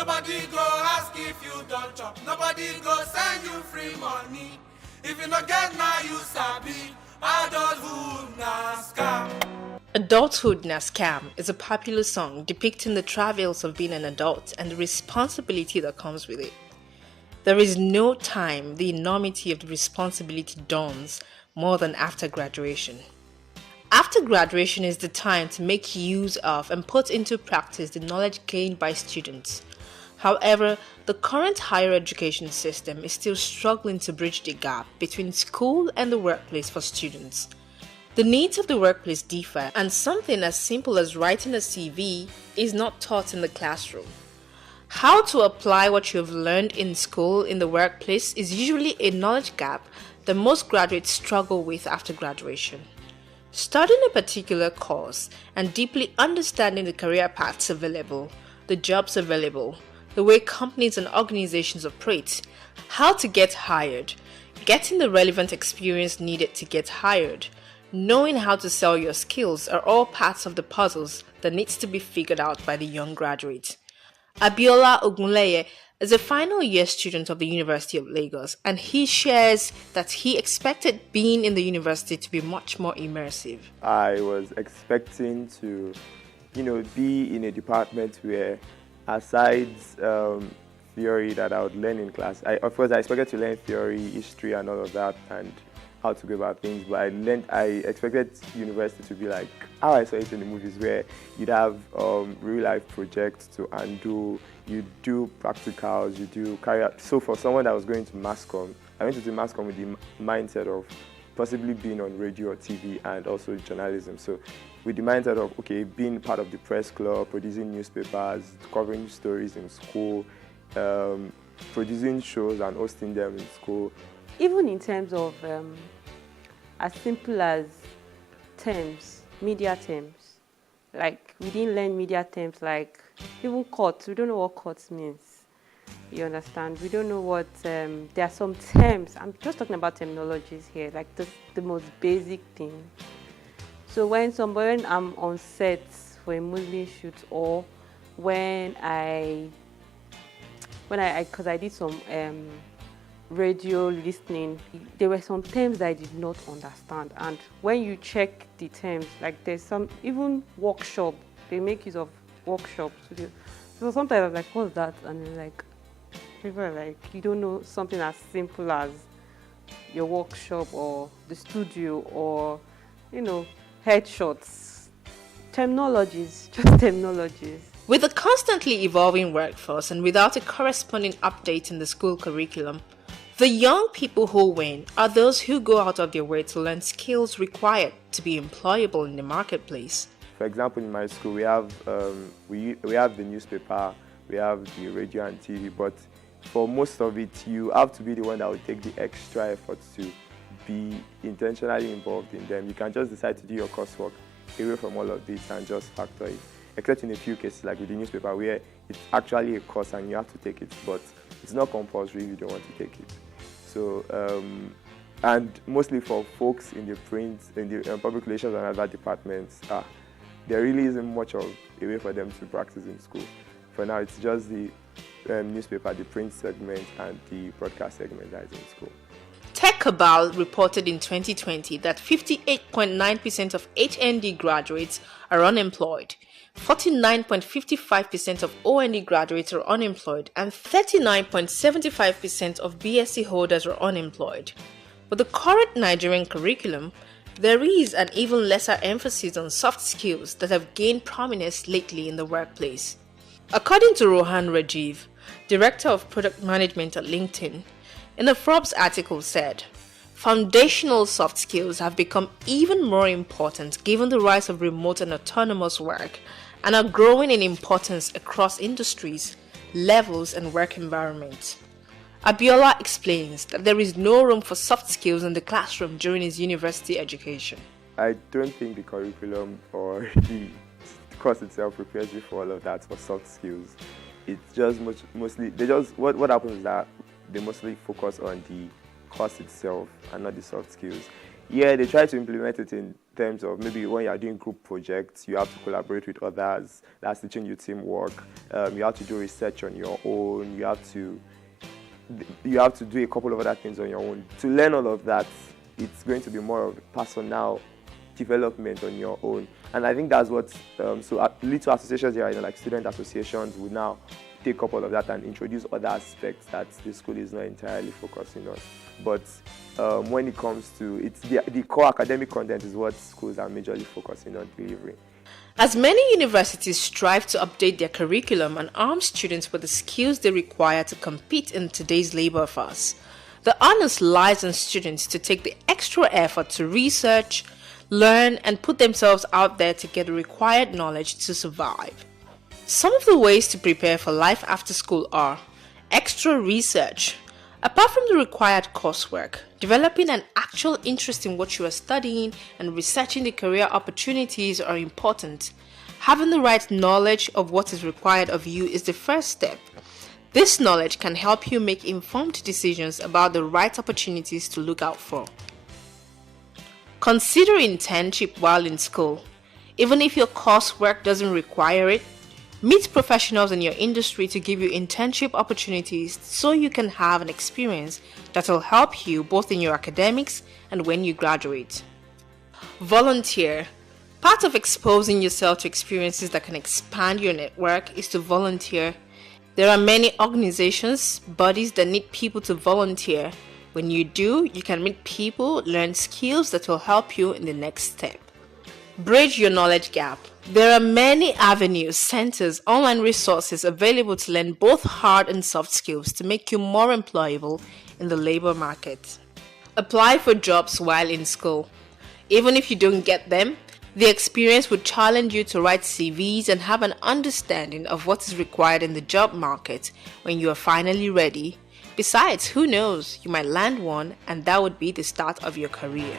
Nobody go ask if you don't chop. Nobody go send you free money. If you not get now, you sabi. Adulthood na scam. Adulthood Na Scam is a popular song depicting the travails of being an adult and the responsibility that comes with it. There is no time the enormity of the responsibility dawns more than after graduation. After graduation is the time to make use of and put into practice the knowledge gained by students. However, the current higher education system is still struggling to bridge the gap between school and the workplace for students. The needs of the workplace differ, and something as simple as writing a CV is not taught in the classroom. How to apply what you have learned in school in the workplace is usually a knowledge gap that most graduates struggle with after graduation. Studying a particular course and deeply understanding the career paths available, the jobs available, the way companies and organizations operate, how to get hired, getting the relevant experience needed to get hired, knowing how to sell your skills are all parts of the puzzles that needs to be figured out by the young graduate. Abiola Ogunleye is a final year student of the University of Lagos, and he shares that he expected being in the university to be much more immersive. I was expecting to, be in a department where, aside theory that I would learn in class, I expected to learn theory, history, and all of that, and how to go about things. But I expected university to be like how I saw it in the movies, where you'd have real life projects to undo, you do practicals, you do carry out. So for someone that was going to mass comm, I went into mass comm with the mindset of possibly being on radio or TV and also journalism. So with the mindset of, okay, being part of the press club, producing newspapers, covering stories in school, producing shows and hosting them in school. Even in terms of as simple as terms, media terms, like we didn't learn media terms, like even courts, we don't know what courts means. You understand? We don't know what, there are some terms, I'm just talking about terminologies here, like the most basic thing. So when I'm on set for a movie shoot, or because I did some radio listening, there were some terms that I did not understand. And when you check the terms, like there's some, even workshop, they make use of workshops. So sometimes I'm like, what's that? And like, people are like, you don't know something as simple as your workshop or the studio or, headshots. Terminologies, just terminologies. With a constantly evolving workforce and without a corresponding update in the school curriculum, the young people who win are those who go out of their way to learn skills required to be employable in the marketplace. For example, in my school, we have we have the newspaper, we have the radio and TV, but for most of it, you have to be the one that will take the extra effort to be intentionally involved in them. You can just decide to do your coursework away from all of this and just factor it. Except in a few cases, like with the newspaper, where it's actually a course and you have to take it, but it's not compulsory if you don't want to take it. So, and mostly for folks in the print, in the public relations and other departments, there really isn't much of a way for them to practice in school. For now, it's just the newspaper, the print segment, and the broadcast segment that is in school. TechCabal reported in 2020 that 58.9% of HND graduates are unemployed, 49.55% of OND graduates are unemployed, and 39.75% of BSc holders are unemployed. With the current Nigerian curriculum, there is an even lesser emphasis on soft skills that have gained prominence lately in the workplace. According to Rohan Rajiv, Director of Product Management at LinkedIn, in a Forbes article said, foundational soft skills have become even more important given the rise of remote and autonomous work and are growing in importance across industries, levels, and work environments. Abiola explains that there is no room for soft skills in the classroom during his university education. I don't think the curriculum or the course itself prepares you for all of that, for soft skills. It's just mostly, what happens is that they mostly focus on the course itself and not the soft skills. Yeah, they try to implement it in terms of maybe when you are doing group projects, you have to collaborate with others. That's teaching you teamwork. You have to do research on your own. You have to do a couple of other things on your own. To learn all of that, it's going to be more of personal development on your own. And I think that's what little associations here, like student associations, will now take up all of that and introduce other aspects that the school is not entirely focusing on. But when it comes to the core academic content is what schools are majorly focusing on delivering. As many universities strive to update their curriculum and arm students with the skills they require to compete in today's labor force, the onus lies on students to take the extra effort to research, learn, and put themselves out there to get the required knowledge to survive. Some of the ways to prepare for life after school are extra research. Apart from the required coursework, developing an actual interest in what you are studying and researching the career opportunities are important. Having the right knowledge of what is required of you is the first step. This knowledge can help you make informed decisions about the right opportunities to look out for. Consider internship while in school. Even if your coursework doesn't require it, meet professionals in your industry to give you internship opportunities so you can have an experience that will help you both in your academics and when you graduate. Volunteer. Part of exposing yourself to experiences that can expand your network is to volunteer. There are many organizations, bodies that need people to volunteer. When you do, you can meet people, learn skills that will help you in the next step. Bridge your knowledge gap. There are many avenues, centers, online resources available to learn both hard and soft skills to make you more employable in the labor market. Apply for jobs while in school. Even if you don't get them, the experience would challenge you to write CVs and have an understanding of what is required in the job market when you are finally ready. Besides, who knows, you might land one and that would be the start of your career.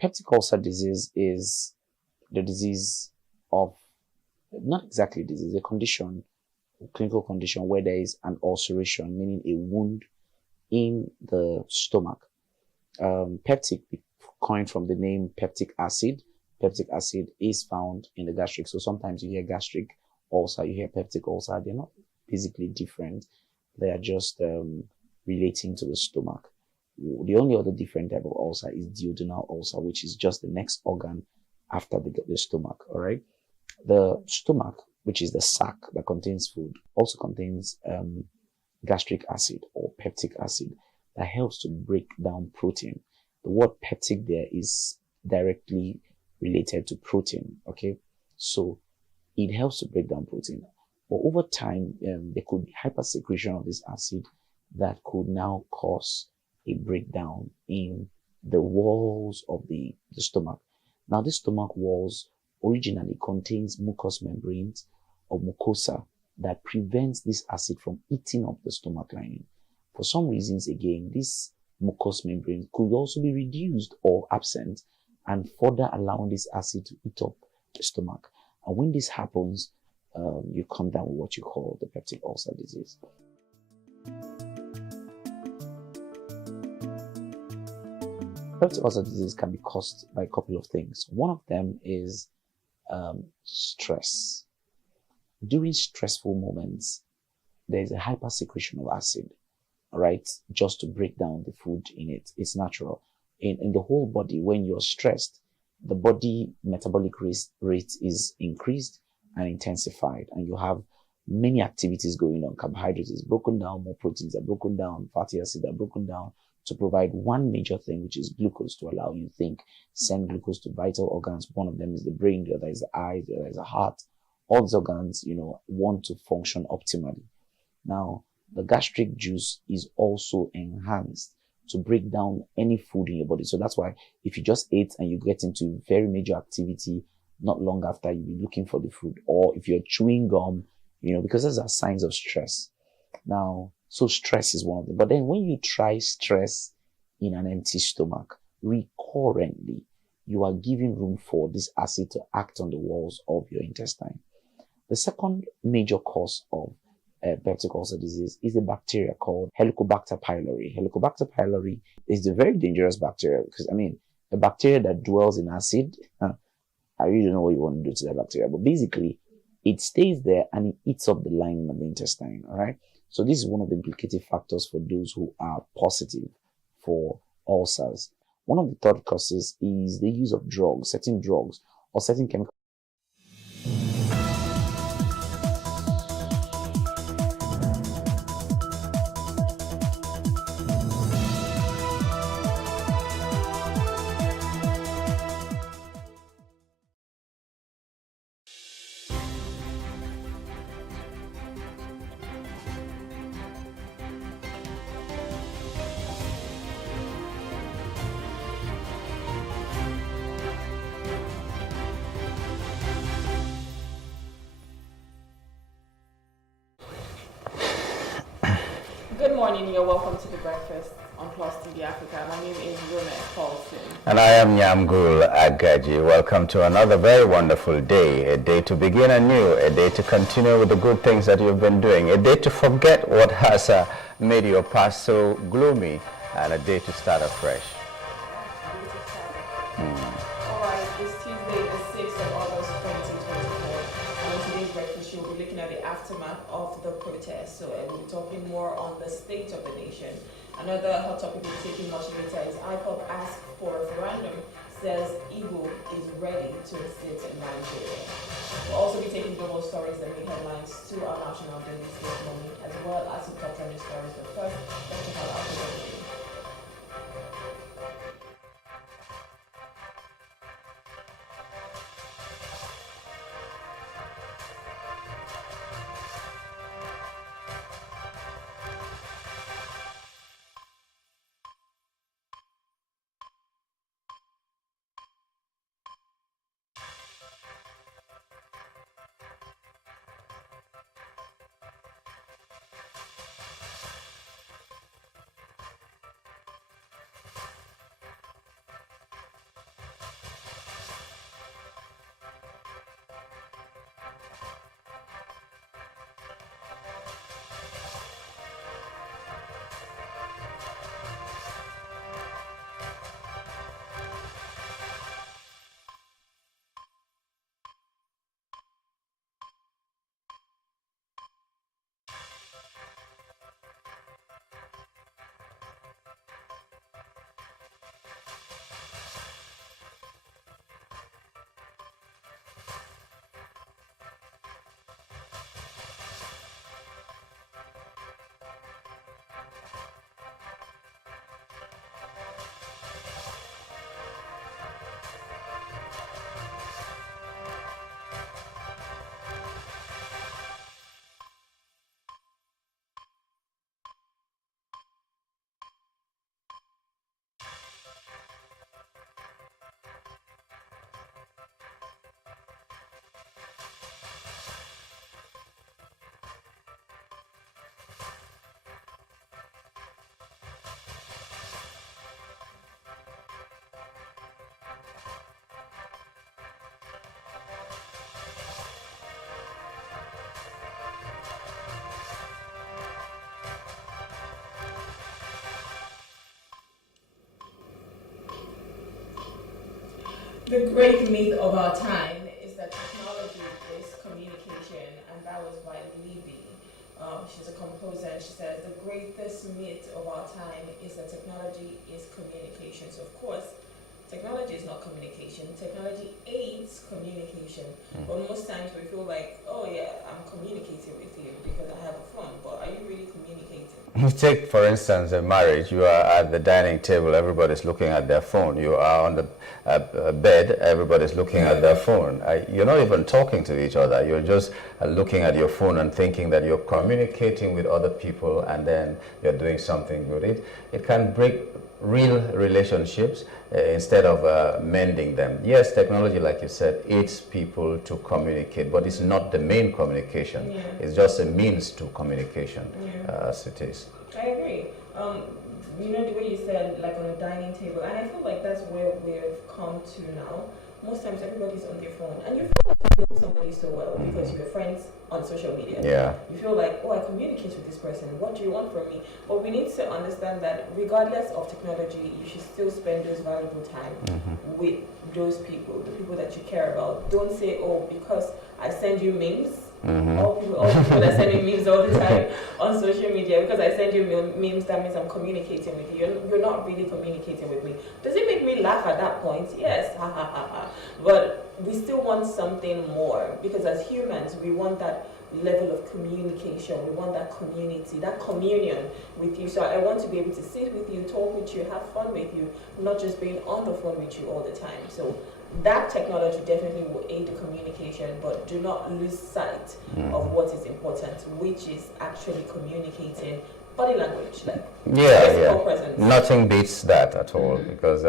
Peptic ulcer disease is the disease of, not exactly disease, a condition, a clinical condition where there is an ulceration, meaning a wound in the stomach. Peptic, coined from the name peptic acid. Peptic acid is found in the gastric. So sometimes you hear gastric ulcer, you hear peptic ulcer. They're not physically different. They are just relating to the stomach. The only other different type of ulcer is duodenal ulcer, which is just the next organ after the stomach, all right? The stomach, which is the sac that contains food, also contains gastric acid or peptic acid that helps to break down protein. The word peptic there is directly related to protein, okay? So it helps to break down protein. But over time, there could be hypersecretion of this acid that could now cause a breakdown in the walls of the stomach. Now, the stomach walls originally contains mucous membranes or mucosa that prevents this acid from eating up the stomach lining. For some reasons, again, this mucous membrane could also be reduced or absent and further allowing this acid to eat up the stomach. And when this happens, you come down with what you call the peptic ulcer disease. Peptic ulcer disease can be caused by a couple of things. One of them is stress. During stressful moments, there is a hypersecretion of acid, right? Just to break down the food in it. It's natural. In the whole body, when you're stressed, the body metabolic rate is increased and intensified, and you have many activities going on. Carbohydrates is broken down, more proteins are broken down, fatty acids are broken down to provide one major thing, which is glucose, to allow you to think, send glucose to vital organs. One of them is the brain, the other is the eye, the other is the heart. All these organs, want to function optimally. Now, the gastric juice is also enhanced to break down any food in your body. So that's why if you just ate and you get into very major activity, not long after you'll be looking for the food. Or if you're chewing gum, because those are signs of stress. Now, so stress is one of them. But then when you try stress in an empty stomach. Recurrently, you are giving room for this acid to act on the walls of your intestine. The second major cause of peptic ulcer disease is a bacteria called Helicobacter pylori. Helicobacter pylori is a very dangerous bacteria because, a bacteria that dwells in acid, I really don't know what you want to do to that bacteria, but basically, it stays there and it eats up the lining of the intestine, all right? So this is one of the implicative factors for those who are positive for ulcers. One of the third causes is the use of drugs, certain drugs, or certain chemicals. Good morning, you're welcome to the breakfast on Plus TV Africa. My name is Rome Paulson. And I am Nyamgul Agaji. Welcome to another very wonderful day, a day to begin anew, a day to continue with the good things that you've been doing, a day to forget what has made your past so gloomy, and a day to start afresh. Alright, it's Tuesday, the 6th of August, 2024. And on today's breakfast show, we'll be looking at the aftermath of the protest. So we'll be talking more on the state of the nation. Another hot topic we'll be taking much later is IPOP asks for referendum, says Igbo is ready to sit in Nigeria. We'll also be taking global stories that make headlines to our national dailies this morning, as well as the top trending stories. But first, let's check out our today. The great myth of our time is that technology is communication, and that was by Libby. She's a composer, and she says the greatest myth of our time is that technology is communication. So of course, technology is not communication. Technology aids communication. But most times we feel like, oh yeah, I'm communicating with you because I have a phone. But are you really communicating? Take, for instance, a marriage. You are at the dining table, everybody's looking at their phone. You are on the bed, everybody's looking at their phone. You're not even talking to each other. You're just looking at your phone and thinking that you're communicating with other people, and then you're doing something good. It can break real relationships instead of mending them. Yes, technology, like you said, aids people to communicate, but it's not the main communication. Yeah. It's just a means to communication, as it is. I agree. you know, the way you said, like on a dining table, and I feel like that's where we've come to now. Most times everybody's on their phone, and you feel like you know somebody so well because you're friends on social media. Yeah. You feel like, oh, I communicate with this person. What do you want from me? But we need to understand that regardless of technology, you should still spend those valuable time with those people, the people that you care about. Don't say, oh, because I send you memes. All people that send me memes all the time on social media, because I send you memes, that means I'm communicating with you. You're not really communicating with me. Does it make me laugh at that point? Yes, ha ha ha ha. But we still want something more, because as humans, we want that level of communication. We want that community, that communion with you. So I want to be able to sit with you, talk with you, have fun with you, not just being on the phone with you all the time. So that technology definitely will aid the communication, but do not lose sight of what is important, which is actually communicating body language, like physical presence. Nothing beats that at all, because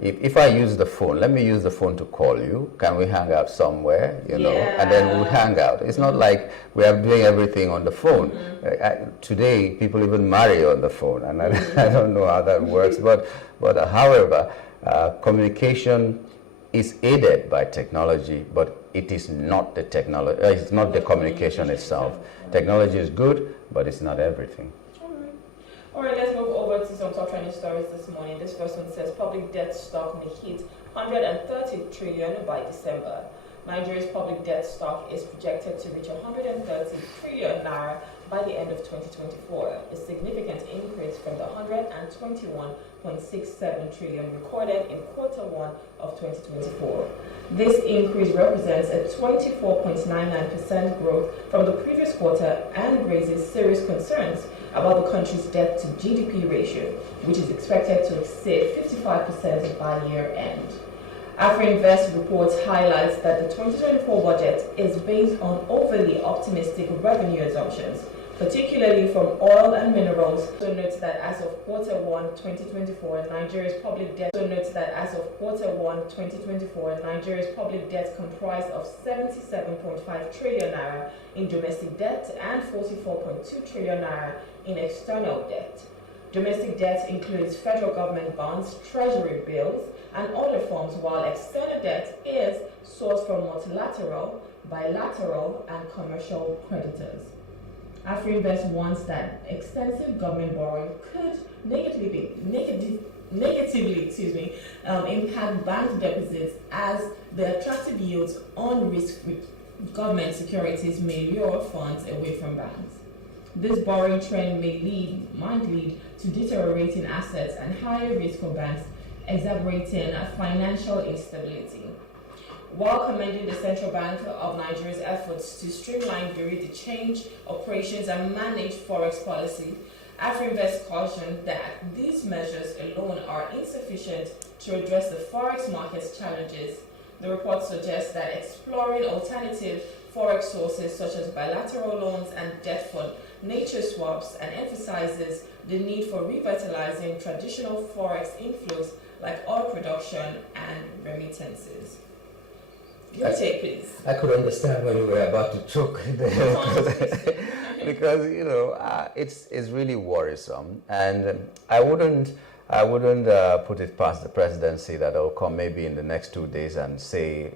if I use the phone, let me use the phone to call you. Can we hang out somewhere, you know, and then we hang out. It's not like we are doing everything on the phone. Today, people even marry on the phone, and I don't know how that works, but however, communication is aided by technology, but it is not the technology. It's not the communication itself. Technology is good, but it's not everything. All right, let's move over to some top trending stories this morning. This first one says public debt stock may hit 130 trillion by December. Nigeria's public debt stock is projected to reach 130 trillion naira by the end of 2024, a significant increase from the 121.67 trillion recorded in Q1 of 2024. This increase represents a 24.99% growth from the previous quarter and raises serious concerns about the country's debt to GDP ratio, which is expected to exceed 55% by year end. AfriInvest reports highlights that the 2024 budget is based on overly optimistic revenue assumptions, particularly from oil and minerals. So notes that as of Q1 2024, Nigeria's public debt comprised of 77.5 trillion naira in domestic debt and 44.2 trillion naira in external debt. Domestic debt includes federal government bonds, treasury bills, and other forms, while external debt is sourced from multilateral, bilateral, and commercial creditors. AfriInvest warns that extensive government borrowing could negatively impact bank deposits, as the attractive yields on risk-free government securities may lure funds away from banks. This borrowing trend might lead to deteriorating assets and higher risk for banks, exacerbating financial instability. While commending the Central Bank of Nigeria's efforts to streamline bureau de change operations and manage forex policy, AfriInvest cautioned that these measures alone are insufficient to address the forex market's challenges. The report suggests that exploring alternative forex sources such as bilateral loans and debt for nature swaps, and emphasizes the need for revitalizing traditional forex inflows like oil production and remittances. Your take, please. I could understand when you were about to choke there, because you know it's really worrisome, and I wouldn't put it past the presidency that will come maybe in the next 2 days and say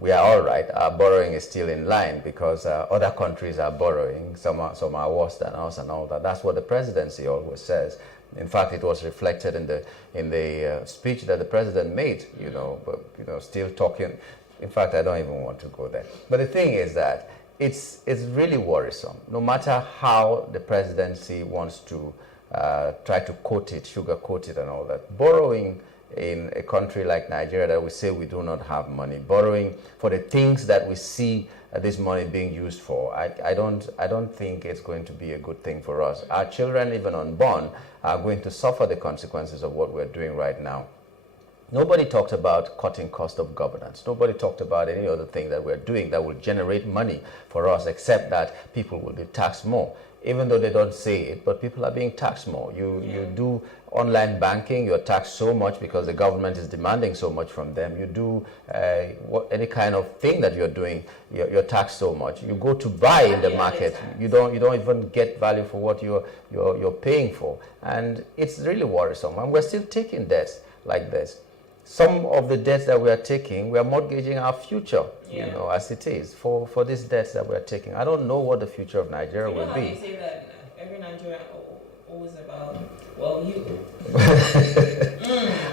we are all right. Our borrowing is still in line because other countries are borrowing. Some are worse than us and all that. That's what the presidency always says. In fact, it was reflected in the speech that the president made. You know, but you know, still talking. In fact, I don't even want to go there. But the thing is that it's really worrisome. No matter how the presidency wants to try to sugarcoat it and all that, borrowing in a country like Nigeria that we say we do not have money, borrowing for the things that we see this money being used for, I don't think it's going to be a good thing for us. Our children, even unborn, are going to suffer the consequences of what we're doing right now. Nobody talked about cutting cost of governance. Nobody talked about any other thing that we're doing that will generate money for us, except that people will be taxed more. Even though they don't say it, but people are being taxed more. You do online banking, you're taxed so much because the government is demanding so much from them. You do any kind of thing that you're doing, you're taxed so much. You go to buy in the market, you don't even get value for what you're paying for, and it's really worrisome. And we're still taking debts like this. Some of the debts that we are taking, we are mortgaging our future, as it is, for these debts that we are taking. I don't know what the future of Nigeria will be. You say that every Nigerian always about, well, you. I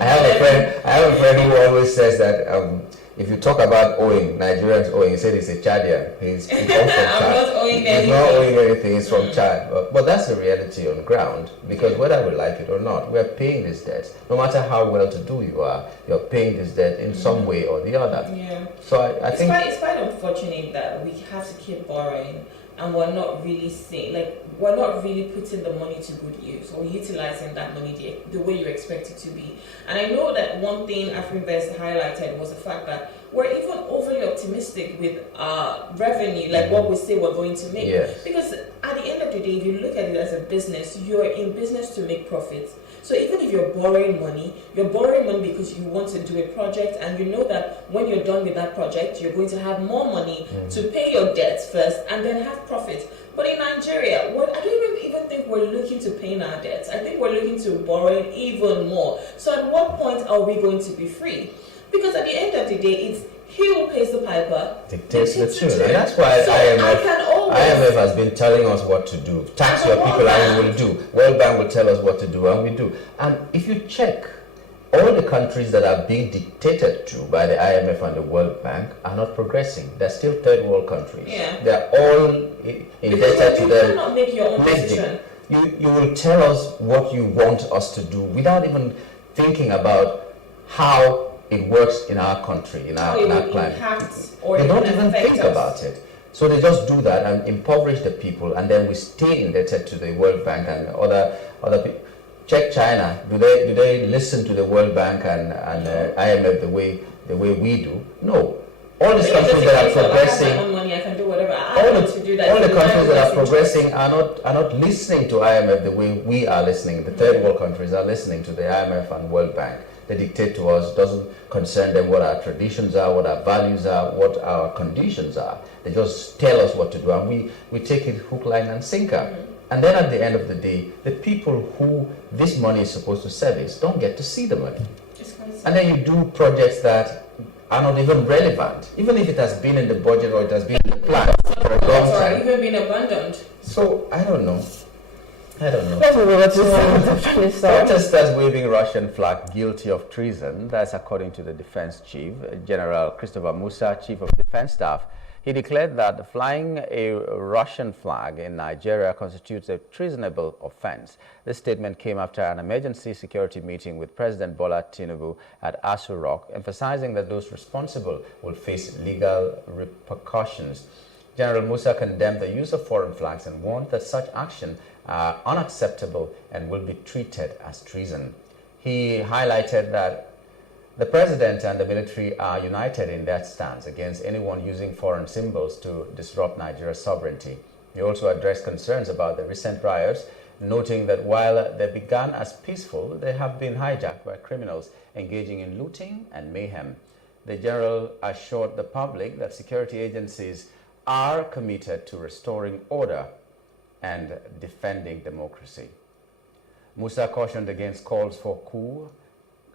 have a friend who always says that if you talk about owing, Nigerians owing, he said he's a Chadian. He comes from Chad. He's not owing anything, he's from Chad. But that's the reality on ground, because whether we like it or not, we're paying these debts. No matter how well-to-do you are, you're paying this debt in some way or the other. Yeah. So I think it's quite unfortunate that we have to keep borrowing, and we're not really we're not really putting the money to good use or utilizing that money the way you expect it to be. And I know that one thing AfriVest highlighted was the fact that we're even overly optimistic with revenue, like what we say we're going to make. Yes. Because at the end of the day, if you look at it as a business, you're in business to make profits. So even if you're borrowing money because you want to do a project, and you know that when you're done with that project, you're going to have more money to pay your debts first and then have profit. But in Nigeria, I don't even think we're looking to pay our debts. I think we're looking to borrow even more. So at what point are we going to be free? Because at the end of the day, it's he who pays the piper dictates the tune. And that's why IMF has been telling us what to do. Tax your people and we will do. World Bank will tell us what to do and we do. And if you check, all the countries that are being dictated to by the IMF and the World Bank are not progressing. They're still third world countries. Yeah. They're all indebted to them. You cannot make your own decision. You will tell us what you want us to do without even thinking about how it works in our country, in our climate. They don't even think about it. So they just do that and impoverish the people, and then we stay indebted to the World Bank and other people. Check China. Do they listen to the World Bank and IMF the way we do? No. All these countries that are progressing, all the countries that are progressing are not listening to IMF the way we are listening. The third world countries are listening to the IMF and World Bank. They dictate to us. Doesn't concern them what our traditions are, what our values are, what our conditions are. They just tell us what to do, and we take it hook, line, and sinker. And then at the end of the day, the people who this money is supposed to service don't get to see the money. And then you do projects that are not even relevant, even if it has been in the budget or it has been in the plan for a long time. Even been abandoned. So I don't know. Protesters waving Russian flag guilty of treason. That's according to the defense chief, General Christopher Musa, Chief of Defense Staff. He declared that flying a Russian flag in Nigeria constitutes a treasonable offense. This statement came after an emergency security meeting with President Bola Tinubu at Aso Rock, emphasizing that those responsible will face legal repercussions. General Musa condemned the use of foreign flags and warned that such action are unacceptable and will be treated as treason. He highlighted that the president and the military are united in that stance against anyone using foreign symbols to disrupt Nigeria's sovereignty. He also addressed concerns about the recent riots, noting that while they began as peaceful, they have been hijacked by criminals engaging in looting and mayhem. The general assured the public that security agencies are committed to restoring order and defending democracy. Musa cautioned against calls for coup,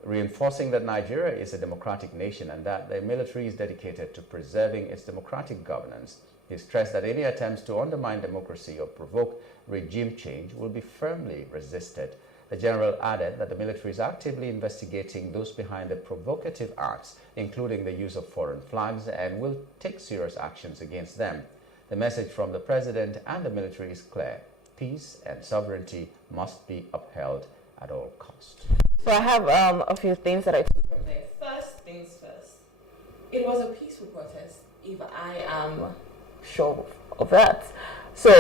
reinforcing that Nigeria is a democratic nation and that the military is dedicated to preserving its democratic governance. He stressed that any attempts to undermine democracy or provoke regime change will be firmly resisted. The general added that the military is actively investigating those behind the provocative acts, including the use of foreign flags, and will take serious actions against them. The message from the president and the military is clear. Peace and sovereignty must be upheld at all costs. So I have a few things that I took from there. First things first. It was a peaceful protest, if I am sure of that. So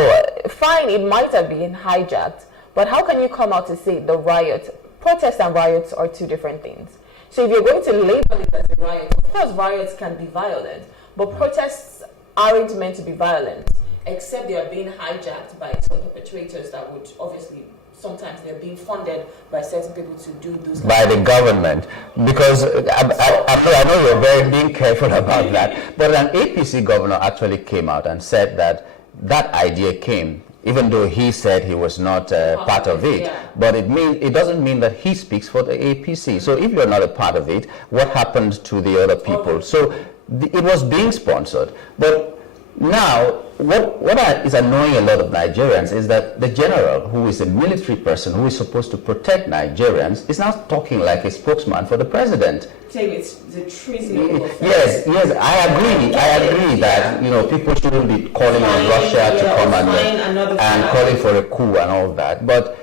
fine, it might have been hijacked, but how can you come out to say the riot? Protests and riots are two different things. So if you're going to label it as a riot, of course riots can be violent, but protests aren't meant to be violent, except they are being hijacked by some perpetrators that would obviously, sometimes they're being funded by certain people to do those. By the government, because I know you're very being careful about that, but an APC governor actually came out and said that that idea came, even though he said he was not part of it, yeah. but it doesn't mean that he speaks for the APC. So if you're not a part of it, what happened to the other people? So it was being sponsored, but now, what is annoying a lot of Nigerians is that the general, who is a military person, who is supposed to protect Nigerians, is now talking like a spokesman for the president. Saying it's the treason. Yes, I agree that people shouldn't be calling on Russia to come and calling for a coup and all that. But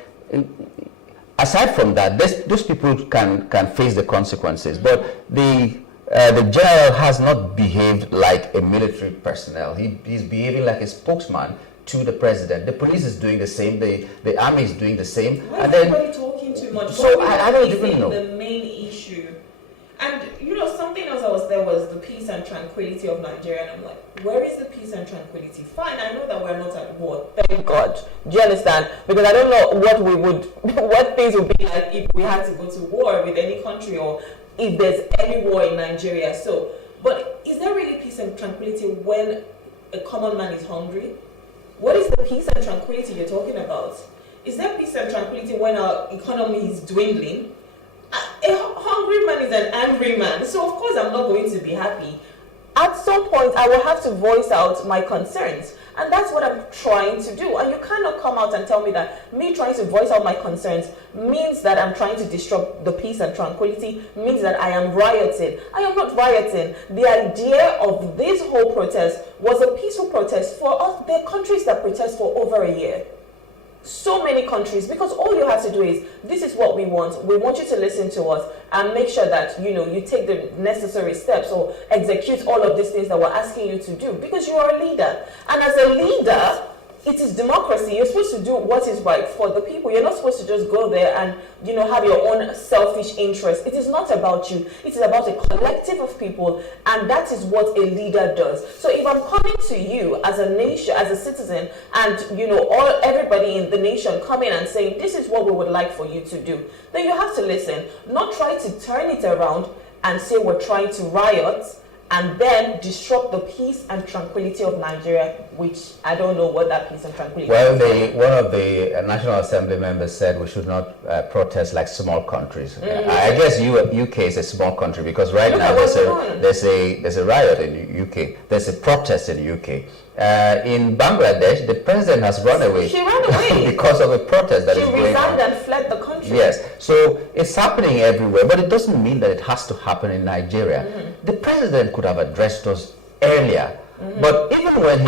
aside from that, those people can face the consequences. But the general has not behaved like a military personnel. He's behaving like a spokesman to the president. The police is doing the same. The army is doing the same. Why is everybody talking too much? So I don't even know. The main issue, and something else there was the peace and tranquility of Nigeria. And I'm like, where is the peace and tranquility? Fine, I know that we're not at war. Thank God. Do you understand? Because I don't know what things would be like if we had to go to war with any country, or if there's any war in Nigeria. So, but is there really peace and tranquility when a common man is hungry? What is the peace and tranquility you're talking about? Is there peace and tranquility when our economy is dwindling? A hungry man is an angry man. So of course I'm not going to be happy. At some point I will have to voice out my concerns. And that's what I'm trying to do. And you cannot come out and tell me that me trying to voice out my concerns means that I'm trying to disrupt the peace and tranquility, means that I am rioting. I am not rioting. The idea of this whole protest was a peaceful protest for us. There are countries that protest for over a year. So many countries, because all you have to do is, this is what we want. We want you to listen to us and make sure that you take the necessary steps or execute all of these things that we're asking you to do, because you are a leader. And as a leader, it is democracy. You're supposed to do what is right for the people. You're not supposed to just go there and have your own selfish interest. It is not about you. It is about a collective of people, and that is what a leader does. So if I'm coming to you as a nation, as a citizen, and everybody in the nation coming and saying this is what we would like for you to do, then you have to listen. Not try to turn it around and say we're trying to riot and then disrupt the peace and tranquility of Nigeria, which I don't know what that peace and tranquility is. One of the National Assembly members said we should not protest like small countries. I guess UK is a small country, because right now there's a riot in UK. There's a protest in UK. In Bangladesh, the president has run away. She ran away because of a protest that is going on. She resigned and fled the country. Yes, so it's happening everywhere, but it doesn't mean that it has to happen in Nigeria. The president could have addressed us earlier, but even when he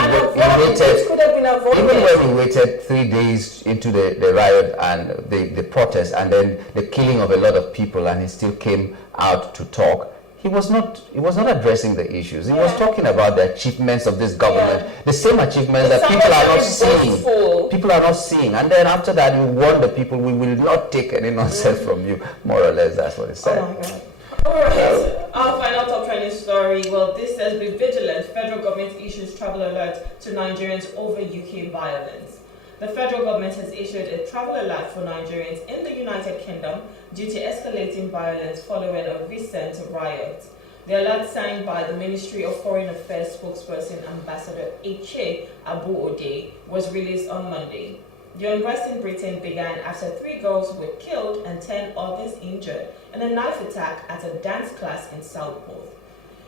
waited 3 days into the riot and the protest and then the killing of a lot of people, and he still came out to talk, he was not addressing the issues. He was talking about the achievements of this government, the same achievements that people are not seeing. People are not seeing. And then after that, you warn the people, we will not take any nonsense from you. More or less, that's what he said. Oh my God. All right. Our final top trending story. Well, this says, be vigilant. Federal government issues travel alert to Nigerians over UK violence. The federal government has issued a travel alert for Nigerians in the United Kingdom due to escalating violence following a recent riot. The alert, signed by the Ministry of Foreign Affairs spokesperson Ambassador Eche Abu-Ode, was released on Monday. The unrest in Britain began after 3 girls were killed and 10 others injured in a knife attack at a dance class in Southport.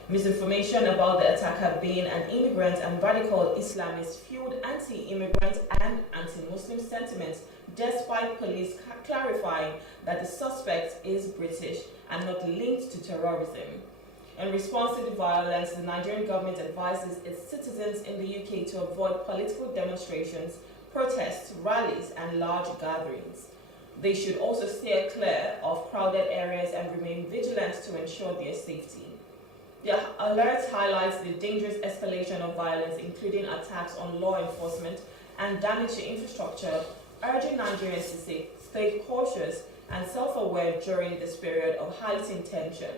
Misinformation about the attacker being an immigrant and radical Islamist fueled anti-immigrant and anti-Muslim sentiments, despite police clarifying that the suspect is British and not linked to terrorism. In response to the violence, the Nigerian government advises its citizens in the UK to avoid political demonstrations, protests, rallies, and large gatherings. They should also steer clear of crowded areas and remain vigilant to ensure their safety. The alert highlights the dangerous escalation of violence, including attacks on law enforcement and damage to infrastructure, urging Nigerians to stay stay cautious and self-aware during this period of heightened tension.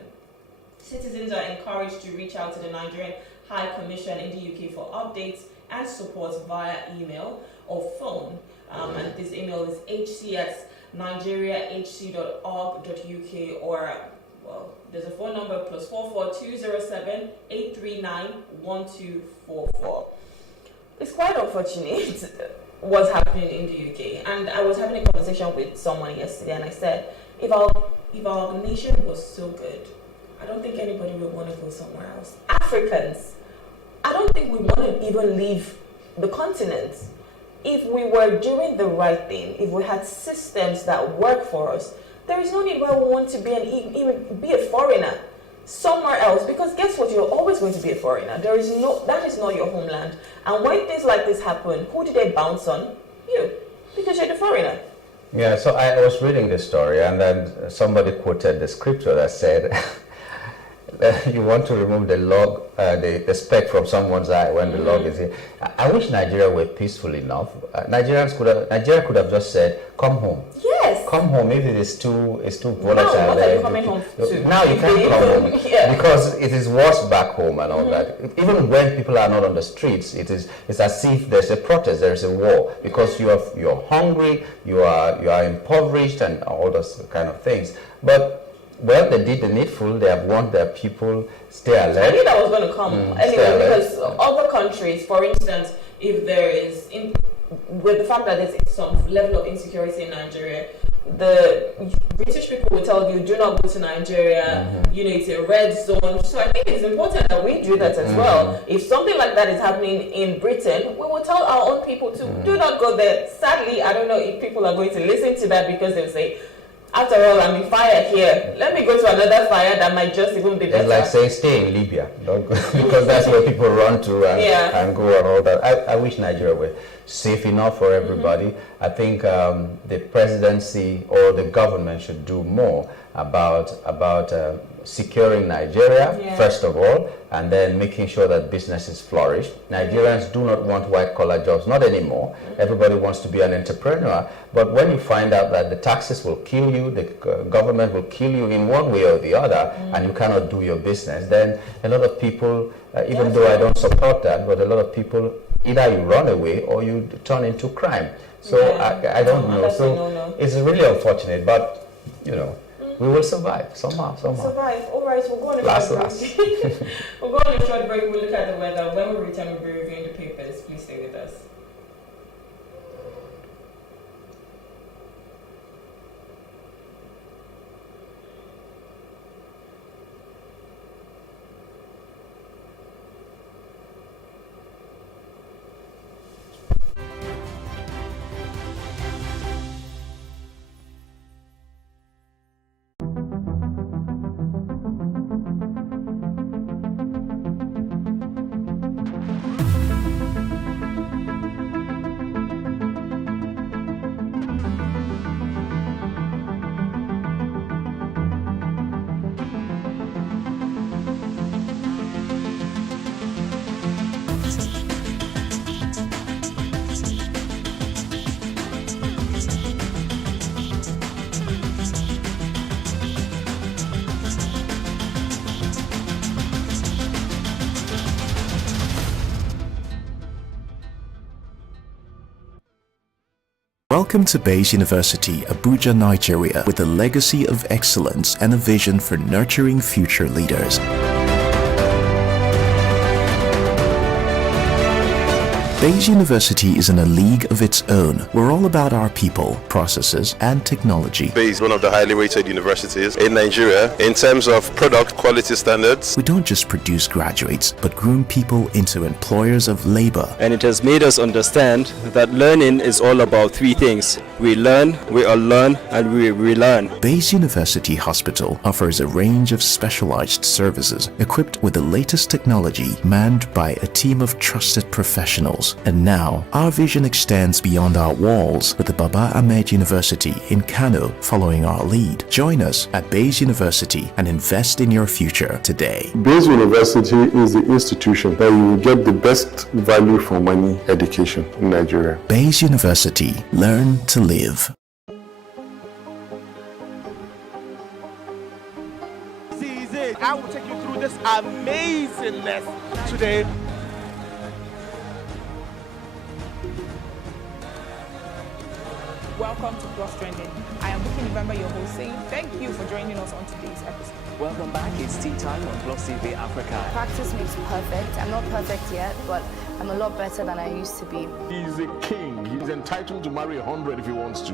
Citizens are encouraged to reach out to the Nigerian High Commission in the UK for updates and support via email or phone. And this email is hc@nigeriahc.org.uk, or, well, there's a phone number +44 207 839 1244. It's quite unfortunate what's happening in the UK. And I was having a conversation with someone yesterday, and I said, if our nation was so good, I don't think anybody would want to go somewhere else. Africans, I don't think we want to even leave the continent. If we were doing the right thing, if we had systems that work for us, there is no need why we want to be a foreigner somewhere else, because guess what, you're always going to be a foreigner. That is not your homeland. And when things like this happen, who do they bounce on? You, because you're the foreigner. Yeah, so I was reading this story, and then somebody quoted the scripture that said you want to remove the log, the speck from someone's eye when the log is here. I wish Nigeria were peaceful enough. Nigeria could have just said, "Come home." Yes. Come home. If it is too volatile. Now, what are you coming home to? Now you can't come home because it is worse back home and all that. Even when people are not on the streets, it's as if there's a protest, there's a war, because you're hungry, you are impoverished and all those kind of things. But well, they did the needful. They have warned their people, stay alert. I knew that was going to come anyway, because other countries, for instance, if there is, with the fact that there's some level of insecurity in Nigeria, the British people will tell you, do not go to Nigeria, you know, it's a red zone. So I think it's important that we do that as well. If something like that is happening in Britain, we will tell our own people to do not go there. Sadly, I don't know if people are going to listen to that, because they'll say, after all, I'm in fire here. Let me go to another fire that might just even be better. It's like saying, stay in Libya, don't go, because that's where people run to and go and all that. I wish Nigeria were safe enough for everybody. I think the presidency or the government should do more about securing Nigeria, first of all, and then making sure that businesses flourish. Nigerians do not want white-collar jobs, not anymore. Everybody wants to be an entrepreneur. But when you find out that the taxes will kill you, the government will kill you in one way or the other, and you cannot do your business, then a lot of people, even though I don't support that, but a lot of people, either you run away or you turn into crime. So I don't know. So it's really unfortunate, but, you know, we will survive somehow. Survive. All right, we'll go on a short break. We'll go on a short break. We'll look at the weather. When we return, we'll be reviewing the papers. Please stay with us. Welcome to Bayes University, Abuja, Nigeria, with a legacy of excellence and a vision for nurturing future leaders. Bayes University is in a league of its own. We're all about our people, processes, and technology. Bayes is one of the highly rated universities in Nigeria in terms of product quality standards. We don't just produce graduates, but groom people into employers of labor. And it has made us understand that learning is all about three things. We learn, we unlearn, and we relearn. Bayes University Hospital offers a range of specialized services equipped with the latest technology, manned by a team of trusted professionals. And now, our vision extends beyond our walls with the Baba Ahmed University in Kano following our lead. Join us at Bayes University and invest in your future today. Bayes University is the institution that you will get the best value for money education in Nigeria. Bayes University. Learn to live. today. I will take you through this amazingness today. Welcome to Plus Trending. I am Bookie November, your host, saying thank you for joining us on today's episode. Welcome back. It's tea time on Plus TV Africa. Practice makes perfect. I'm not perfect yet, but I'm a lot better than I used to be. He's a king. He's entitled to marry 100 if he wants to.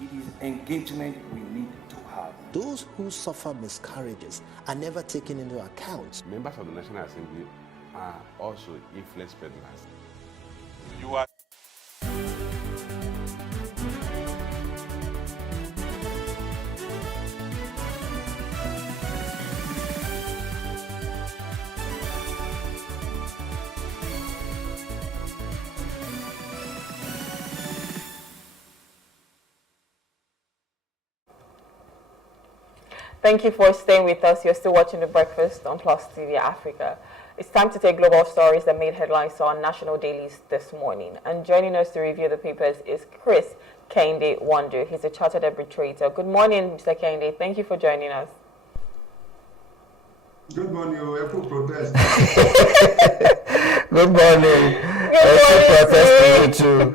It is engagement we need to have. Those who suffer miscarriages are never taken into account. Members of the National Assembly are also influence peddlers. You are. Thank you for staying with us. You're still watching The Breakfast on Plus TV Africa. It's time to take global stories that made headlines on national dailies this morning. And joining us to review the papers is Chris Kende Wonder. He's a chartered arbitrator. Good morning, Mr. Kende. Thank you for joining us. Good morning, Echo protest. Good morning. Protest to you too.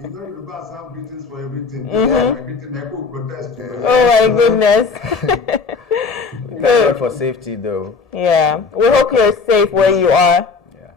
You know, you guys have greetings for everything. Echo protest. Oh my goodness. Thank God for safety, though. Yeah, we hope you're safe where you are. Yeah.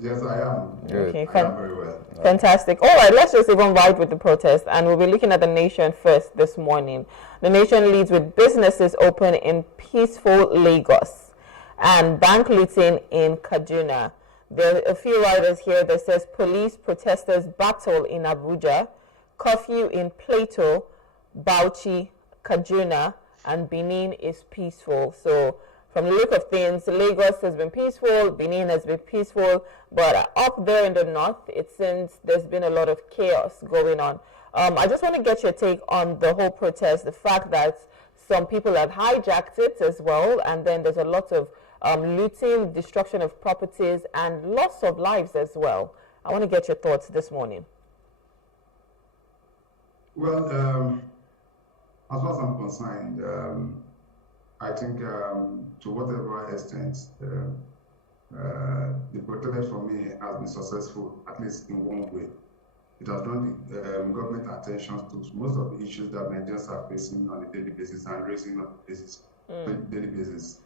Yes, I am. Good. Okay, I am very well. Fantastic. All right, let's just even ride with the protest, and we'll be looking at the nation first this morning. The nation leads with businesses open in peaceful Lagos and bank looting in Kaduna. There are a few riders here that says police protesters battle in Abuja, curfew in Plateau, Bauchi, Kaduna, and Benin is peaceful. So from the look of things, Lagos has been peaceful, Benin has been peaceful, but up there in the north, it seems there's been a lot of chaos going on. I just want to get your take on the whole protest, the fact that some people have hijacked it as well, and then there's a lot of looting, destruction of properties, and loss of lives as well. I want to get your thoughts this morning. Well, as far as I'm concerned, I think to whatever extent the protest for me has been successful, at least in one way. It has drawn the government attention to most of the issues that Nigerians are facing on a daily basis and raising on a daily basis,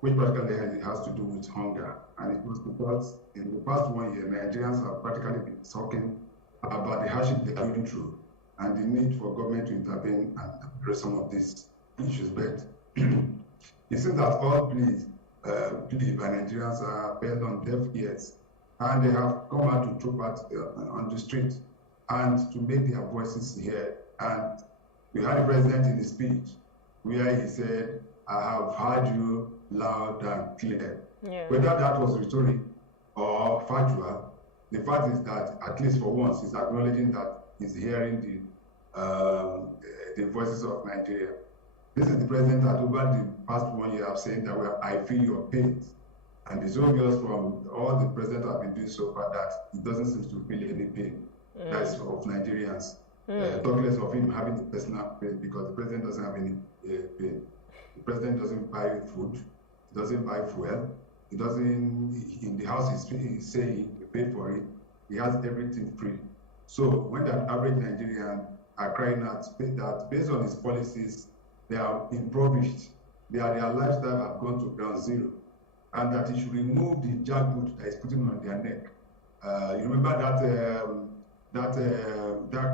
which practically has to do with hunger. And it was because in the past 1 year, Nigerians have practically been talking about the hardship they are going through and the need for government to intervene and address some of these issues. But it seems that all pleas by Nigerians are fell on deaf ears, and they have come out to troop out on the street and to make their voices heard. And we had the president in his speech where he said, "I have heard you loud and clear." Yeah. Whether that was rhetoric or factual, the fact is that at least for once he's acknowledging that he's hearing the voices of Nigeria. This is the president that over the past 1 year have said that I feel your pain. And it's obvious from all the president have been doing so far that he doesn't seem to feel any pain. That's of Nigerians. Talk less of him having the personal pain because the president doesn't have any pain. The president doesn't buy food, he doesn't buy fuel, he doesn't, in the house he's saying he paid for it, he has everything free. So when that average Nigerian are crying out that based on his policies, they are impoverished, their lifestyle have gone to ground zero, and that he should remove the jackboot that is putting on their neck. You remember that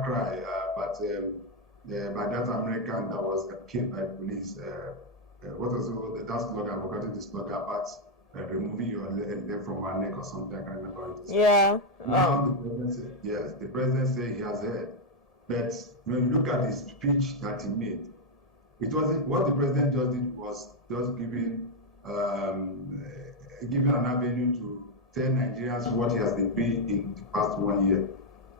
cry, by that American that was killed by police. What was that slogan? I've forgotten the slogan about removing your leg from our neck or something. I can't remember it. Yeah. Now the president said, yes, the president said he has heard. But when you look at the speech that he made, it wasn't what the president just did was just giving an avenue to tell Nigerians what he has been doing in the past 1 year.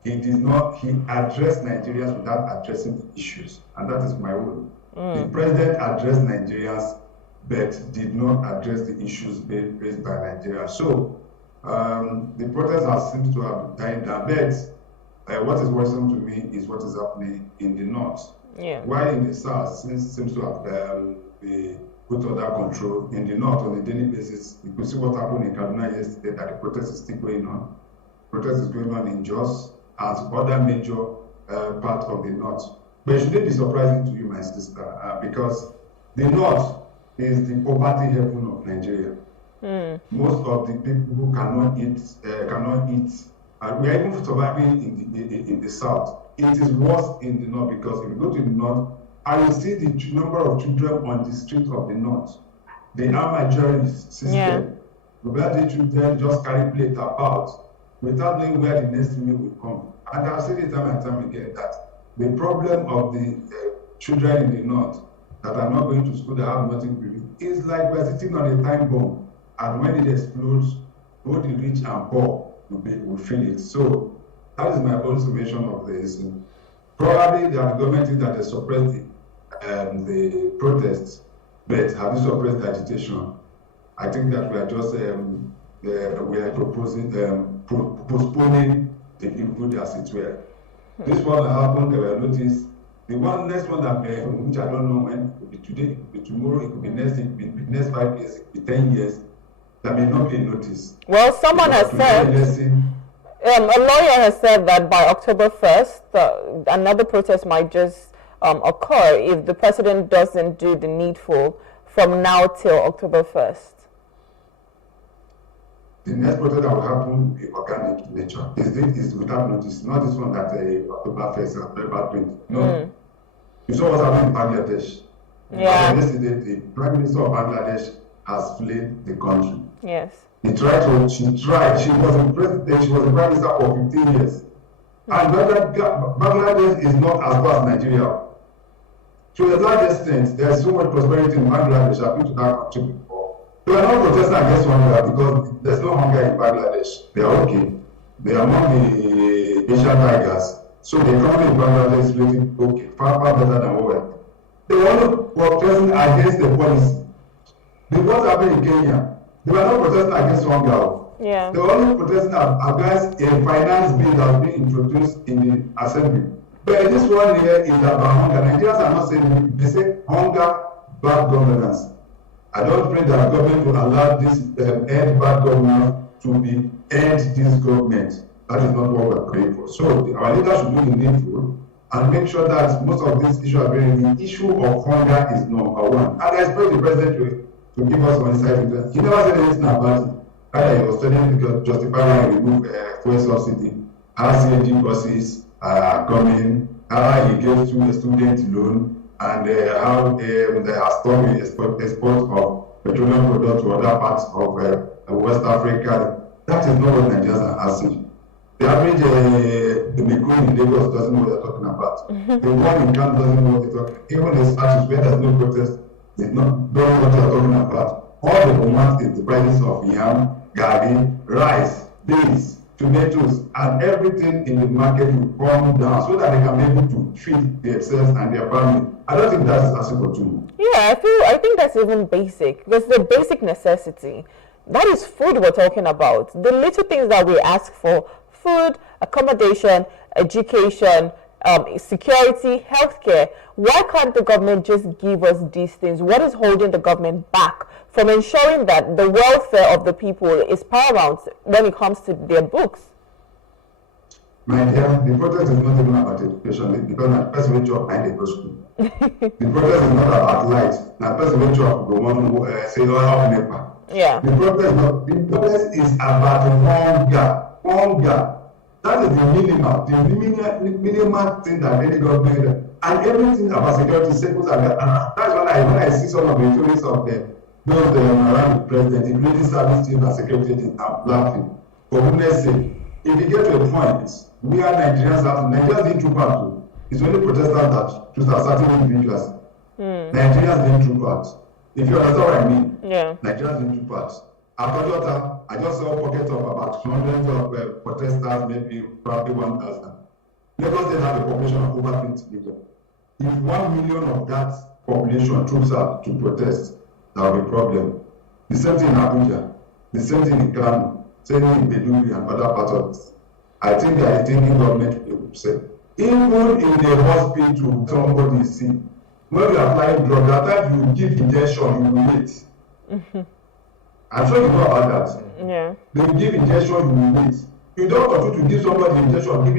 He addressed Nigerians without addressing the issues, and that is my own. The president addressed Nigerians, but did not address the issues being raised by Nigerians. So the protests seems to have died down. But what is worrisome to me is what is happening in the north. Yeah. While in the south seems to have been put under control, in the north on a daily basis, you could see what happened in Kaduna yesterday, that the protest is still going on. Protest is going on in Jos as other major parts of the north. But it shouldn't be surprising to you, my sister, because the north is the poverty heaven of Nigeria. Most of the people who cannot eat. We are even surviving in the south. It is worse in the north because if you go to the north, I will see the number of children on the streets of the north. They are majority system. Where the children just carry plate about without knowing where the next meal will come. And I've said it time and time again that the problem of the children in the north that are not going to school, that have nothing to do, is like we're sitting on a time bomb, and when it explodes, both the rich and poor will feel it. So that is my own summation of this. Probably the government is that they suppress the protests, but have you suppressed the agitation? I think that we are just we are proposing postponing the input as it were. This one happened, they were noticed. The next one that which I don't know when, it could be today, it could be tomorrow, it could be next, it could be next 5 years, it could be 10 years, that may not be noticed. Well, someone has said, a lawyer has said that by October 1st, another protest might just occur if the president doesn't do the needful from now till October 1st. The next protest that will happen is organic in nature. Is without notice, not this one that October 1st, October 20. No. You saw what happened in Bangladesh. Yeah. Yesterday, the Prime Minister of Bangladesh has fled the country. Yes. She tried. She was a president, she was a Prime Minister for 15 years. And Bangladesh is not as bad as Nigeria. To a large extent, there's so much prosperity in Bangladesh. I've been to that country before. They are not protesting against hunger because there's no hunger in Bangladesh. They are okay. They are among the Asian tigers. So the economy in Bangladesh is really okay, far better than what we're. They were not protesting against the policy. What happened in Kenya? They were not protesting against hunger. Yeah. They were only protesting against a finance bill that was being introduced in the assembly. But this one here is about hunger. Nigerians are not saying it. They say hunger, bad governance. I don't pray that the government will allow this end bad governance to be end this government. That is not what we're praying for. So our leaders should do the needful and make sure that most of these issues are very. The issue of hunger is number one. And I expect the president to give us one insight into that. He never said anything about it. Rather, he was telling to justify why he removed fuel subsidy, how CNG buses are coming, how he gave to a student loan, and how they are stopping export of petroleum products to other parts of West Africa. That is not what Nigerians are asking. The average the Mekong in Lagos doesn't know what they're talking about. The one in Kano doesn't know what they're talking about. Even the statues where there's no protest, they don't know what they're talking about. All the moment is the prices of yam, garri, rice, beans, tomatoes, and everything in the market will come down so that they can be able to treat themselves and their family. I don't think that is asking for too much. Yeah, I think that's even basic, because the basic necessity, that is food we're talking about. The little things that we ask for, food, accommodation, education, security, healthcare. Why can't the government just give us these things? What is holding the government back from ensuring that the welfare of the people is paramount when it comes to their books? My dear, the protest is not even about education, because the person will job and they go school. The protest is not about light. The person will job go want to say, oh, how NEPA. Yeah. The protest is about hunger. That is the minimum thing that any government, and everything about security circles and that. And that's when I see some of the stories of those around the president, including service teams and security teams, I'm laughing. For goodness sake, if you get to a point where Nigerians didn't troop out to, it's only protesters that choose certain individuals. Nigerians didn't troop out. If you understand what I mean, Nigerians didn't troop out. I just saw a pocket of about hundreds of protesters, maybe probably 1,000. Lagos State have a population of over 20 million. If 1 million of that population troops out to protest, that will be a problem. The same thing in Abuja, the same thing in Kano, same thing in Bedouin and other parts of this. I think that the Indian government will say, even in the hospital, somebody is sick. When you are applying drugs, at times you give injection, you will wait. I'm sure you know about that. Yeah. They will give injection, you will wait. You don't continue to give somebody injection, give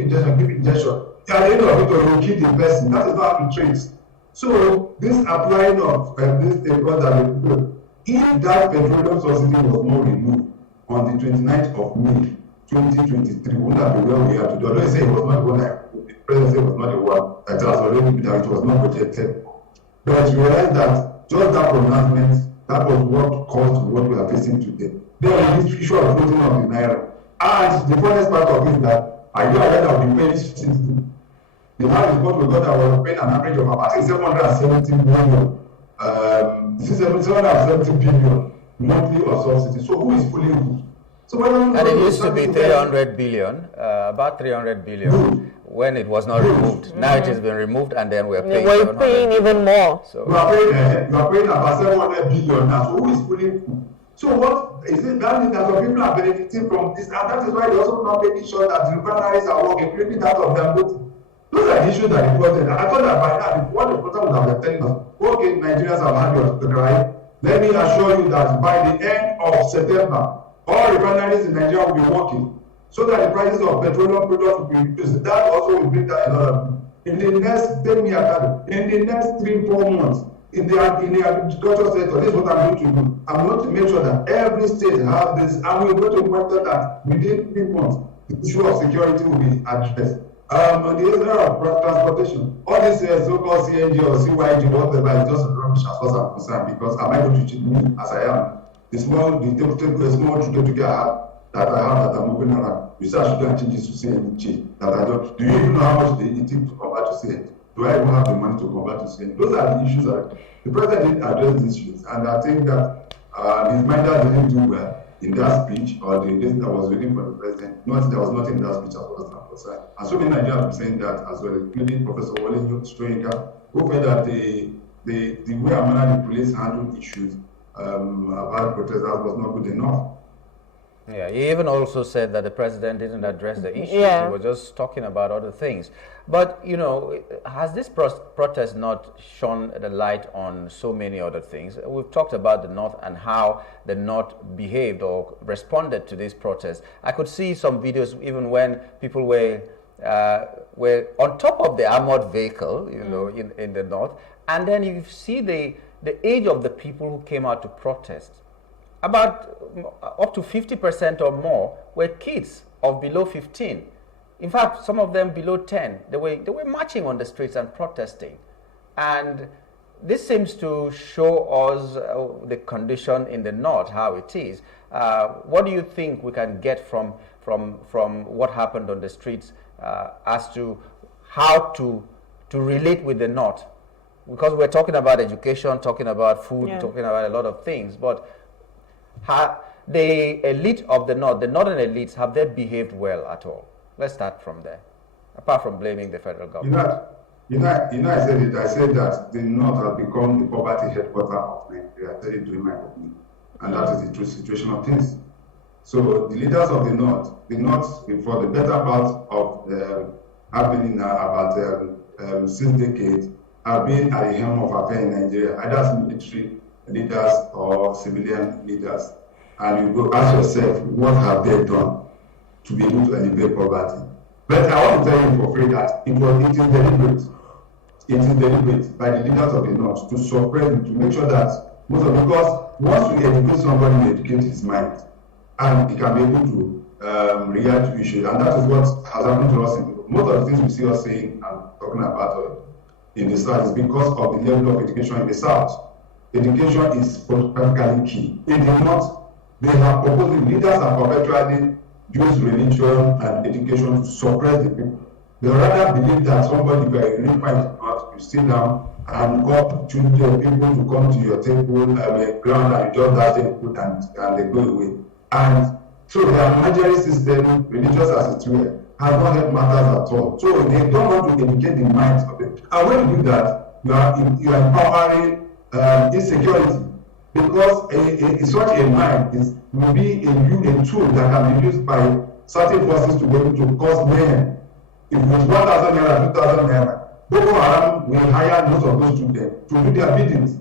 injection. At the end of it, you will kill the person. That is not how to treat. So this applying of this thing, if that petroleum subsidy was not removed on the 29th of May 2023, wouldn't have been where we are today. Although say it was not the one the president said was not the one that has already been that it was not projected. But you realize that just that pronouncement, that was what caused what we are facing today. Then this issue of floating of the naira. And the funniest part of it is that I know that I've been paying since the last report we got that was paying an average of about 770 million, 770 billion monthly of subsidy. So who is fully who? So and it used to be 300 billion, about 300 billion when it was not removed. Now it has been removed, and then we're paying. We're paying even more. So you are paying about 700 billion now. So who is fully who? So what is it that some people are benefiting from this, and that is why they also not making sure that the refineries are working, including that of them. Those are the issues that the president. I thought that by now, what the president would have been telling us, okay, Nigerians have had your cry. Let me assure you that by the end of September, all refineries in Nigeria will be working, so that the prices of petroleum products will be reduced. That also will bring down a lot of in the next 3-4 months. In the agriculture sector, this is what I'm going to do. I'm going to make sure that every state has this, and we're going to monitor that within 3 months, the issue of security will be addressed. On the area of transportation, all this so-called CNG or CYG, whatever, is just rubbish as far as I'm concerned, because am I going to cheat me as I am? The small ticket that I'm moving around, you say I shouldn't change this to CNG, that I don't. Do you even know how much they need to convert to CNG? Do I even have the money to convert to CNG? Those are the issues that the president didn't address these issues, and I think that his minder didn't do well in that speech, or the thing that was waiting for the president. There was nothing in that speech as well as I'm concerned. And so many Nigerians have been saying that as well, including Professor Wale Soyinka, who felt that the way and manner the police handled issues about protesters was not good enough. Yeah, he even also said that the president didn't address the issues. Yeah. He was just talking about other things. But, you know, has this protest not shone the light on so many other things? We've talked about the North and how the North behaved or responded to this protest. I could see some videos even when people were on top of the armored vehicle, you know, in the North. And then you see the age of the people who came out to protest. About up to 50% or more were kids of below 15. In fact, some of them below 10. They were marching on the streets and protesting. And this seems to show us the condition in the North, how it is. What do you think we can get from what happened on the streets as to how to relate with the North? Because we're talking about education, talking about food, talking about a lot of things, but the elite of the northern elites, have they behaved well at all? Let's start from there, apart from blaming the federal government. I said that the North has become the poverty headquarters of Nigeria. I said it during my opening, and that is the true situation of things. So the leaders of the North, for the better part of happening about 6 decades, have been at the helm of affairs in Nigeria, either as military leaders or civilian leaders. And you go ask yourself, what have they done to be able to elevate poverty? But I want to tell you for free that it is deliberate. It is deliberate by the leaders of the North to suppress it, to make sure that because once you educate somebody, you educate his mind, and he can be able to react to issues. And that is what has happened to us. Most of the things we see us saying and talking about in the South is because of the level of education in the South. Education is practically key. In the North, they have proposed, leaders have perpetually used religion and education to suppress the people. They rather believe that somebody, if you are really quite smart, you sit down and call children, people to come to your table, ground, and you just dash them food and they go away. And so their managerial system, religious as it were, has not helped matters at all. So they don't want to educate the minds of them. And when you do that, you are empowering insecurity, because such a mind will be a tool that can be used by certain forces to be able to cause mayhem. If it was 1,000 naira, 2,000 naira, Boko Haram will hire most of those children to do their biddings.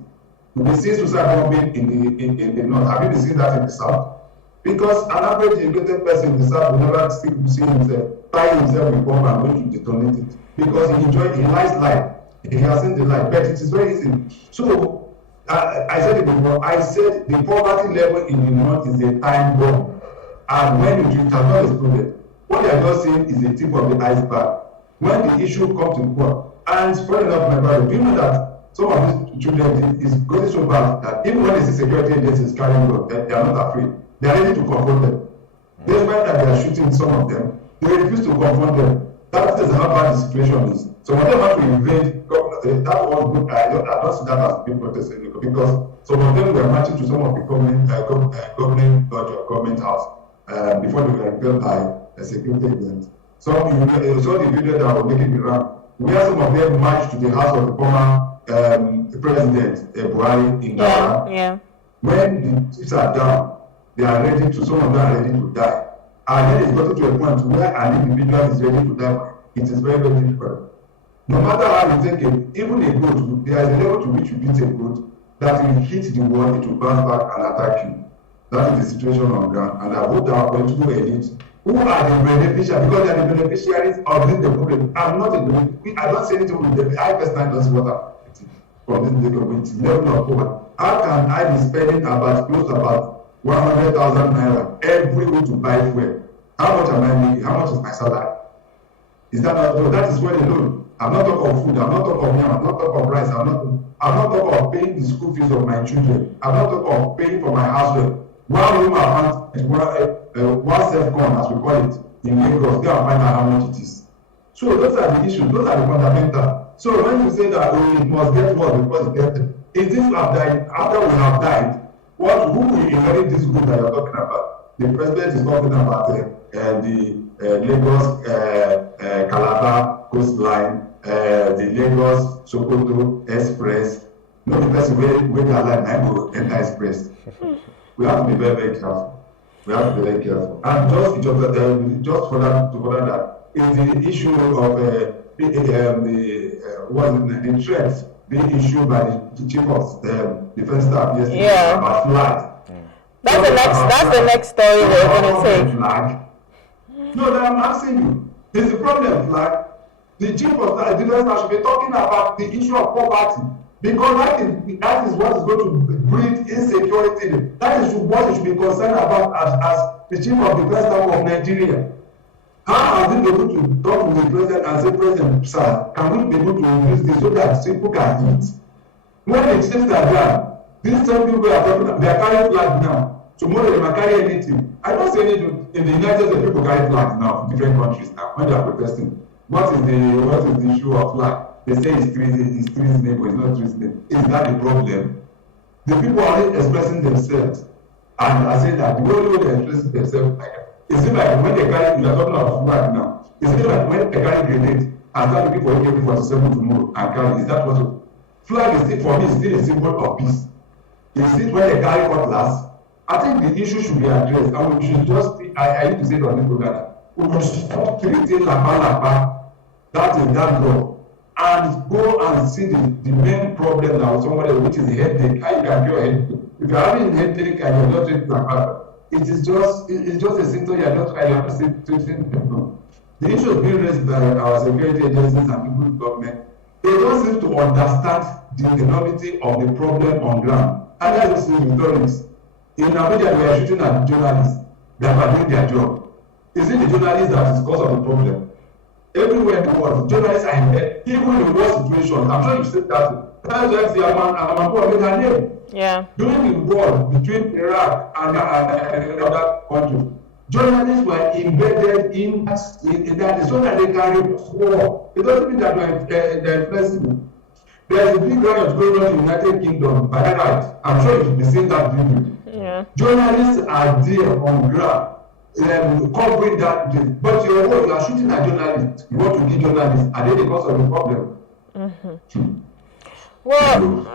We see suicide bombing in the North. Have you been seeing that in the South? Because an average educated person in the South will never see himself, tie himself with bomb and going to detonate it. Because he likes life. He has seen the light, but it is very easy. So, I said it before, I said the poverty level in the North is a time bomb. And when you do it, has not exploded. What they are just saying is the tip of the iceberg. When the issue comes to court, and funny enough, my brother, do you know that some of these children is going so bad that even when they see security agencies carrying gun, they are not afraid. They are ready to confront them. Despite that they are shooting some of them, they refuse to confront them. That is how bad the situation is. So when they want to invade, that was good. I don't see that as being protested because some of them were marching to some of the government house before they were killed by a security agent. Some you saw the video that was making the round, where some of them marched to the house of the former president Buhari in Ghana. Yeah. When the chiefs are down, they are ready to. Some of them are ready to die, and then it's gotten to a point where an individual is ready to die. It is very, very difficult. No matter how you take it, even a goat, there is a level to which you beat a goat that will hit the wall, it will bounce back and attack you. That is the situation on ground. And I hope that our political elite, who are the beneficiaries, because they are the beneficiaries of this development. I'm not a beneficiary. I don't say anything with them. I personally don't see what I'm getting from this development level of poverty. How can I be spending close to about 100,000 naira every week to buy fuel? How much am I making? How much is my salary? Is that not true? That is well alone. I'm not talking of food, I'm not talking of yam, I'm not talking of rice, I'm not talking of paying the school fees of my children, I'm not talking of paying for my house rent. One room apartment, one self-con, as we call it, in Lagos, go and find out how much it is. So those are the issues, those are the fundamental. So when you say that it must get worse because it gets if this have died, after we have died, who will inherit this good that you're talking about? The president is talking about the Lagos Calabar coastline, the Lagos Sokoto Express. No, the person where they are like I go enter express. We have to be very, very careful. We have to be very careful. And just for that is the issue of the threats being issued by the chief of defense staff yesterday about flag. That's the next story we're going to take. Flag. No, that I'm asking you. There's a problem, flag. The chief of defense staff should be talking about the issue of poverty, because that is what is going to breed insecurity. That is what you should be concerned about as the chief of defense staff of Nigeria. How are we able to talk to the president and say, President, sir, can we be able to use this so that people can eat? When the chiefs are down, these same people are talking about, they are carrying flag now. Tomorrow they might carry anything. I don't say anything. In the United States, people carry flags now in different countries now when they are protesting. What is the issue of flag? They say it's treasonable, it's not treasonable. Is that the problem? The people are expressing themselves. And I say that the only way they express themselves like that. Is it like when they carry, you are talking about flag now, is it like when they carry grenade and start looking for AK-47 tomorrow and carry, is that what? Flag is still, for me, still a symbol of peace. Is it when they carry cutlass? I think the issue should be addressed, and we should just, I need to say it on this program, we should stop treating Lapa, that is that law, and go and see the main problem now, somebody, which is headache. How you can cure headache? If you're having headache and you're not treating Lapa, it's just a symptom. You're not treating people. The issue is being raised by our security agencies and people in government. They don't seem to understand the enormity of the problem on ground. And that's the authorities. In Abuja, we are shooting at journalists that are doing their job. Is it the journalists that is the cause of the problem? Everywhere in the world, journalists are in there. Even in war situations, I'm sure you've said that. That's why the Amman made her name. Yeah. During the war between Iraq and other countries, journalists were embedded in that, so that they can report. It doesn't mean that they're flexible. There's a big riot going on in the United Kingdom, by that right. I'm sure you've been seeing that video. Yeah. Journalists are there on ground, covering that place. But you are shooting at journalists. You want to kill journalists. Are they the cause of the problem? Well,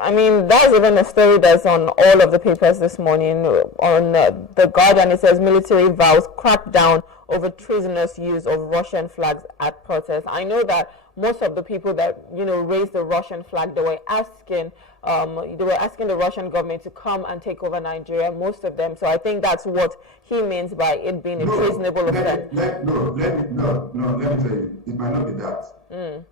I mean, that's even a story that's on all of the papers this morning. On The Guardian, it says military vows crack down over treasonous use of Russian flags at protests. I know that most of the people that, raised the Russian flag, they were asking the Russian government to come and take over Nigeria, most of them. So I think that's what he means by it being a treasonable offense. Let me tell you, it might not be that.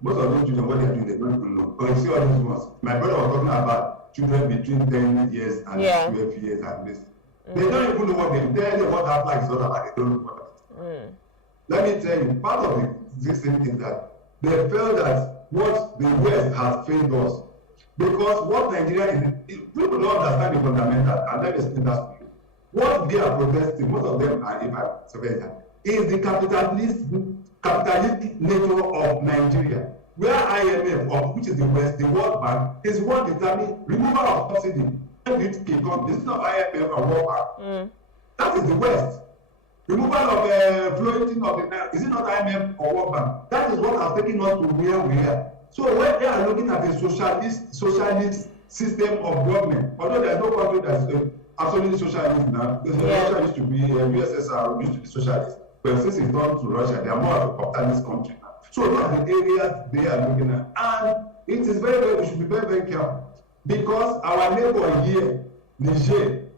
Most of those children, what they're doing, they don't even know. But you see all these ones. My brother was talking about children between 10 years and 12 years and this. They don't even know what that flag is all about. They don't know what that is. Let me tell you, part of this thing is that they felt that what the West has failed us. Because what Nigeria is, people don't understand the fundamental, and let me explain that to you. What they are protesting, most of them are, if I survey that, is the capitalistic nature of Nigeria, where IMF, which is the West, the World Bank, is what determines removal of subsidy. This is not IMF and World Bank. That is the West. Removal of floating of the naira, is it not IMF or World Bank? That is what has taken us to where we are. So when they are looking at a socialist system of government, although there is no country that is absolutely socialist now, because Russia used to be, USSR used to be socialist, but since it's turned to Russia, they are more of a capitalist country now. So those are the areas they are looking at. And it is we should be very, very careful. Because our neighbor here, Niger,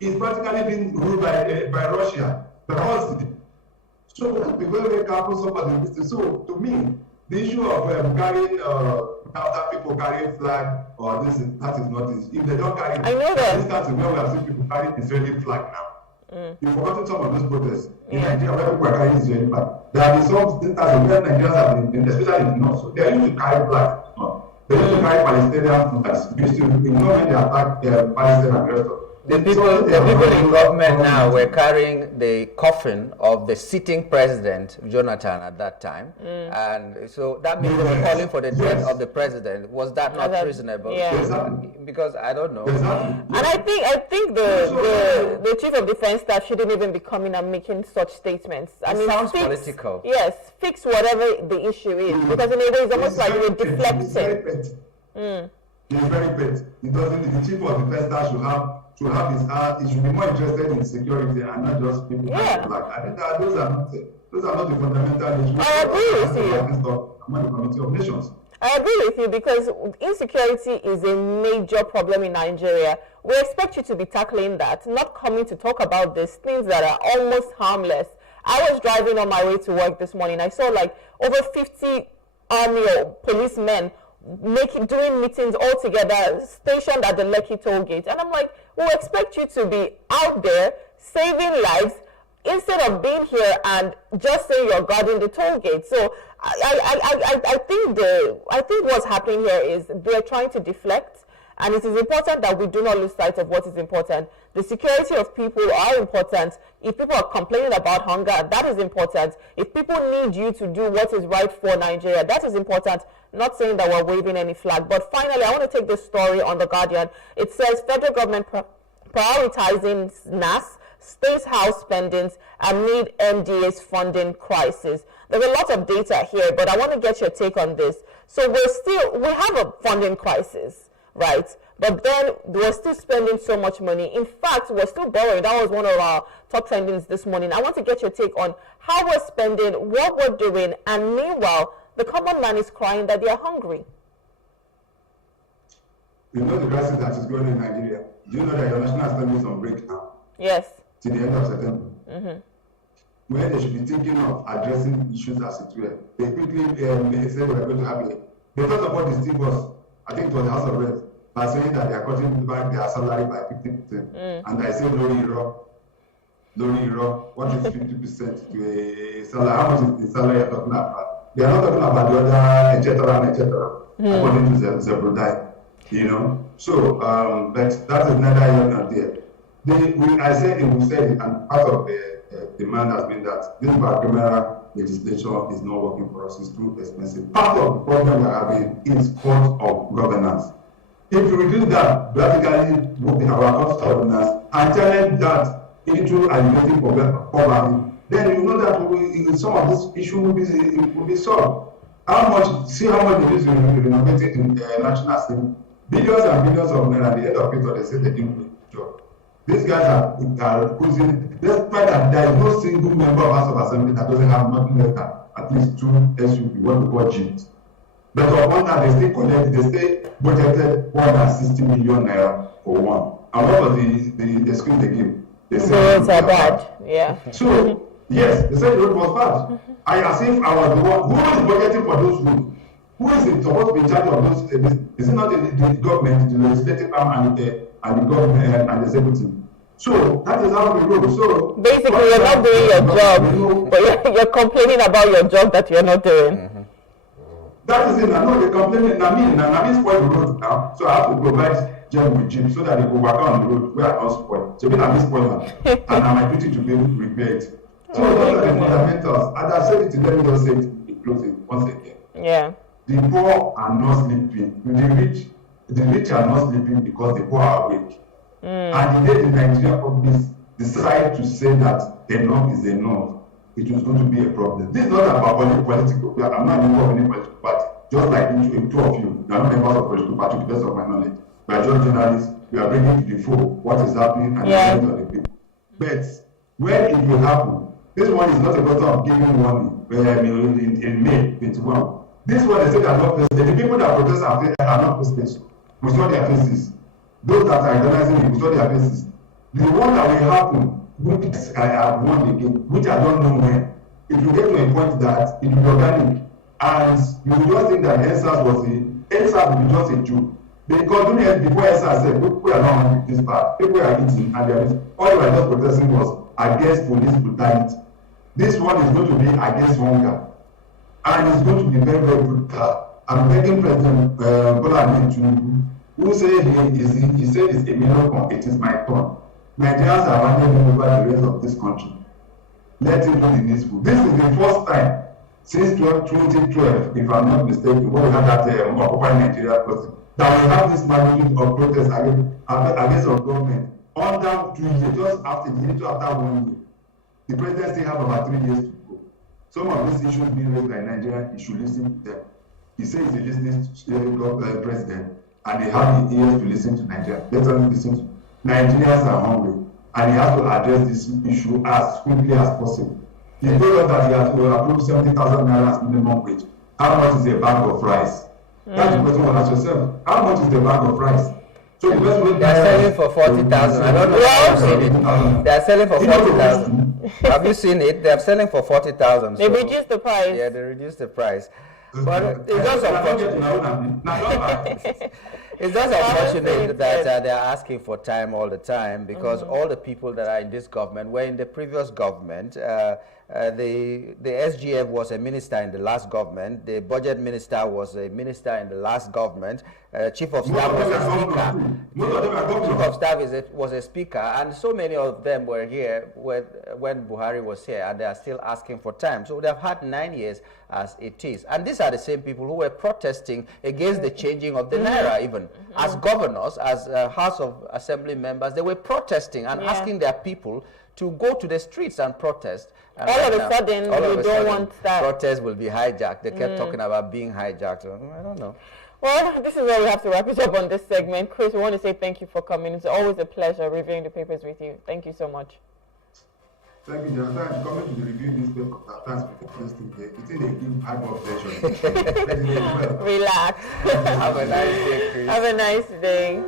is practically being ruled by Russia, by Russia. So we have to be very, very careful about this. So to me, the issue of carrying other people carrying flag or that is not it. If they don't carry, I know that. This country where we have seen people carrying Israeli flag now. You've forgotten some of those protests in Nigeria where people are carrying Israeli flag. There have been some instances where Nigerians have been, especially in the north, so they used to carry flags. They used to carry Palestinian flags. Used to, when they attack Palestine and the rest of The people in government now were carrying the coffin of the sitting president, Jonathan, at that time. And so that means they were calling for the death of the president. Was that not reasonable? Yeah. Because I don't know. And I think the chief of defense staff shouldn't even be coming and making such statements. I mean, sounds political. Yes, fix whatever the issue is. Because in a way, it's almost like you're deflecting. He's very pet. He doesn't. The chief of defense staff should have his heart. He should be more interested in security and not just people. I think that those are not the fundamental issues. I agree with you. Among the Committee of Nations. I agree with you because insecurity is a major problem in Nigeria. We expect you to be tackling that, not coming to talk about these things that are almost harmless. I was driving on my way to work this morning. I saw like over 50 army or policemen doing meetings all together, stationed at the Lekki toll gate. And I'm like, we expect you to be out there saving lives instead of being here and just saying you're guarding the toll gate. So I think what's happening here is they're trying to deflect, and it is important that we do not lose sight of what is important. The security of people are important. If people are complaining about hunger, that is important. If people need you to do what is right for Nigeria, that is important. Not saying that we're waving any flag. But finally, I want to take this story on The Guardian. It says federal government prioritizing NAS, state house spendings amid NDA's funding crisis. There's a lot of data here, but I want to get your take on this. So we have a funding crisis, right? But then we're still spending so much money. In fact, we're still borrowing. That was one of our top trendings this morning. I want to get your take on how we're spending, what we're doing, and meanwhile, the common man is crying that they are hungry. You know the crisis that is going on in Nigeria. Do you know that your national assembly is on break now? Yes. Till the end of September. Where they should be thinking of addressing issues as it were. They quickly they said we're going to have they thought about the Steve Boss, I think it was the House of Reps, by saying that they are cutting back their salary by 50%. And I said, Lori Iro, what is 50% to a salary? How much is the salary you're talking about? They are not talking about the other, etc., according to Zebrodai, you know. So, but that is neither here nor there. I said it, we said it, and part of the demand has been that this bicameral legislation is not working for us. It's too expensive. Part of the problem we're having is cost of governance. If you reduce that, drastically move our cost of governance and challenge that into alleviating poverty, then you know that some of this issue will be solved. How much they use in renovating the National Assembly? Billions and billions of naira. At the end of it, they say they didn't do the job. These guys are cruising, despite that there is no single member of House of Assembly that doesn't have nothing less than at least 2 SUV, what we call jeeps. But upon that, they still budgeted 160 million naira for one. And what was the excuse they gave? They said roads are bad. Yeah. So, yes, they said the road was bad. I as if I was the one who is budgeting for those roads. Who is supposed to be in charge of those? Is it not the government, the legislative arm, and the government and the executive? So that is how we roll. So basically, you're not doing your job, but you're complaining about your job that you're not doing. That is it. I know they're complaining. I mean, spoil the road now. So I have to provide them with jeep so that they go work on the road where I don't spoil. So when I miss spoil and I'm my duty to be able to repair it. So those are the fundamentals. And I said it to them, just say it in closing once again. Yeah. The poor are not sleeping. The rich are not sleeping because the poor are awake. And the day the Nigerian public decide to say that enough is enough, it is going to be a problem. This is not about only political. I'm not involved in any political party. Just like two of you, you are not members of political party to the best of my knowledge. We are just journalists. We are bringing to the fore what is happening and the of the people. But when it will happen, this one is not a matter of giving warning in May 21. This one they say are not president. The people that protest are not presidents. We saw their faces. Those that are organizing it, we saw their faces. The one that will happen, which I have warned again, which I don't know when, it will get to a point that it will be organic. And you will just think that NSAS will be just a joke. Because before NSAS said, people are not on this part, people are eating, and all they were just protesting was against police brutality. This one is going to be against hunger. And it's going to be very, very brutal. I'm begging President Bola Ahmed Tinubu, who said he said it's a miracle, it is my turn. Nigerians are handing over the rest of this country. Let him do the needful. This is the first time since 2012, if I'm not mistaken, when we had that Occupy Nigeria protest, that we have this magnitude of protest against our government under 2 years, just after 1 year. The president still have about 3 years to go. Some of these issues being raised by Nigeria, he should listen to them. He says he's a listening president, and they have the ears to listen to Nigeria. Let us listen to Nigerians are hungry, and he has to address this issue as quickly as possible. He told us that he has to approve 70,000 naira as minimum wage. How much is a bag of rice? That's the question you ask yourself. How much is the bag of rice? So the best way they're selling for 40,000. I don't know if you've seen it. They're selling for 40,000. Have you seen it? They're selling for 40,000. They reduced the price. Yeah, they reduced the price. But it's just unfortunate. It's just unfortunate that they're asking for time all the time, because all the people that are in this government were in the previous government. The SGF was a minister in the last government. The budget minister was a minister in the last government. Chief of staff was a speaker. Chief of staff was a speaker, and so many of them were here when Buhari was here, and they are still asking for time. So they have had 9 years as it is. And these are the same people who were protesting against the changing of the Naira even. As governors, as House of Assembly members, they were protesting and asking their people to go to the streets and protest. And all of a sudden, you don't want that. Protest will be hijacked. They kept talking about being hijacked. So, I don't know. Well, this is where we have to wrap it up on this segment. Chris, we want to say thank you for coming. It's always a pleasure reviewing the papers with you. Thank you so much. Thank you, Jonathan. Coming to the review newspaper, thanks for listening here. It's in a give high blood pressure. Relax. Have a nice day, Chris. Have a nice day.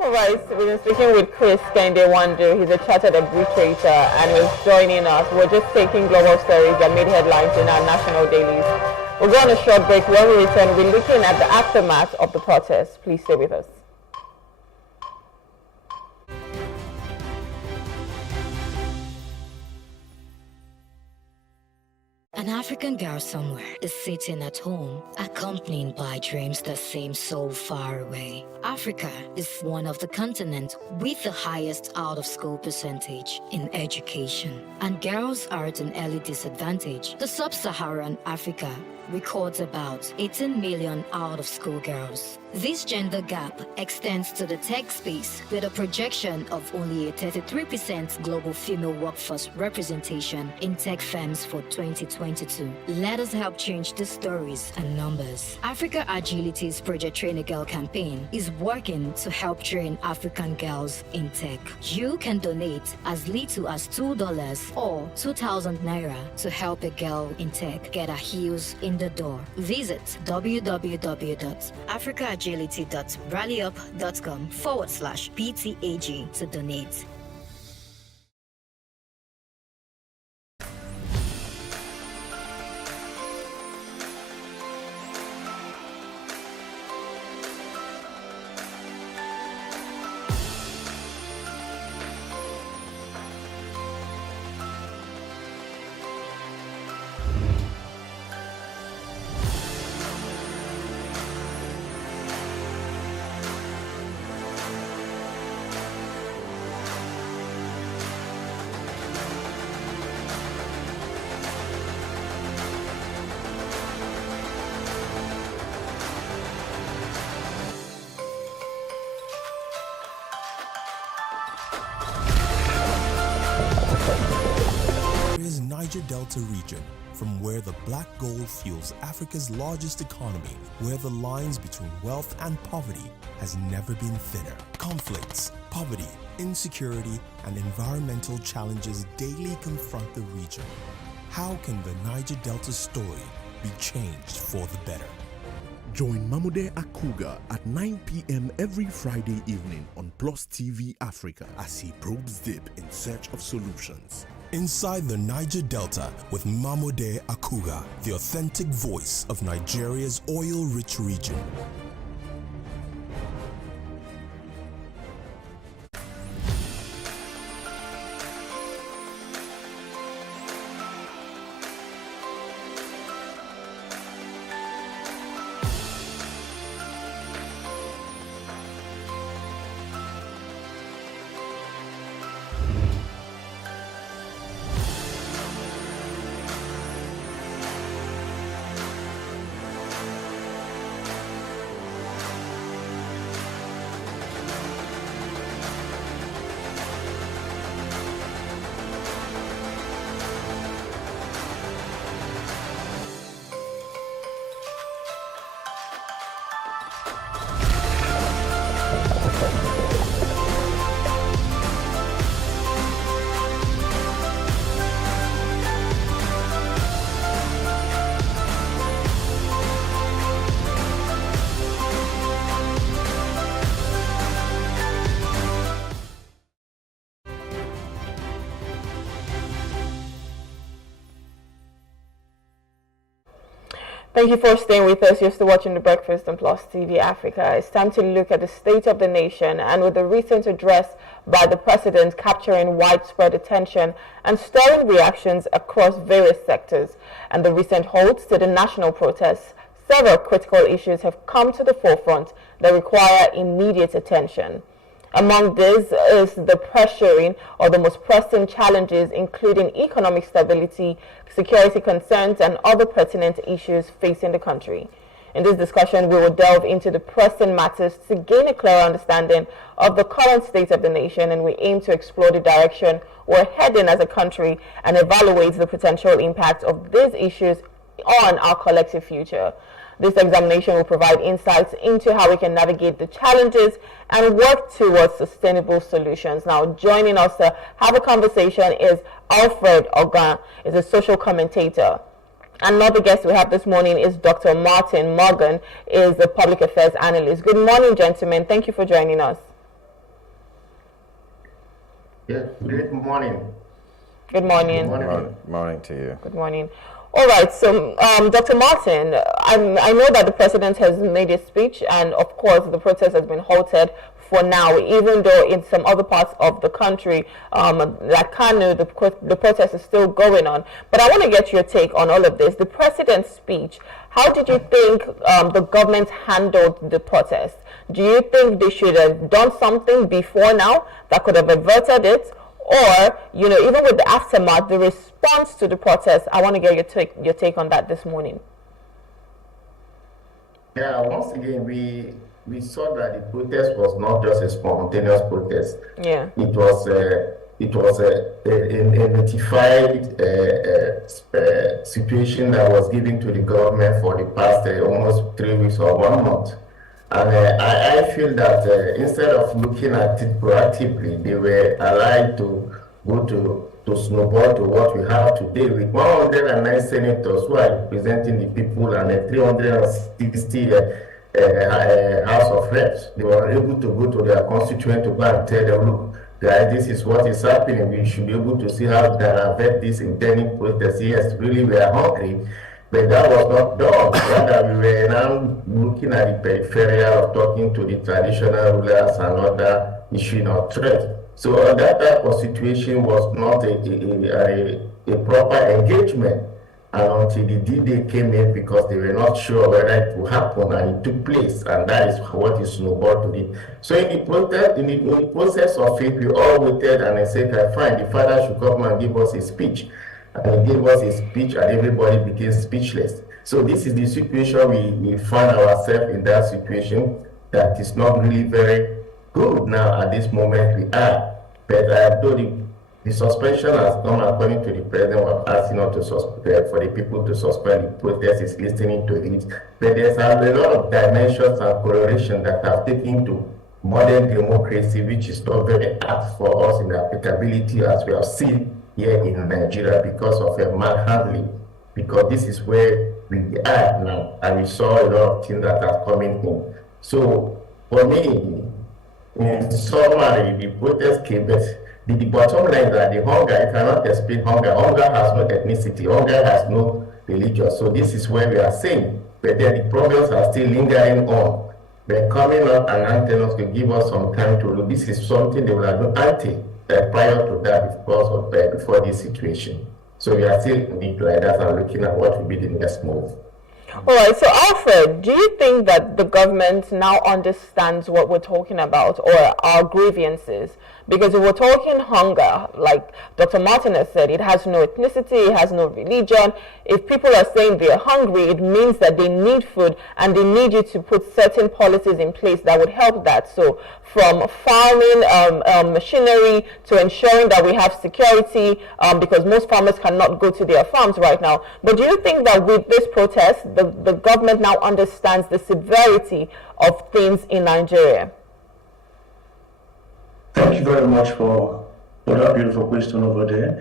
All right, so we've been speaking with Chris Kende Wando. He's a chartered arbitrator and he's joining us. We're just taking global stories that made headlines in our national dailies. We'll go on a short break. When we return, we'll be looking at the aftermath of the protest. Please stay with us. An African girl somewhere is sitting at home, accompanied by dreams that seem so far away. Africa is one of the continents with the highest out-of-school percentage in education, and girls are at an early disadvantage. The sub-Saharan Africa records about 18 million out-of-school girls. This gender gap extends to the tech space with a projection of only a 33% global female workforce representation in tech firms for 2022. Let us help change the stories and numbers. Africa Agility's Project Train a Girl campaign is working to help train African girls in tech. You can donate as little as $2 or 2,000 Naira to help a girl in tech get her heels in the door. Visit www.africaagility.rallyup.com/PTAG to donate. Niger Delta region, from where the black gold fuels Africa's largest economy, where the lines between wealth and poverty has never been thinner. Conflicts, poverty, insecurity, and environmental challenges daily confront the region. How can the Niger Delta story be changed for the better? Join Mamude Akuga at 9 p.m. every Friday evening on Plus TV Africa as he probes deep in search of solutions. Inside the Niger Delta with Mamude Akuga, the authentic voice of Nigeria's oil-rich region. Thank you for staying with us. You're still watching The Breakfast on Plus TV Africa. It's time to look at the state of the nation, and with the recent address by the president capturing widespread attention and stirring reactions across various sectors, and the recent holds to the national protests, several critical issues have come to the forefront that require immediate attention. Among these is the pressuring or the most pressing challenges, including economic stability, security concerns, and other pertinent issues facing the country. In this discussion, we will delve into the pressing matters to gain a clear understanding of the current state of the nation, and we aim to explore the direction we're heading as a country and evaluate the potential impact of these issues on our collective future. This examination will provide insights into how we can navigate the challenges and work towards sustainable solutions. Now, joining us to have a conversation is Alfred Ogan, is a social commentator. Another guest we have this morning is Dr. Martin Morgan, is a public affairs analyst. Good morning, gentlemen. Thank you for joining us. Yeah, good morning. Good morning. Good morning. Morning to you. Good morning. All right, so Dr. Martin, I know that the president has made a speech, and of course the protest has been halted for now, even though in some other parts of the country, like Kanu, the protest is still going on. But I want to get your take on all of this. The president's speech, how did you think the government handled the protest? Do you think they should have done something before now that could have averted it? Or, you know, even with the aftermath, the response to the protest, I want to get your take on that this morning. Yeah, once again, we saw that the protest was not just a spontaneous protest. Yeah. It was a notified situation that was given to the government for the past almost 3 weeks or 1 month. And I feel that instead of looking at it proactively, they were allowed to go to snowball to what we have today with 109 senators who are representing the people and 360 House of Reps. They were able to go to their constituents to go and tell them, look, guys, this is what is happening. We should be able to see how they avert this intending protest. Yes, really, we are hungry. But that was not done. Rather, we were now looking at the peripheral of talking to the traditional rulers and other issues of threat. So that type of situation was not a proper engagement. And until the D-Day came in, because they were not sure whether it would happen, and it took place, and that is what is snowballed to it. So in the process of it, we all waited and I said, fine, the father should come and give us a speech. And he gave us a speech, and everybody became speechless. So this is the situation we find ourselves in, that situation that is not really very good now at this moment we are. But I have told you, the suspension has come according to the president. We're asking not to for the people to suspend the protest, is listening to it. But there's a lot of dimensions and correlation that have taken to modern democracy, which is not very apt for us in applicability, as we have seen here in Nigeria, because of a manhandling, because this is where we are now, and we saw a lot of things that are coming in. So for me, in summary, the protest came, but the bottom line is that the hunger, you cannot explain hunger. Hunger has no ethnicity, hunger has no religion. So this is where we are saying, but then the problems are still lingering on. They're coming up and asking us to give us some time to look. This is something they will have done prior to that, before this situation. So we are still in it like that and looking at what will be the next move. All right, so Alfred, do you think that the government now understands what we're talking about, or our grievances? Because if we're talking hunger, like Dr. Martin has said, it has no ethnicity, it has no religion. If people are saying they're hungry, it means that they need food, and they need you to put certain policies in place that would help that. So from farming machinery to ensuring that we have security, because most farmers cannot go to their farms right now. But do you think that with this protest, the government now understands the severity of things in Nigeria? Thank you very much for that beautiful question over there.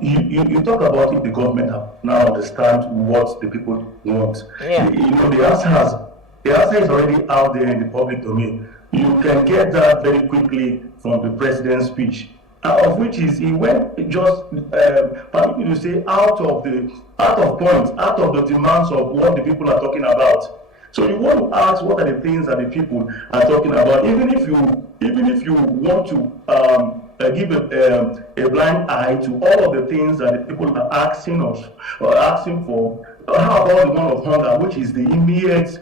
You talk about if the government now understands what the people want. Yeah. You know, the answer is already out there in the public domain. You can get that very quickly from the president's speech. of which is he went just permit me to say out of the demands of what the people are talking about. So you want to ask what are the things that the people are talking about, even if you want to give a blind eye to all of the things that the people are asking us or asking for. How about the one of hunger, which is the immediate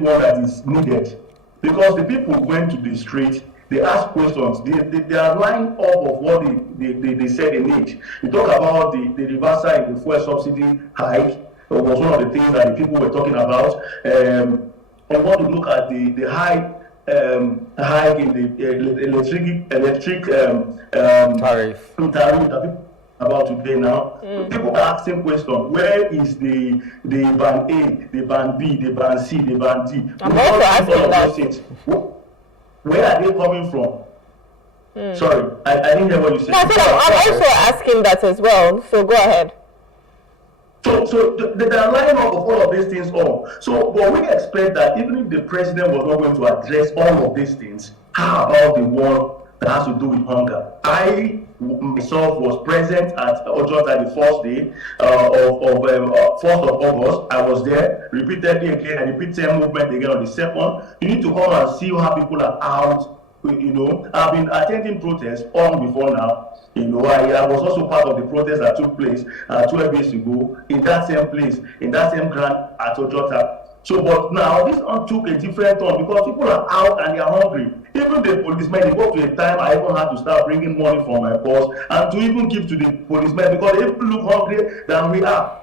one that is needed? Because the people went to the street, they ask questions, they are lined up of what they said they need. You talk about the reversal in the fuel subsidy hike. It was one of the things that the people were talking about. I want to look at the high hike in the electric tariff that about today now. People are asking questions. Where is the band A, the band B, the band C, the band D? I'm also asking that. Where are they coming from? Sorry, I didn't hear what you said. No, I'm also asking that as well. So go ahead. So the lining up of all of these things So, but we expect that even if the president was not going to address all of these things, how about the one that has to do with hunger? I myself was present at Ojota the first day of 1st of August. I was there repeatedly again. I repeated movement again on the 2nd. You need to come and see how people are out. I've been attending protests on before now. I was also part of the protest that took place 12 years ago in that same place, in that same ground at Ojota. So, but now this one took a different turn because people are out and they are hungry. Even the policemen, they got to a time I even had to start bringing money from my purse and to even give to the policemen because they even look hungrier than we are.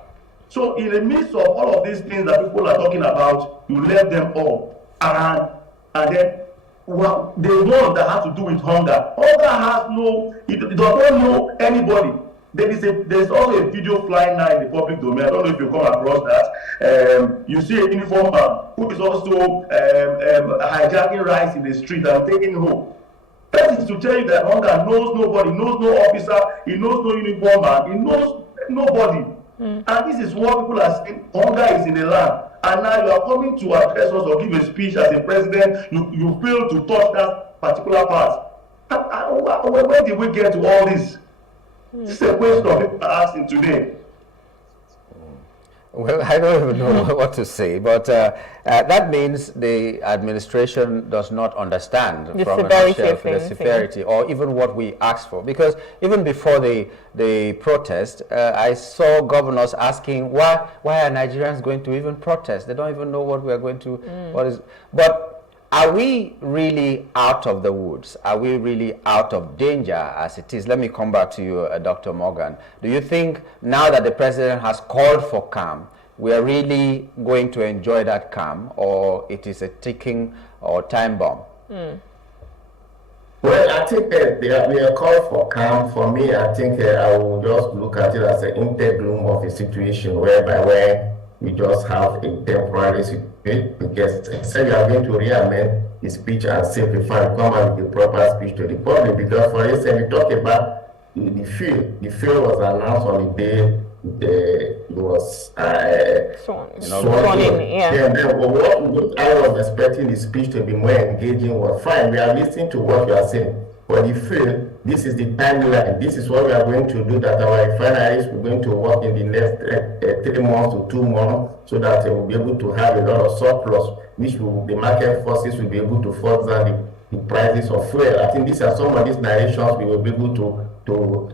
So, in the midst of all of these things that people are talking about, you left them all, and then the one that has to do with hunger has it does not know anybody. There's also a video flying now in the public domain. I don't know if you come across that. You see a uniformed man who is also hijacking rice in the street and taking home. That is to tell you that hunger knows nobody, knows no officer, he knows no uniformed man, he knows nobody. And this is what people are saying, hunger is in the land. And now you are coming to address us or give a speech as a president, you fail to touch that particular part. Where did we get to all this? This is a question people are asking today. Well, I don't even know what to say, but that means the administration does not understand the severity or even what we asked for. Because even before the protest, I saw governors asking why are Nigerians going to even protest? They don't even know what we are going to. But are we really out of the woods? Are we really out of danger as it is? Let me come back to you, Dr. Morgan. Do you think now that the president has called for calm, we are really going to enjoy that calm, or it is a ticking or time bomb? Well, I think we are called for calm. For me, I think I will just look at it as an intergloom of a situation where we just have a temporary situation, because say you are going to re-amend the speech and simplify, come out with the proper speech to the public. Because for instance, we talk about the field. The field was announced on the day it was sworn in. Yeah. Then what I was expecting the speech to be more engaging was fine. We are listening to what you are saying. For the field, this is the timeline. This is what we are going to do, that our refineries are going to work in the next 3 months to 2 months, so that we'll be able to have a lot of surplus, which the market forces will be able to force down the prices of fuel. I think these are some of these narrations we will be able to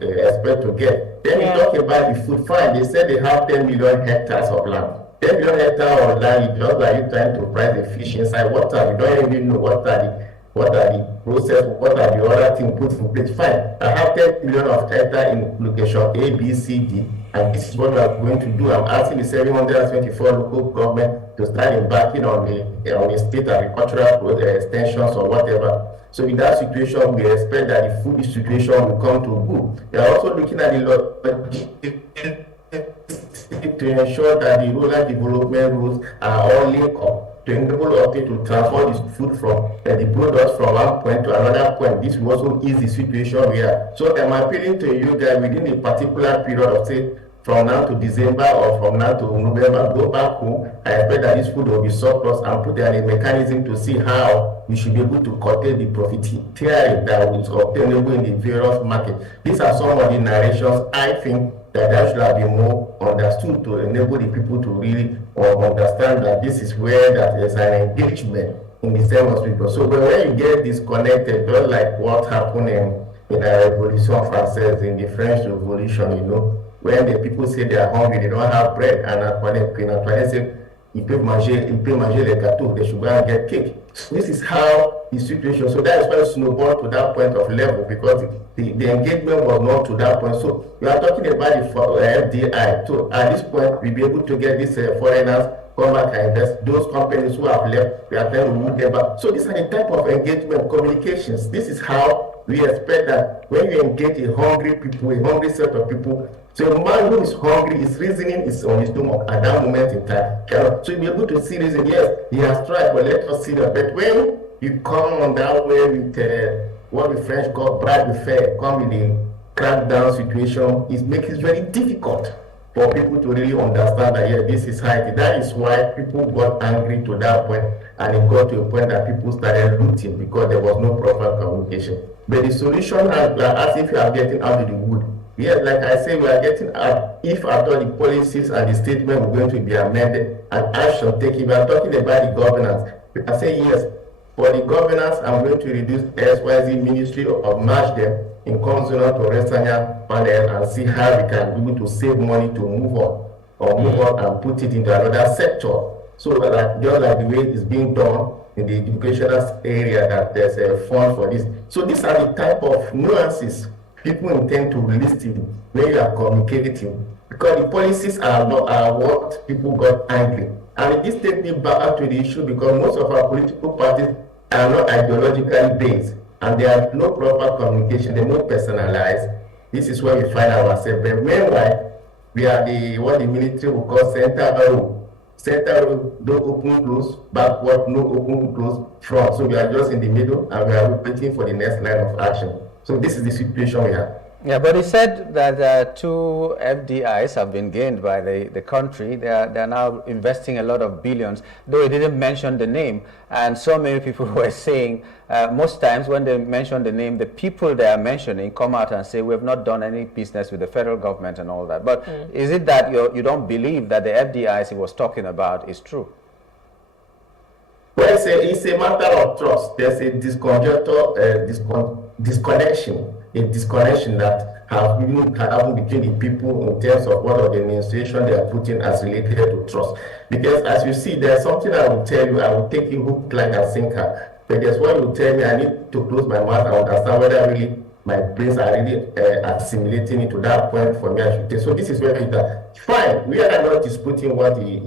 expect to get. Then we talk about the food. Fine, they said they have 10 million hectares of land. 10 million hectares of land, just like you trying to price the fish inside water. We don't even know what are the process, what are the other things put in place. Fine, I have 10 million of hectares in location A, B, C, D, and this is what we are going to do. I'm asking the 724 local government to start embarking on the state agricultural extensions or whatever. So in that situation, we expect that the food situation will come to good. We are also looking at the to ensure that the rural development routes are all linked up to enable us to transfer this food from the products from one point to another point. This will also ease the situation we are. So I'm appealing to you that within a particular period of say from now to December or from now to November, go back home. I expect that this food will be surplus and put in a mechanism to see how we should be able to curtail the profiteering that is obtainable in the various markets. These are some of the narrations I think that should have been more understood to enable the people to really understand that this is where that there's an engagement in the same hospital. So when you get disconnected, just like what happened in the Revolution Française, in the French Revolution, you know, when the people say they are hungry, they don't have bread, and when they say ils peuvent manger les gâteaux, they should go and get cake. So this is how the situation. So that is why it snowballed to that point of level, because the engagement was not to that point. So we are talking about the FDI. So at this point, we'll be able to get these foreigners come back and invest. Those companies who have left, we are trying to move them back. So these are the type of engagement communications. This is how we expect that when you engage a hungry people, a hungry set of people. So a man who is hungry, his reasoning is on his stomach at that moment in time. So you'll be able to see reason, yes, he has tried, but let us see that. But when you come on that way with what the French call bras de fer, come with the crackdown situation, it makes it very difficult for people to really understand that, yeah, this is how it is. That is why people got angry to that point, and it got to a point that people started looting because there was no proper communication. But the solution, as if you are getting out of the wood, yes, like I say, we are getting out. If after the policies and the statement are going to be amended and action taken, we are talking about the governance. I say yes, for the governance, I'm going to reduce XYZ ministry or merge them in consonant to Resanya panel and see how we can be able to save money to move on and put it into another sector. So that just like the way it's being done in the educational area, that there's a fund for this. So these are the type of nuances people intend to listen when you are communicating, because the policies are what people got angry. And this takes me back to the issue, because most of our political parties are not ideologically based, and there are no proper communication, they're more personalized. This is where we find ourselves. But meanwhile, we are what the military will call center road, no open close, backward, no open close, front. So we are just in the middle, and we are waiting for the next line of action. So this is the situation we have. Yeah, but he said that 2 FDIs have been gained by the country. They are now investing a lot of billions, though he didn't mention the name. And so many people were saying, most times when they mention the name, the people they are mentioning come out and say, we have not done any business with the federal government and all that. But is it that you don't believe that the FDIs he was talking about is true? Well, it's a matter of trust. There's a disconnection that have happened between the people in terms of what the administration they are putting as related to trust. Because as you see, there's something I will tell you, I will take you hook, line, and sinker. But there's what you tell me, I need to close my mouth and understand whether really my brains are really assimilating it to that point for me. I should take. So this is where it is. Fine, we are not disputing what the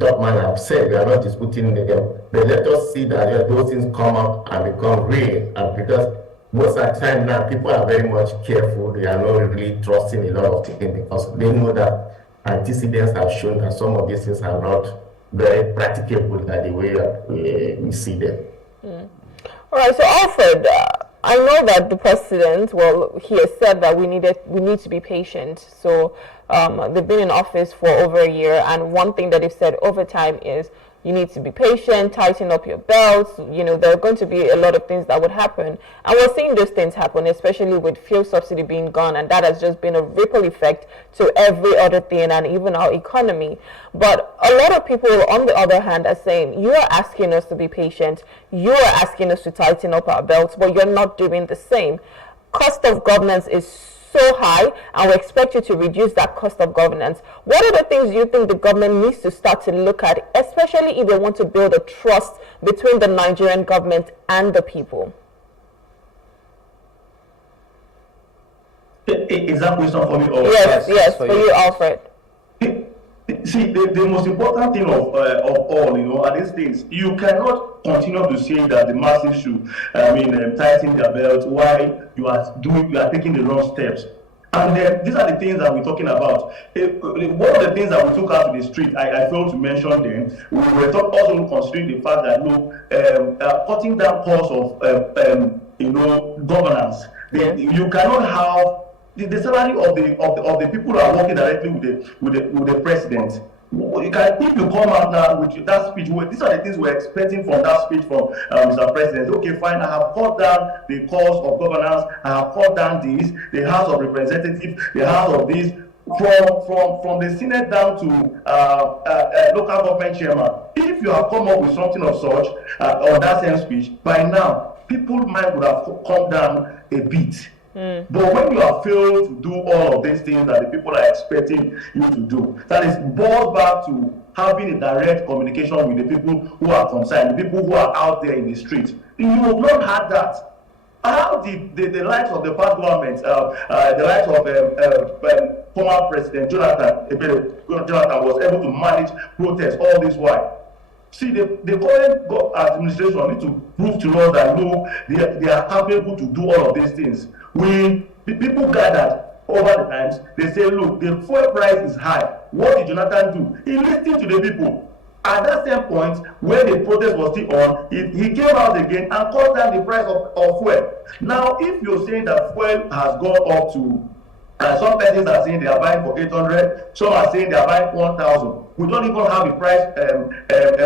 top man have said. We are not disputing them. But let us see that those things come up and become real. And because most of the time now, people are very much careful. They are not really trusting a lot of things because they know that antecedents have shown that some of these things are not very practicable like the way we see them. All right, so Alfred, I know that the president, well, he has said that we need to be patient. So they've been in office for over a year, and one thing that they've said over time is you need to be patient, tighten up your belts. You know, there are going to be a lot of things that would happen. And we're seeing those things happen, especially with fuel subsidy being gone. And that has just been a ripple effect to every other thing and even our economy. But a lot of people, on the other hand, are saying, you are asking us to be patient. You are asking us to tighten up our belts, but you're not doing the same. Cost of governance is so high, and we expect you to reduce that cost of governance. What are the things you think the government needs to start to look at, especially if they want to build a trust between the Nigerian government and the people? Is that question for me? Yes, for you, Alfred. See, the most important thing of all, you know, are these things. You cannot continue to say that the masses should, tighten their belts while you are taking the wrong steps. And then these are the things that we're talking about. One of the things that we took out to the street, I failed to mention them. We were also considering the fact that cutting down costs of governance. You cannot have the salary of the people who are working directly with the president. You can, if you come out now with that speech, these are the things we're expecting from that speech from Mr. President. Okay, fine, I have cut down the cost of governance, I have cut down this, the House of Representatives, the House of this, from the Senate down to local government chairman. If you have come up with something of such on that same speech, by now, people's mind would have come down a bit. But when you have failed to do all of these things that the people are expecting you to do, that is boils back to having a direct communication with the people who are concerned, the people who are out there in the street. You have not had that. How did the likes of the past government, the likes of former President Jonathan was able to manage protests all this while? See, the current administration need to prove to us that no, they are capable to do all of these things. When the people gathered over the times, they say, look, the fuel price is high. What did Jonathan do? He listened to the people. At that same point, when the protest was still on, he came out again and cut down the price of fuel. Now, if you're saying that fuel has gone up to, some persons are saying they are buying for 800, some are saying they are buying 1,000. We don't even have a price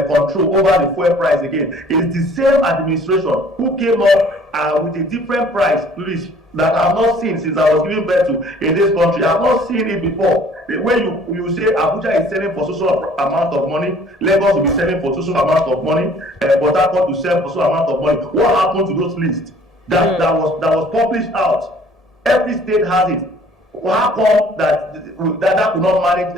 control over the fuel price again. It's the same administration who came up with a different price list that I have not seen since I was giving birth to in this country. I have not seen it before. When you say Abuja is selling for so amount of money, Lagos will be selling for so amount of money, Port Harcourt to sell for so amount of money. What happened to those lists? That was published out. Every state has it. How come that could not manage?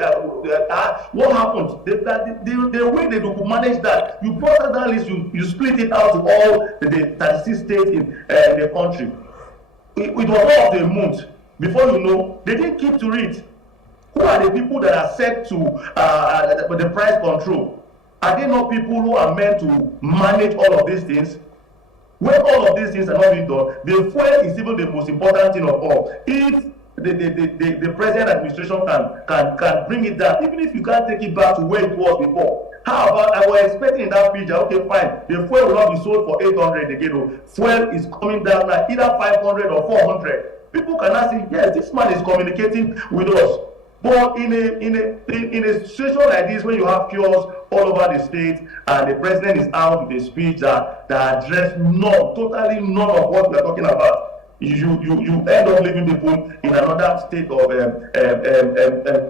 What happened? The way they could manage that, you brought out that list, you split it out to all the 36 states in the country. It was all of the month. Before you know, they didn't keep to it. Who are the people that are set to the price control? Are they not people who are meant to manage all of these things? When all of these things are not being done, the fuel is even the most important thing of all. If the present administration can bring it down, even if you can't take it back to where it was before. How about, I was expecting in that picture, okay, fine, the fuel will not be sold for 800 again. Fuel is coming down now, either 500 or 400. People can ask, yes, this man is communicating with us. But in a situation like this, when you have kiosks all over the state and the president is out with a speech that address totally none of what we are talking about, you end up leaving people in another state of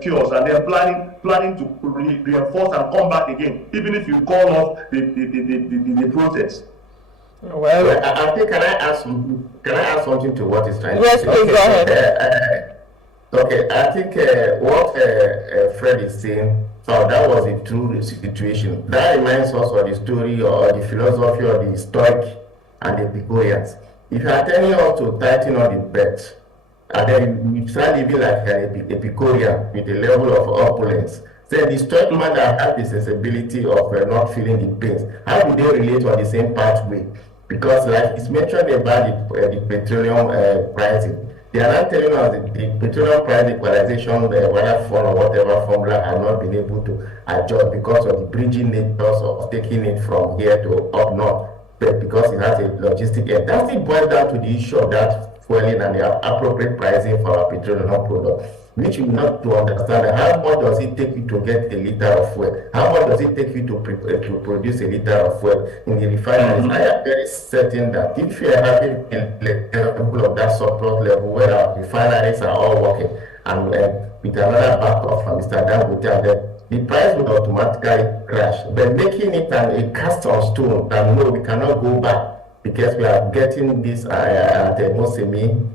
chaos, and they're planning to reinforce and come back again, even if you call off the protest. Well, I think can I add something to what is trying to say? Yes, please go ahead. Okay, I think what Fred is saying, so that was a true situation. That reminds us of the story or the philosophy of the Stoic and the Epicureans. If you are telling us to tighten on the belt, and then you start living like an Epicurean with a level of opulence, then the Stoic man that has the sensibility of not feeling the pains, how do they relate on the same pathway? Because like it's mentioned about the petroleum pricing, they are not telling us that the petroleum price equalization, whether fund or whatever formula, have not been able to adjust because of the bridging nature of taking it from here to up north. But because it has a logistic end, that still boils down to the issue of that fueling and the appropriate pricing for our petroleum product, which we have to understand how much does it take you to get a liter of fuel? How much does it take you to produce a liter of fuel in the refineries? I am very certain that if you are having a level of that surplus level where our refineries are all working and with another backup from Mr. Dangote, the price would automatically crash. But making it a cast on stone that no, we cannot go back because we are getting this at the Mosemi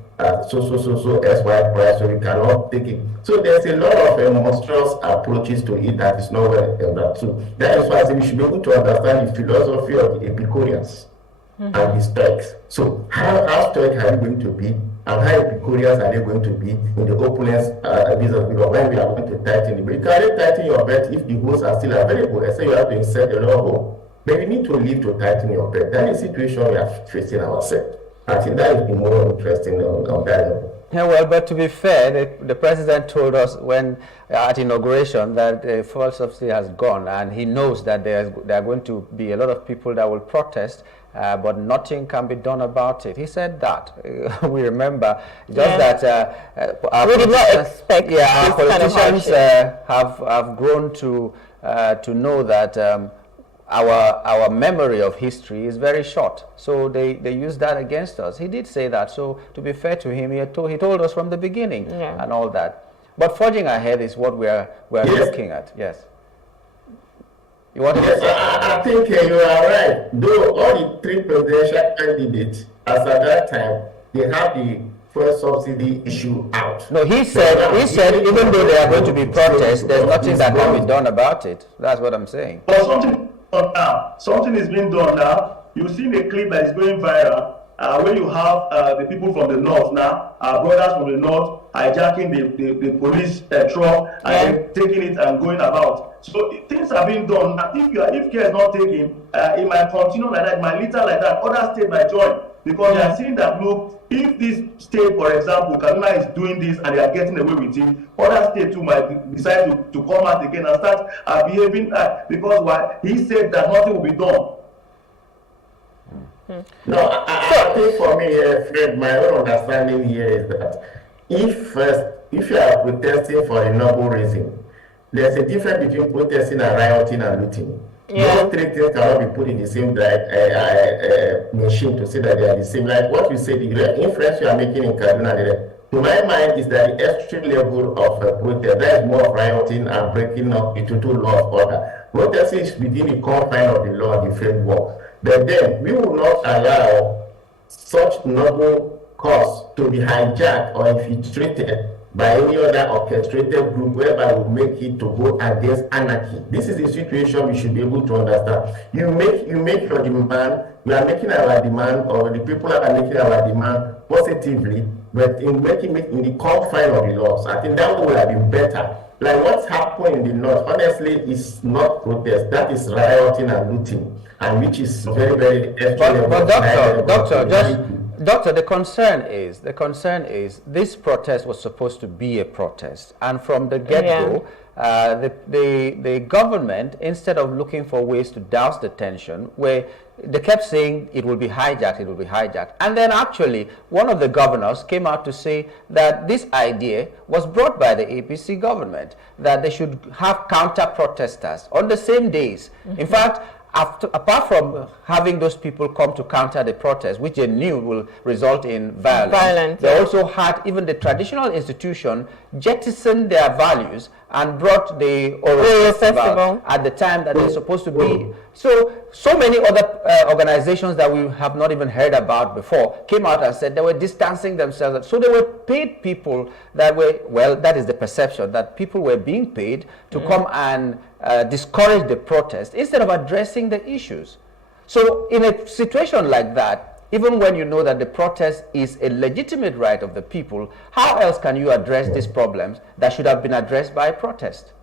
so SY price, so we cannot take it. So there's a lot of monstrous approaches to it that is not well understood. That is why I say we should be able to understand the philosophy of the Epicureans and the Stoics. So how Stoic are you going to be, and how Epicureans are they going to be in the opulence vis-a-vis when we are going to tighten it? But you can't tighten your belt if the holes are still available. I say you have to insert a lot of hole. But you need to live to tighten your belt. That is the situation we are facing ourselves. I think that would be more interesting on that level. Yeah, well, but to be fair, the president told us when at inauguration that the fuel subsidy has gone, and he knows that there are going to be a lot of people that will protest, but nothing can be done about it. He said that. We remember just that we did not expect. Yeah, our politicians have grown to know that. Our memory of history is very short, so they use that against us. He did say that, so to be fair to him, he told us from the beginning and all that. But forging ahead is what we're looking at. Yes. You want to say? I think you are right. Though all the three presidential candidates, as at that time, they have the fuel subsidy issue out. No, he said even though there are going to be protests, there's nothing that can be done about it. That's what I'm saying. But something is being done now. You've seen a clip that is going viral where you have the people from the north now, brothers from the north, hijacking the police truck and taking it and going about. So things are being done. Now, if care is not taken, it might continue like that, it might litter like that. Other states might join because they are seeing that, look, if this state, for example, Kaduna is doing this and they are getting away with it, other states too might decide to come out again and start behaving because why? He said that nothing will be done. No, I think for me, Fred, my own understanding here is that if you are protesting for a noble reason, there's a difference between protesting and rioting and looting. Those three things cannot be put in the same machine to say that they are the same. Like what you said, the inference you are making in Kaduna, to my mind, is that the extreme level of protest, that is more of rioting and breaking up into two law of order. Protesting is within the confine of the law and the framework. But then we will not allow such noble cause to be hijacked or infiltrated by any other orchestrated group whereby we make it to go against anarchy. This is the situation we should be able to understand. You make your demand, we are making our demand, or the people are making our demand positively, but in making it in the confine of the laws. I think that would have been better. Like what's happening in the north, honestly, is not protest. That is rioting and looting, and which is very, very. Doctor, the concern is this protest was supposed to be a protest, and from the get-go, the government, instead of looking for ways to douse the tension, where they kept saying it will be hijacked, and then actually one of the governors came out to say that this idea was brought by the APC government, that they should have counter-protesters on the same days. In fact, apart from having those people come to counter the protest, which they knew will result in violence, they also had even the traditional institution jettison their values and brought the Oro Festival at the time that they're supposed to be. So many other organizations that we have not even heard about before came out and said they were distancing themselves. So they were paid people that were, well, that is the perception, that people were being paid to come and discourage the protest instead of addressing the issues. So in a situation like that, even when you know that the protest is a legitimate right of the people, how else can you address these problems that should have been addressed by protest?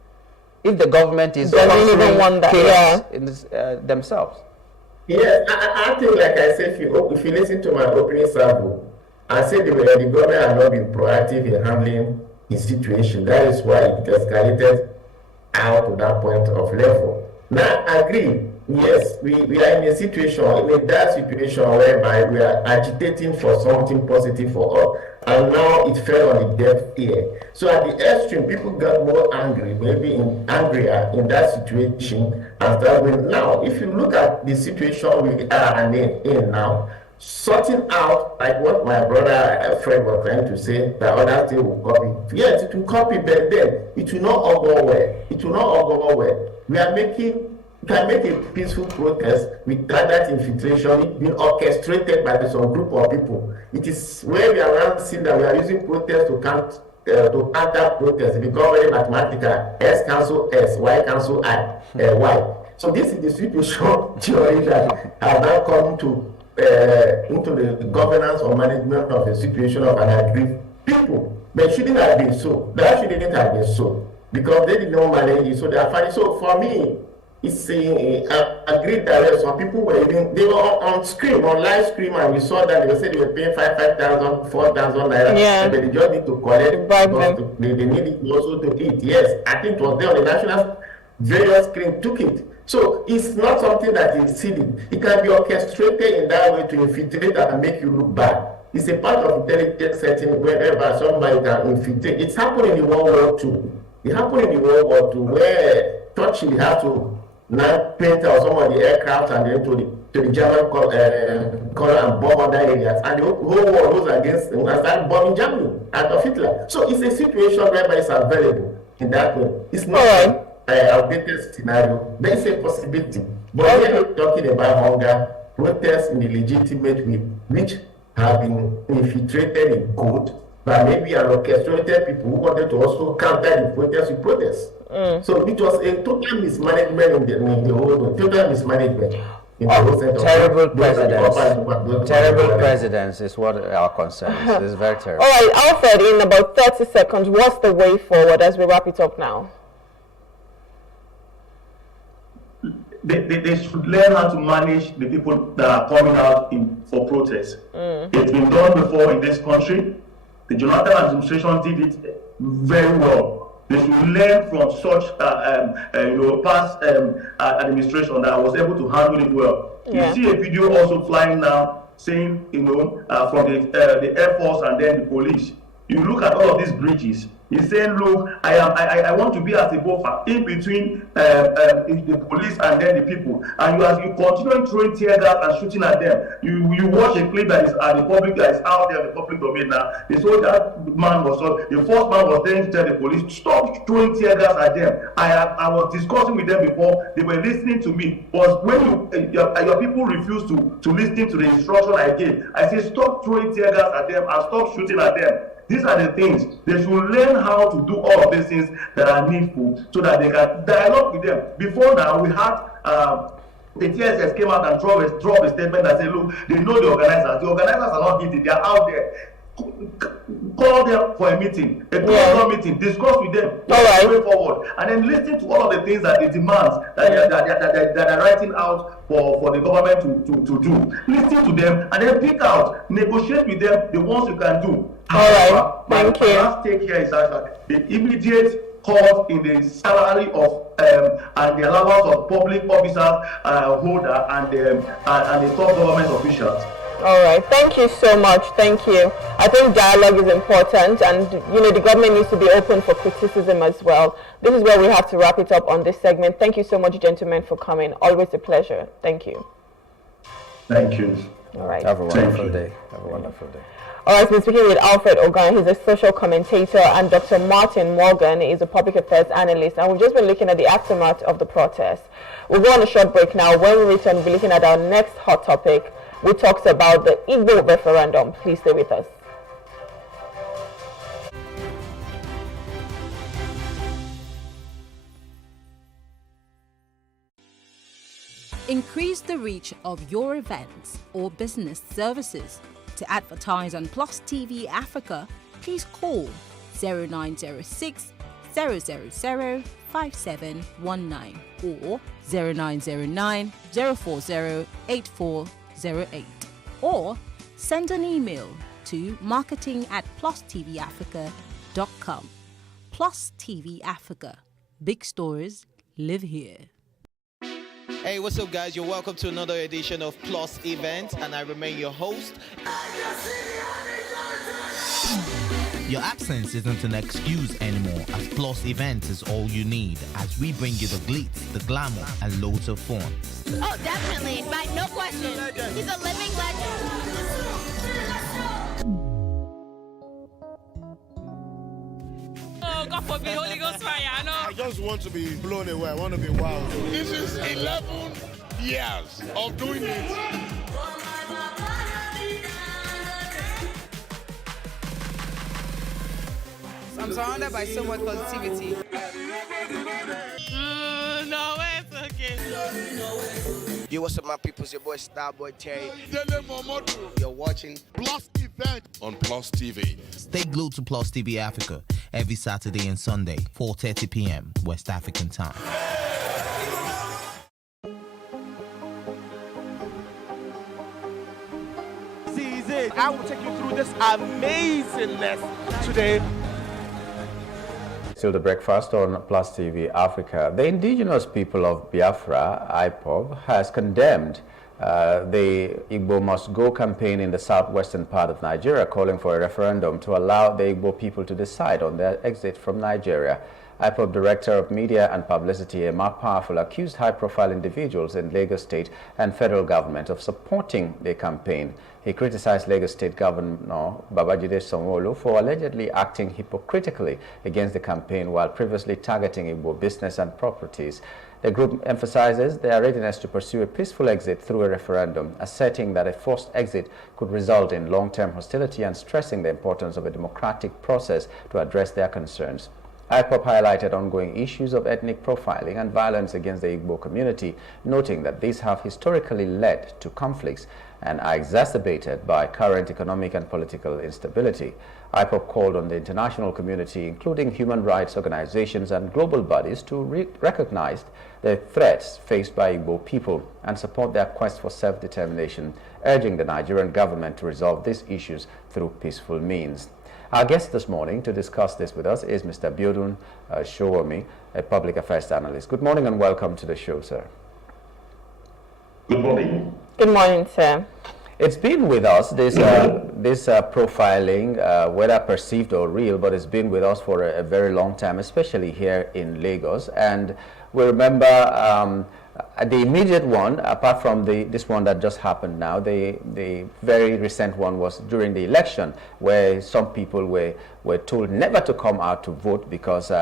If the government is chaos in this, themselves. Yes, I think, like I said, if you listen to my opening salvo, I said the government has not been proactive in handling the situation. That is why it escalated out to that point of level. Now, I agree. Yes, we are in a situation, whereby we are agitating for something positive for all, and now it fell on the deaf ear. So at the extreme, people got more angry, angrier in that situation, and started going. Now, if you look at the situation we are in now, sorting out, like what my brother Fred was trying to say, that others still will copy. Yes, it will copy, but then it will not all go well. It will not all go well. We can make a peaceful protest without that infiltration being orchestrated by some group of people. It is where we are now seeing that we are using protest to counter protest. It becomes very mathematical. S cancel S, Y cancel Y. So this is the situation theory that has now come into the governance or management of the situation of an aggrieved people. But it shouldn't have been so. That shouldn't have been so. Because they did not manage it, so they are finding. So for me, It's saying agreed that some people were even, they were on screen, on live stream, and we saw that they said they were paying 5,000, 4,000 naira. Yeah. But they just need to collect because they need it also to eat. Yes, I think it was there on the national various screen took it. So it's not something that is hidden. It can be orchestrated in that way to infiltrate and make you look bad. It's a part of intelligence setting wherever somebody can infiltrate. It's happening in World War II. It happened in the World War II where Churchill had to now paint out some of the aircraft and then to the German color and bomb other areas. And the whole war was against them and started bombing Germany out of Hitler. So it's a situation whereby it's available in that way. It's not an outdated scenario. There is a possibility. But we are not talking about hunger, protests in the legitimate way, which have been infiltrated in code by maybe an orchestrated people who wanted to also counter the protests with protests. So it was a total mismanagement in the whole, total mismanagement. Terrible presidents. Terrible presidents is what our concern is. This is very terrible. All right, Alfred, in about 30 seconds, what's the way forward as we wrap it up now? They should learn how to manage the people that are coming out for protests. It's been done before in this country. The Jonathan administration did it very well. They should learn from such past administration that was able to handle it well. Yeah. You see a video also flying now saying, from the Air Force and then the police. You look at all of these bridges. He's saying, look, I want to be as a buffer in between the police and then the people. And as you continue throwing tear gas and shooting at them, you watch a clip that is at the public, that is out there, the public domain now. The first man was then to tell the police, stop throwing tear gas at them. I was discussing with them before, they were listening to me. But when your people refuse to listen to the instruction I gave, I say stop throwing tear gas at them and stop shooting at them. These are the things. They should learn how to do all of these things that are needful so that they can dialogue with them. Before now, we had the TSS came out and drop a statement that said, look, they know the organizers. The organizers are not guilty. They are out there. Call them for a meeting, a closed meeting, discuss with them, way forward, and then listen to all of the things that they demand that they're writing out for the government to do. Listen to them and then pick out, negotiate with them the ones you can do. All right, thank you. My last take here is that the immediate cut in the salary of and the allowance of public officers holder and the top government officials. All right, thank you so much. Thank you. I think dialogue is important, and the government needs to be open for criticism as well. This is where we have to wrap it up on this segment. Thank you so much, gentlemen, for coming. Always a pleasure. Thank you. Thank you. All right. Have a wonderful day. Have a wonderful day. All right, we're speaking with Alfred Ogan. He's a social commentator, and Dr. Martin Morgan is a public affairs analyst. And we've just been looking at the aftermath of the protest. We'll go on a short break now. When we return, we'll be looking at our next hot topic. We talked about the Igbo referendum. Please stay with us. Increase the reach of your events or business services. To advertise on Plus TV Africa, please call 0906 000 5719 or 0909 040 8408, or send an email to marketing@plustvafrica.com. Plus TV Africa. Big stories live here. Hey, what's up, guys? You're welcome to another edition of Plus Event, and I remain your host. Your absence isn't an excuse anymore, as Plus Events is all you need, as we bring you the glitz, the glamour, and loads of fun. Oh, definitely, right? No question. He's a living legend. Oh, God forbid, Holy Ghost fire, I know. I just want to be blown away. I want to be wild. This is 11 years of doing it. I'm surrounded by so much positivity. No way, it's okay. Yo, what's up, my people? It's your boy Starboy Terry. You're watching Plus Event on Plus TV. Stay glued to Plus TV Africa every Saturday and Sunday, 4:30 p.m. West African time. is it. I will take you through this amazingness today. Still the breakfast on Plus TV Africa. The indigenous people of Biafra, IPOB, has condemned the Igbo Must Go campaign in the southwestern part of Nigeria, calling for a referendum to allow the Igbo people to decide on their exit from Nigeria. IPOB Director of Media and Publicity, Mark Powerful, accused high-profile individuals in Lagos State and federal government of supporting the campaign. He criticized Lagos State Governor Babajide Sanwo-Olu for allegedly acting hypocritically against the campaign while previously targeting Igbo business and properties. The group emphasizes their readiness to pursue a peaceful exit through a referendum, asserting that a forced exit could result in long-term hostility and stressing the importance of a democratic process to address their concerns. IPOB highlighted ongoing issues of ethnic profiling and violence against the Igbo community, noting that these have historically led to conflicts and are exacerbated by current economic and political instability. IPOB called on the international community, including human rights organizations and global bodies, to recognize the threats faced by Igbo people and support their quest for self-determination, urging the Nigerian government to resolve these issues through peaceful means. Our guest this morning to discuss this with us is Mr. Biodun Showomi, a public affairs analyst. Good morning and welcome to the show, sir. Good morning. Good morning, sir. It's been with us, this profiling, whether perceived or real, but it's been with us for a very long time, especially here in Lagos. And we remember the immediate one, apart from this one that just happened now, the very recent one was during the election, where some people were told never to come out to vote because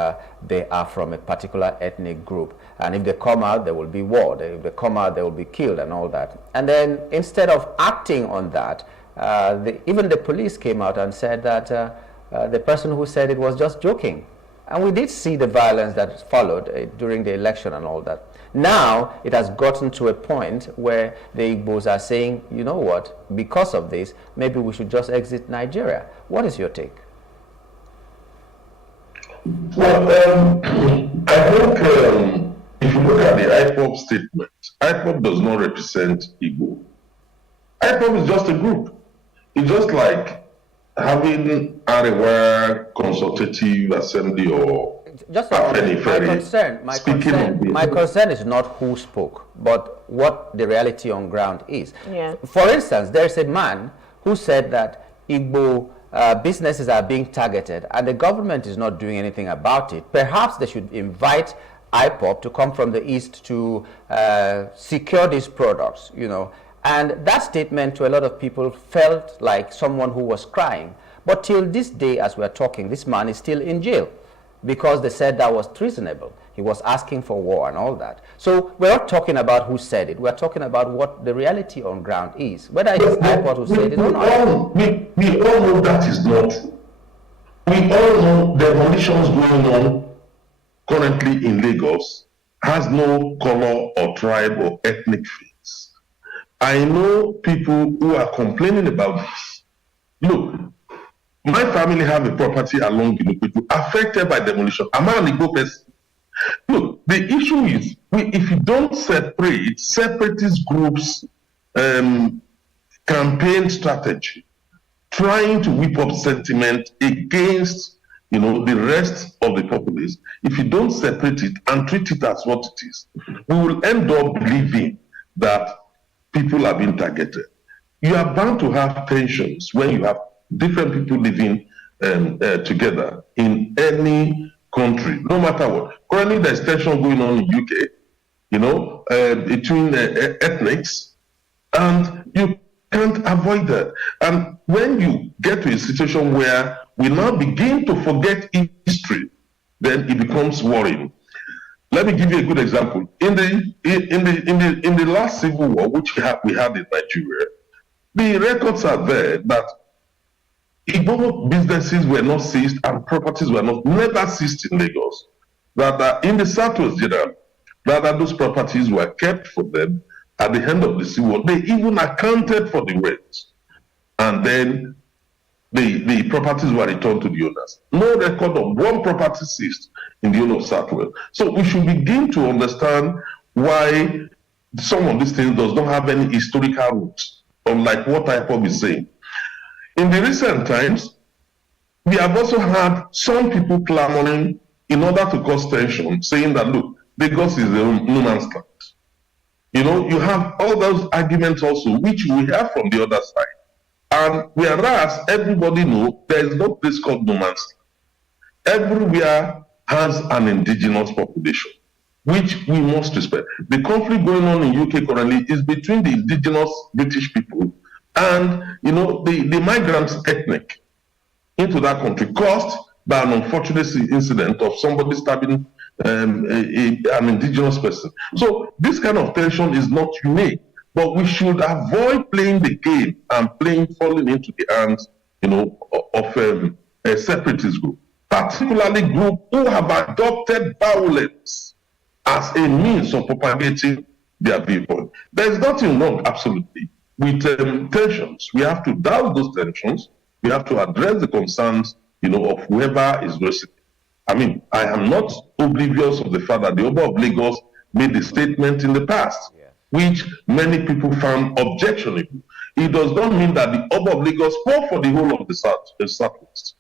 they are from a particular ethnic group. And if they come out, there will be war. If they come out, they will be killed and all that. And then instead of acting on that, even the police came out and said that the person who said it was just joking. And we did see the violence that followed during the election and all that. Now, it has gotten to a point where the Igbos are saying, you know what, because of this, maybe we should just exit Nigeria. What is your take? Well, I think if you look at the IPOB statement, IPOB does not represent Igbo. IPOB is just a group. It's just like having Arewa Consultative Assembly or just my concern is not who spoke, but what the reality on ground is. Yeah. For instance, there's a man who said that Igbo businesses are being targeted and the government is not doing anything about it. Perhaps they should invite IPOB to come from the east to secure these products, you know. And that statement to a lot of people felt like someone who was crying. But till this day, as we're talking, this man is still in jail because they said that was treasonable. He was asking for war and all that. So we're not talking about who said it. We're talking about what the reality on ground is. Whether it is IPOB who said it or not. We all know that is not true. We all know the demolitions going on currently in Lagos has no color or tribe or ethnic face. I know people who are complaining about this. Look, my family have a property along Ginukutu affected by demolition. Am I an Igbo person? Look, the issue is, if you don't separatist groups' campaign strategy, trying to whip up sentiment against the rest of the populace, if you don't separate it and treat it as what it is, we will end up believing that people are being targeted. You are bound to have tensions when you have different people living together in any country, no matter what. Currently, there's tension going on in UK, between ethnics, and you can't avoid that. And when you get to a situation where we now begin to forget history, then it becomes worrying. Let me give you a good example. In the last civil war, which we had in Nigeria, the records are there that Igbo businesses were not seized and properties were never seized in Lagos. That in the Southwest general, rather those properties were kept for them at the end of the civil war. They even accounted for the rent, and then the properties were returned to the owners. No record of one property seized in the whole of Southwest. So we should begin to understand why some of these things does not have any historical roots, unlike what IPOB is saying. in the recent times, we have also had some people clamoring in order to cause tension, saying that, look, Lagos is a no man's land. You know, you have all those arguments also, which we hear from the other side. And whereas everybody knows there is no place called no man's land. Everywhere has an indigenous population, which we must respect. The conflict going on in UK currently is between the indigenous British people and, you know, the migrants ethnic into that country, caused by an unfortunate incident of somebody stabbing an indigenous person. So this kind of tension is not unique, but we should avoid playing the game and falling into the hands, you know, of a separatist group, particularly group who have adopted violence as a means of propagating their viewpoint. There is nothing wrong, absolutely, with tensions. We have to douse those tensions. We have to address the concerns, you know, of whoever is raising. I mean, I am not oblivious of the fact that the Oba of Lagos made a statement in the past, which many people found objectionable. It does not mean that the Oba of Lagos spoke for the whole of the Southwest.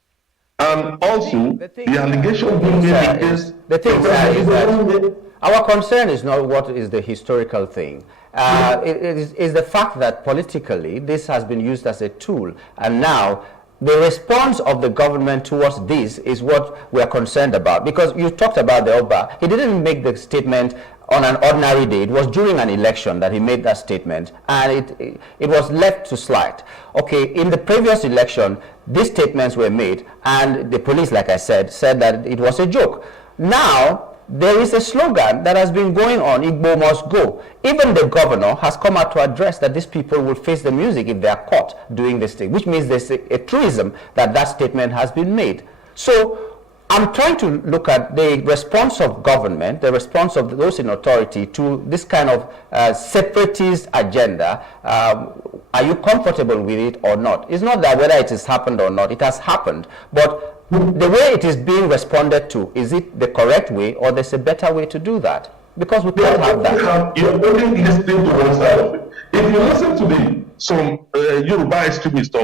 And also, the allegation being made against the thing is that our concern is not what is the historical thing. It is the fact that politically this has been used as a tool, and now the response of the government towards this is what we are concerned about. Because you talked about the Oba, he didn't make the statement on an ordinary day. It was during an election that he made that statement, and it was left to slide. Okay, in the previous election, these statements were made, and the police, like I said that it was a joke. Now, there is a slogan that has been going on, Igbo must go. Even the governor has come out to address that these people will face the music if they are caught doing this thing, which means there's a truism that statement has been made. So I'm trying to look at the response of government, the response of those in authority to this kind of separatist agenda. Are you comfortable with it or not? It's not that whether it has happened or not, it has happened. But the way it is being responded to, is it the correct way, or there's a better way to do that? Because we can't have that. You're only listening to one side of it. If you listen to some Yoruba extremists,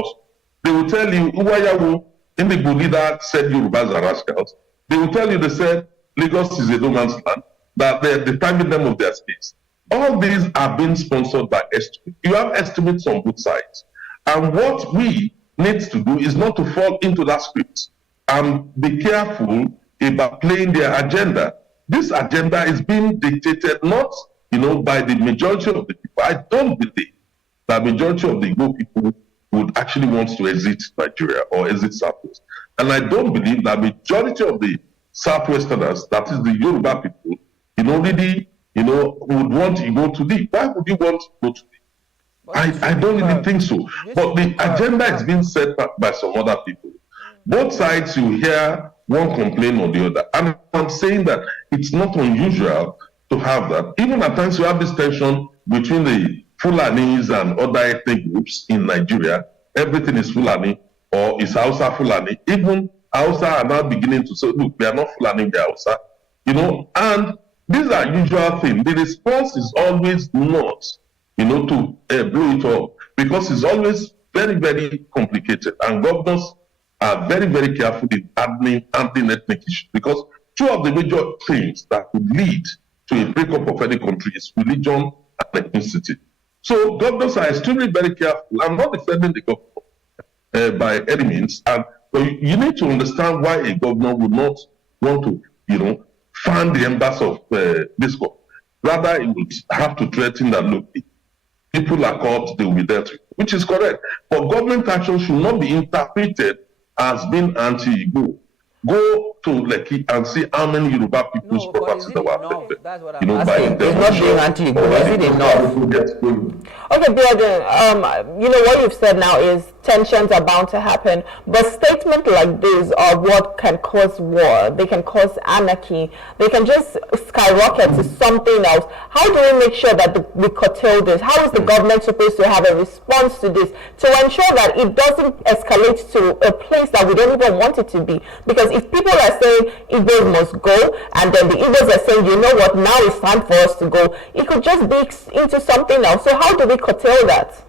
they will tell you, Uwayawu, in the leader said Yorubas are rascals. They will tell you, they said Lagos is a no man's land, that they're depriving them of their space. All these are being sponsored by estimates. You have estimates on both sides. And what we need to do is not to fall into that script and be careful about playing their agenda. This agenda is being dictated not, you know, by the majority of the people. I don't believe that majority of the Igbo people would actually want to exit Nigeria or exit Southwest. And I don't believe that majority of the Southwesterners, that is the Yoruba people, you know, really, you know, would want Igbo to leave. Why would you want Igbo to leave? I don't really think so. But the agenda is being set by some other people. Both sides, you hear one complaint or the other. And I'm saying that it's not unusual to have that. Even at times you have this tension between the Fulanis and other ethnic groups in Nigeria. Everything is Fulani or is Hausa Fulani. Even Hausa are now beginning to say, look, we are not Fulani, we are Hausa. You know, and these are usual things. The response is always not, you know, to blow it up, because it's always very, very complicated. And governors are very, very careful in handling ethnic issues, because two of the major things that could lead to a breakup of any country is religion and ethnicity. So governors are extremely very careful. I'm not defending the governor by any means, and you need to understand why a governor would not want to, you know, fan the embers of discord. Rather, it would have to threaten that, look, people are caught, they will be dealt with, which is correct. But government action should not be interpreted as being anti-Igbo. Go to Lekki and see how many Yoruba people's properties that were affected. That's what I'm asking. It's not being anti-Igbo. Is it enough? Okay, Biodun, you know, what you've said now is tensions are bound to happen, but statements like this are what can cause war. They can cause anarchy. They can just skyrocket to something else. How do we make sure that we curtail this? How is the government supposed to have a response to this to ensure that it doesn't escalate to a place that we don't even want it to be? Because if people are saying Igbos must go, and then the Igbos are saying, you know what, now it's time for us to go, it could just be into something else. So how do we curtail that?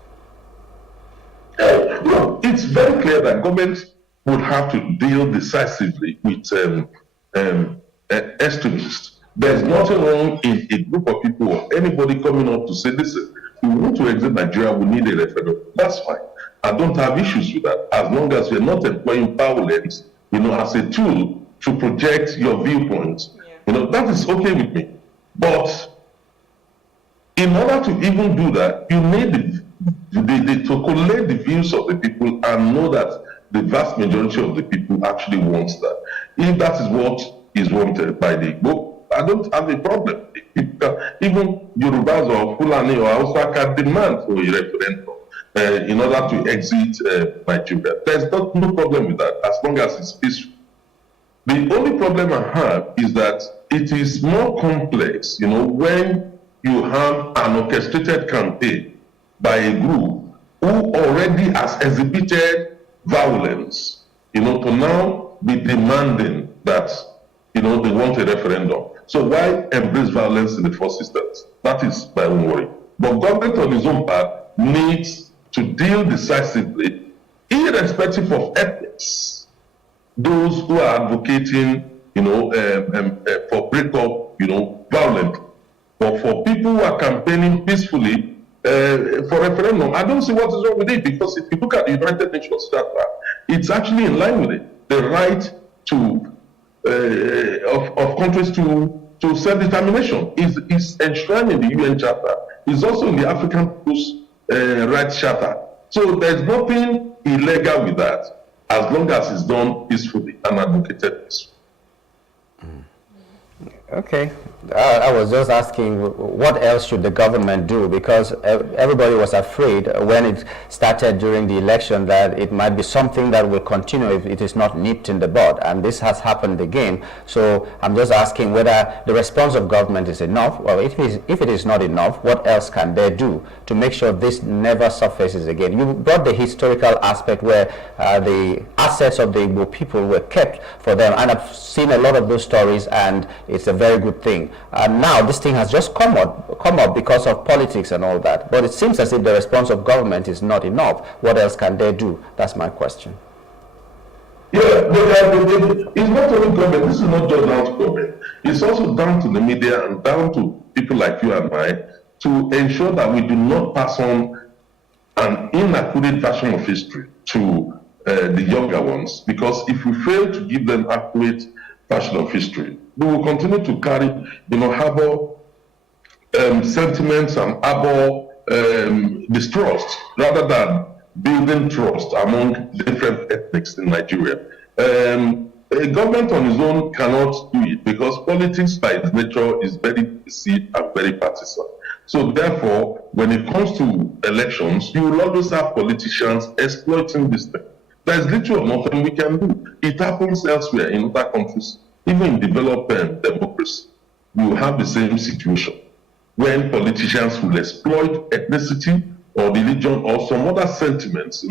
No, it's it's very clear that government would have to deal decisively with extremists. There's nothing wrong in a group of people or anybody coming up to say, listen, we want to exit Nigeria, we need a referendum. That's fine. I don't have issues with that, as long as we're not employing violence, as a tool to project your viewpoints. That is okay with me. But in order to even do that, you need to collate the views of the people and know that the vast majority of the people actually wants that. If that is what is wanted by the Igbo, I don't have a problem. Even Yorubas or Fulani or Hausa can demand for a referendum in order to exit Nigeria. There's no problem with that, as long as it's peaceful. The only problem I have is that it is more complex, when you have an orchestrated campaign by a group who already has exhibited violence, to now be demanding that, they want a referendum. So why embrace violence in the first instance? That is my own worry. But government on its own part needs to deal decisively, irrespective of ethics. Those who are advocating, for breakup, violently. But for people who are campaigning peacefully for referendum, I don't see what is wrong with it, because if you look at the United Nations Charter, it's actually in line with it. The right to of countries to self-determination is enshrined in the UN Charter. It's also in the African People's Rights Charter. So there's nothing illegal with that, as long as it's done peacefully and advocated peacefully. Okay. I was just asking, what else should the government do? Because everybody was afraid when it started during the election that it might be something that will continue if it is not nipped in the bud. And this has happened again. So I'm just asking whether the response of government is enough. Well, if it is not enough, what else can they do to make sure this never surfaces again? You brought the historical aspect where the assets of the Igbo people were kept for them. And I've seen a lot of those stories, and it's a very good thing. And now this thing has just come up because of politics and all that. But it seems as if the response of government is not enough. What else can they do? That's my question. Yeah, it's not only government. This is not just down to government. It's also down to the media and down to people like you and I to ensure that we do not pass on an inaccurate version of history to the younger ones. Because if we fail to give them accurate version of history, we will continue to carry, harbor sentiments and harbor distrust rather than building trust among different ethnics in Nigeria. A government on its own cannot do it, because politics by its nature is very divisive and very partisan. So therefore, when it comes to elections, you will always have politicians exploiting this thing. There is literally nothing we can do. It happens elsewhere in other countries. Even in developed democracy, you have the same situation when politicians will exploit ethnicity or religion or some other sentiments,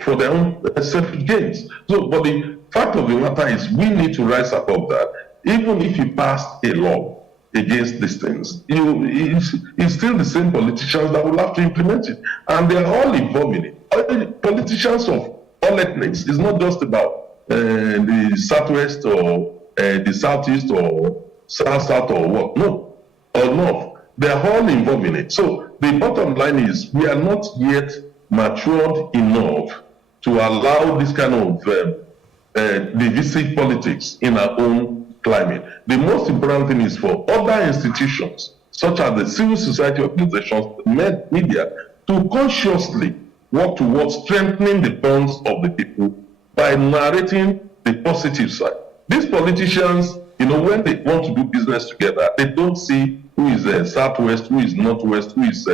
for their own selfish gains. So, but the fact of the matter is, we need to rise above that. Even if you pass a law against these things, it's still the same politicians that will have to implement it, and they are all involved in it. Politicians of all ethnics. It's not just about the Southwest or the Southeast or South or what. No, or North. They are all involved in it. So the bottom line is, we are not yet matured enough to allow this kind of divisive politics in our own climate. The most important thing is for other institutions, such as the civil society organizations, the media, to consciously work towards strengthening the bonds of the people by narrating the positive side. These politicians, when they want to do business together, they don't see who is Southwest, who is Northwest, who is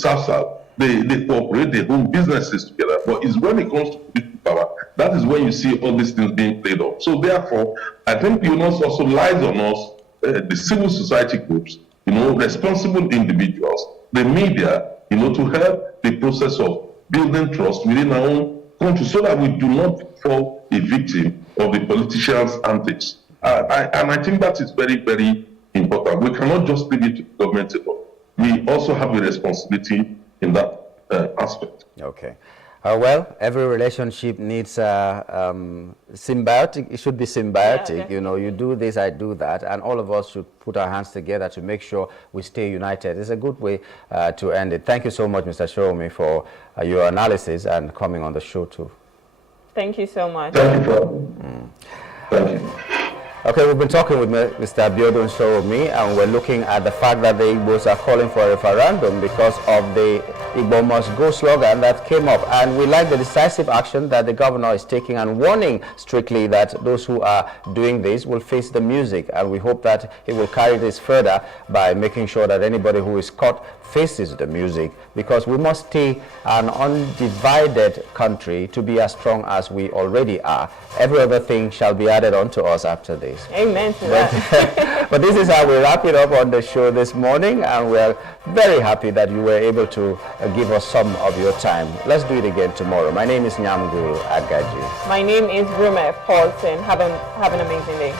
South-South. They cooperate, they own businesses together. But it's when it comes to political power, that is when you see all these things being played off. So therefore, I think the onus also lies on us, the civil society groups, responsible individuals, the media, to help the process of building trust within our own country, so that we do not fall a victim of the politicians' antics. And I think that is very, very important. We cannot just leave it to the government alone. We also have a responsibility in that aspect. Okay. Well, every relationship needs symbiotic. It should be symbiotic. Yeah, you know, you do this, I do that, and all of us should put our hands together to make sure we stay united. It's a good way to end it. Thank you so much, Mr. Shomi, for your analysis and coming on the show too. Thank you so much. Thank you. Thank you. Okay, we've been talking with Mr. Abiodun Soromi, and we're looking at the fact that the Igbos are calling for a referendum because of the Igbo must go slogan that came up. And we like the decisive action that the governor is taking and warning strictly that those who are doing this will face the music. And we hope that he will carry this further by making sure that anybody who is caught faces the music, because we must stay an undivided country to be as strong as we already are. Every other thing shall be added on to us after this. Amen to that. But this is how we wrap it up on the show this morning, and we're very happy that you were able to give us some of your time. Let's do it again tomorrow. My name is Nyamgul Agaji. My name is Rume Paulson. Have an amazing day.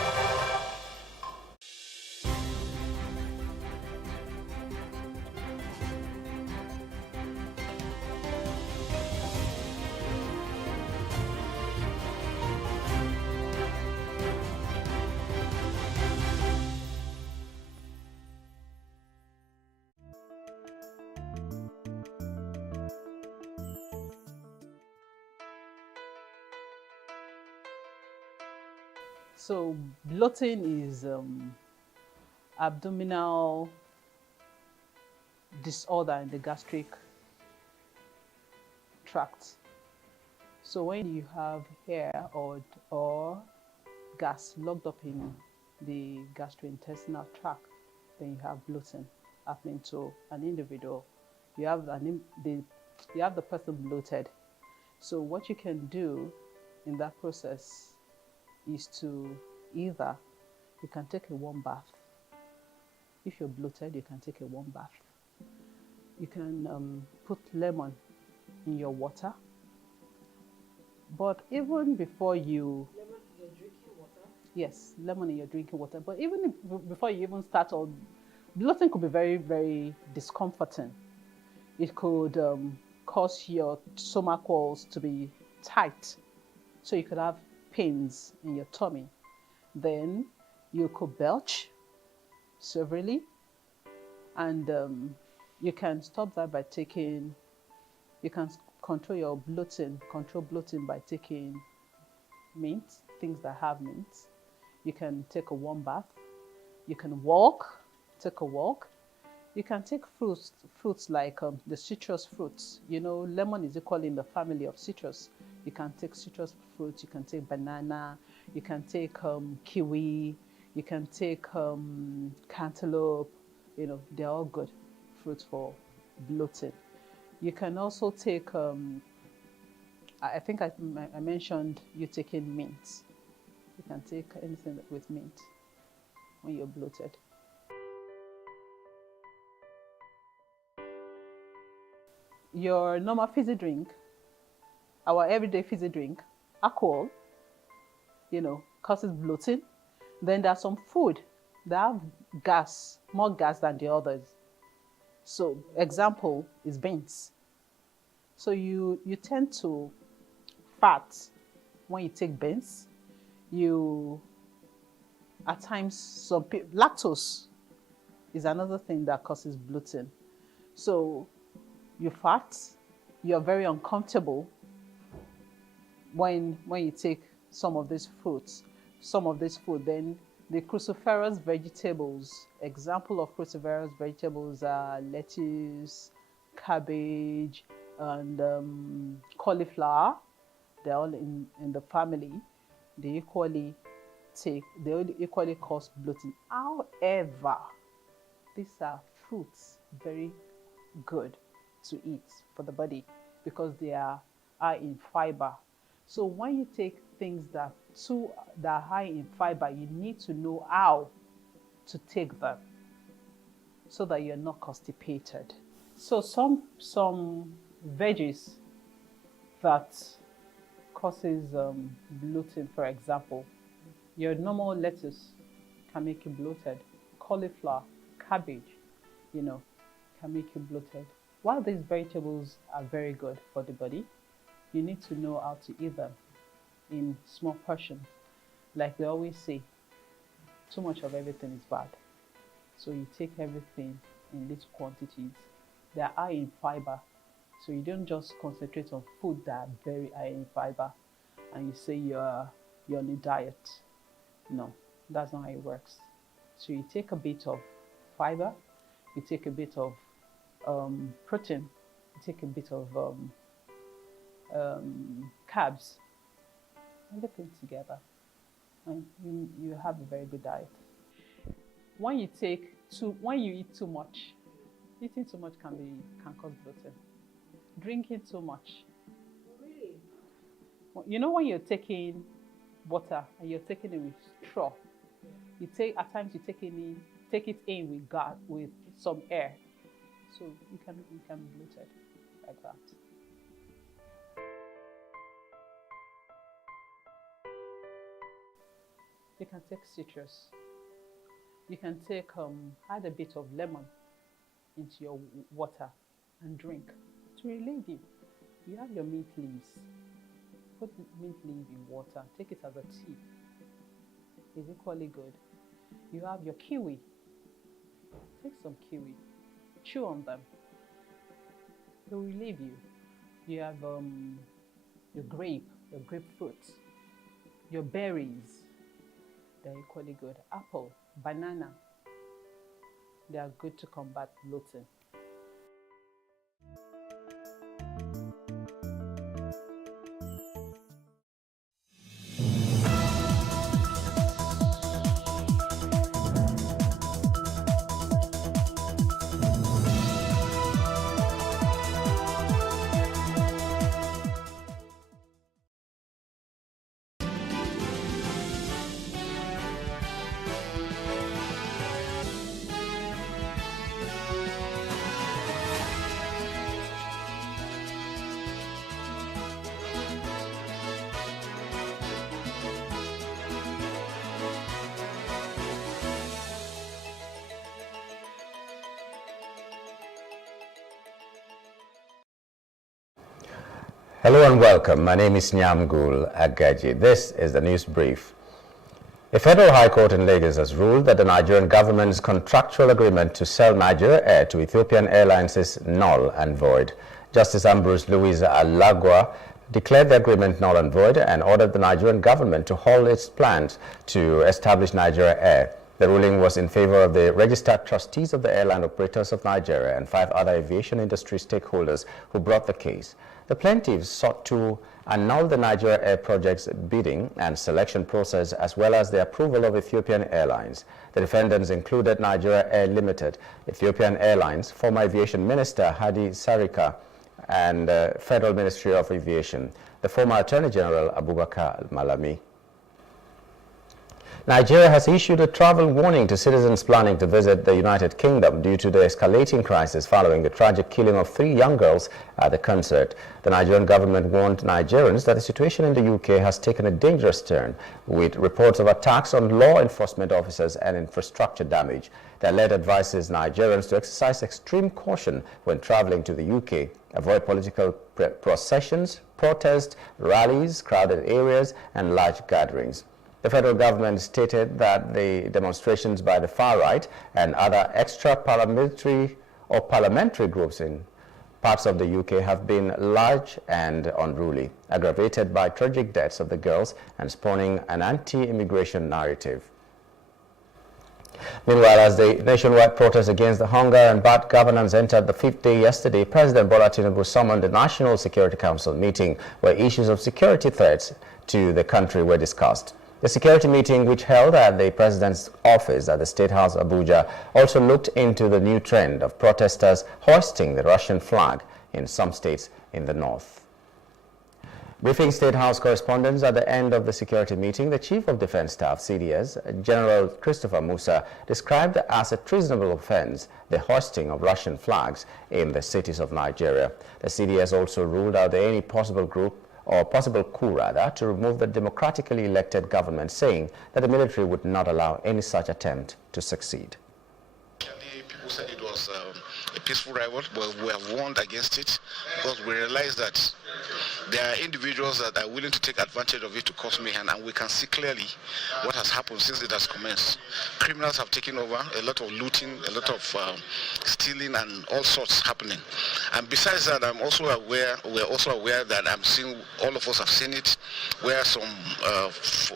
So bloating is abdominal disorder in the gastric tract. So when you have hair or gas locked up in the gastrointestinal tract, then you have bloating happening to an individual. You have the person bloated. So what you can do in that process is to either you can take a warm bath. If you're bloated, you can take a warm bath. You can put lemon in your water. But even before you... Lemon in your drinking water? Yes, lemon in your drinking water. But even before you even start, bloating could be very, very discomforting. It could cause your stomach walls to be tight. So you could have pains in your tummy. Then you could belch severely, and you can stop that by taking, you can control bloating by taking mint, things that have mint. You can take a warm bath. You can take a walk. You can take fruits like the citrus fruits. You know, lemon is equally in the family of citrus. You can take citrus fruits, you can take banana, you can take kiwi, you can take cantaloupe. You know, they're all good fruits for bloating. You can also take, I think I mentioned you taking mint. You can take anything with mint when you're bloated. Your normal fizzy drink, our everyday fizzy drink, alcohol, you know, causes bloating. Then there's some food that have gas, more gas than the others. So example is beans. So you tend to fart when you take beans. At times, lactose is another thing that causes bloating. So you fart, you're very uncomfortable when you take some of these fruits, then the cruciferous vegetables, example of cruciferous vegetables are lettuce, cabbage, and cauliflower. They're all in the family. They equally cause bloating. However, these are fruits very good to eat for the body because they are high in fiber. So when you take things that are high in fiber, you need to know how to take them so that you're not constipated. So some veggies that causes bloating, for example, your normal lettuce can make you bloated. Cauliflower, cabbage, can make you bloated. While these vegetables are very good for the body, you need to know how to eat them in small portions. Like they always say, too much of everything is bad. So you take everything in little quantities. They are high in fiber. So you don't just concentrate on food that are very high in fiber and you say you're on a diet. No, that's not how it works. So you take a bit of fiber, you take a bit of protein, you take a bit of carbs, everything together, and you have a very good diet. When you eat too much, eating too much can cause bloating. Drinking too much. Really? You know when you're taking water and you're taking it with straw, at times you take it in with some air, so you can be bloated like that. You can take citrus. You can take add a bit of lemon into your water and drink to relieve you. You have your mint leaves. Put the mint leaf in water. Take it as a tea. It's equally good. You have your kiwi. Take some kiwi. Chew on them. They'll relieve you. You have your grapefruit, your berries. They're equally good. Apple, banana. They are good to combat bloating. Hello and welcome. My name is Nyamgul Agaji. This is the news brief. A federal high court in Lagos has ruled that the Nigerian government's contractual agreement to sell Nigeria Air to Ethiopian Airlines is null and void. Justice Ambrose Louis Alagwa declared the agreement null and void and ordered the Nigerian government to halt its plans to establish Nigeria Air. The ruling was in favor of the registered trustees of the Airline Operators of Nigeria and 5 other aviation industry stakeholders who brought the case. The plaintiffs sought to annul the Nigeria Air project's bidding and selection process as well as the approval of Ethiopian Airlines. The defendants included Nigeria Air Limited, Ethiopian Airlines, former Aviation Minister Hadi Sarika, and Federal Ministry of Aviation, the former Attorney General Abubakar Malami. Nigeria has issued a travel warning to citizens planning to visit the United Kingdom due to the escalating crisis following the tragic killing of 3 young girls at the concert. The Nigerian government warned Nigerians that the situation in the UK has taken a dangerous turn, with reports of attacks on law enforcement officers and infrastructure damage. The alert advises Nigerians to exercise extreme caution when traveling to the UK, avoid political processions, protests, rallies, crowded areas, and large gatherings. The federal government stated that the demonstrations by the far right and other extra-parliamentary or parliamentary groups in parts of the UK have been large and unruly, aggravated by tragic deaths of the girls and spawning an anti-immigration narrative. Meanwhile, as the nationwide protest against the hunger and bad governance entered the 5th day yesterday, President Bola Tinubu summoned the National Security Council meeting where issues of security threats to the country were discussed. The security meeting, which held at the President's office at the State House, Abuja, also looked into the new trend of protesters hoisting the Russian flag in some states in the north. Briefing State House correspondents at the end of the security meeting, the Chief of Defense Staff, CDS, General Christopher Musa, described as a treasonable offense the hoisting of Russian flags in the cities of Nigeria. The CDS also ruled out any possible coup to remove the democratically elected government, saying that the military would not allow any such attempt to succeed. People said it was a peaceful riot, but we have warned against it because we realize that there are individuals that are willing to take advantage of it to cause mayhem, and we can see clearly what has happened since it has commenced. Criminals have taken over, a lot of looting, a lot of stealing, and all sorts happening. And besides that, we're also aware that I'm seeing, all of us have seen it, where some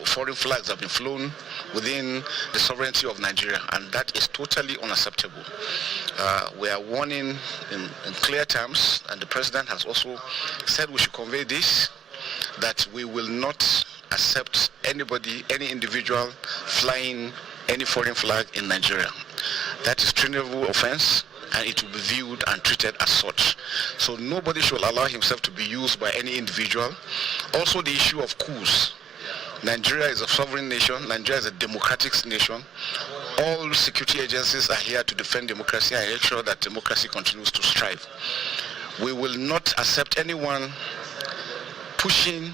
foreign flags have been flown within the sovereignty of Nigeria, and that is totally unacceptable. We are warning in clear terms, and the president has also said we should convey this, that we will not accept anybody, any individual flying any foreign flag in Nigeria. That is treasonable offense, and it will be viewed and treated as such. So nobody should allow himself to be used by any individual. Also, the issue of coups. Nigeria is a sovereign nation. Nigeria is a democratic nation. All security agencies are here to defend democracy and ensure that democracy continues to strive. We will not accept anyone pushing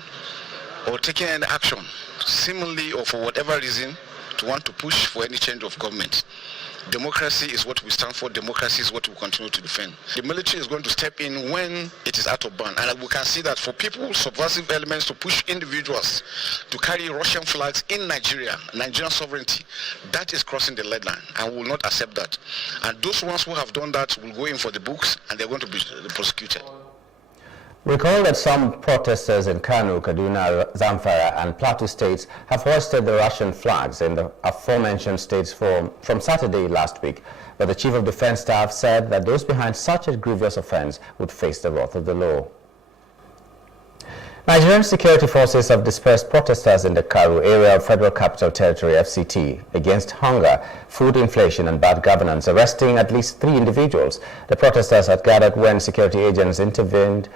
or taking any action, seemingly or for whatever reason, to want to push for any change of government. Democracy is what we stand for. Democracy is what we continue to defend. The military is going to step in when it is out of band. And we can see that for people, subversive elements to push individuals to carry Russian flags in Nigeria, Nigerian sovereignty, that is crossing the red line, and we will not accept that. And those ones who have done that will go in for the books, and they're going to be prosecuted. Recall that some protesters in Kano, Kaduna, Zamfara and Plateau states have hoisted the Russian flags in the aforementioned states from Saturday last week, but the Chief of Defense Staff said that those behind such a grievous offense would face the wrath of the law. Nigerian security forces have dispersed protesters in the Karu area of Federal Capital Territory FCT against hunger, food inflation and bad governance, arresting at least 3 individuals. The protesters had gathered when security agents intervened,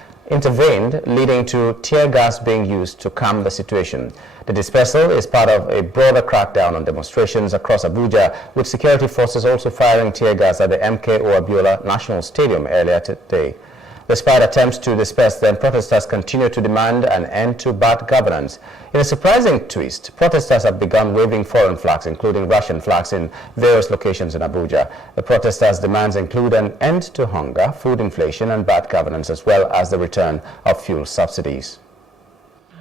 leading to tear gas being used to calm the situation. The dispersal is part of a broader crackdown on demonstrations across Abuja, with security forces also firing tear gas at the MKO Abiola National Stadium earlier today. Despite attempts to disperse them, protesters continue to demand an end to bad governance. In a surprising twist, protesters have begun waving foreign flags, including Russian flags, in various locations in Abuja. The protesters' demands include an end to hunger, food inflation and bad governance, as well as the return of fuel subsidies.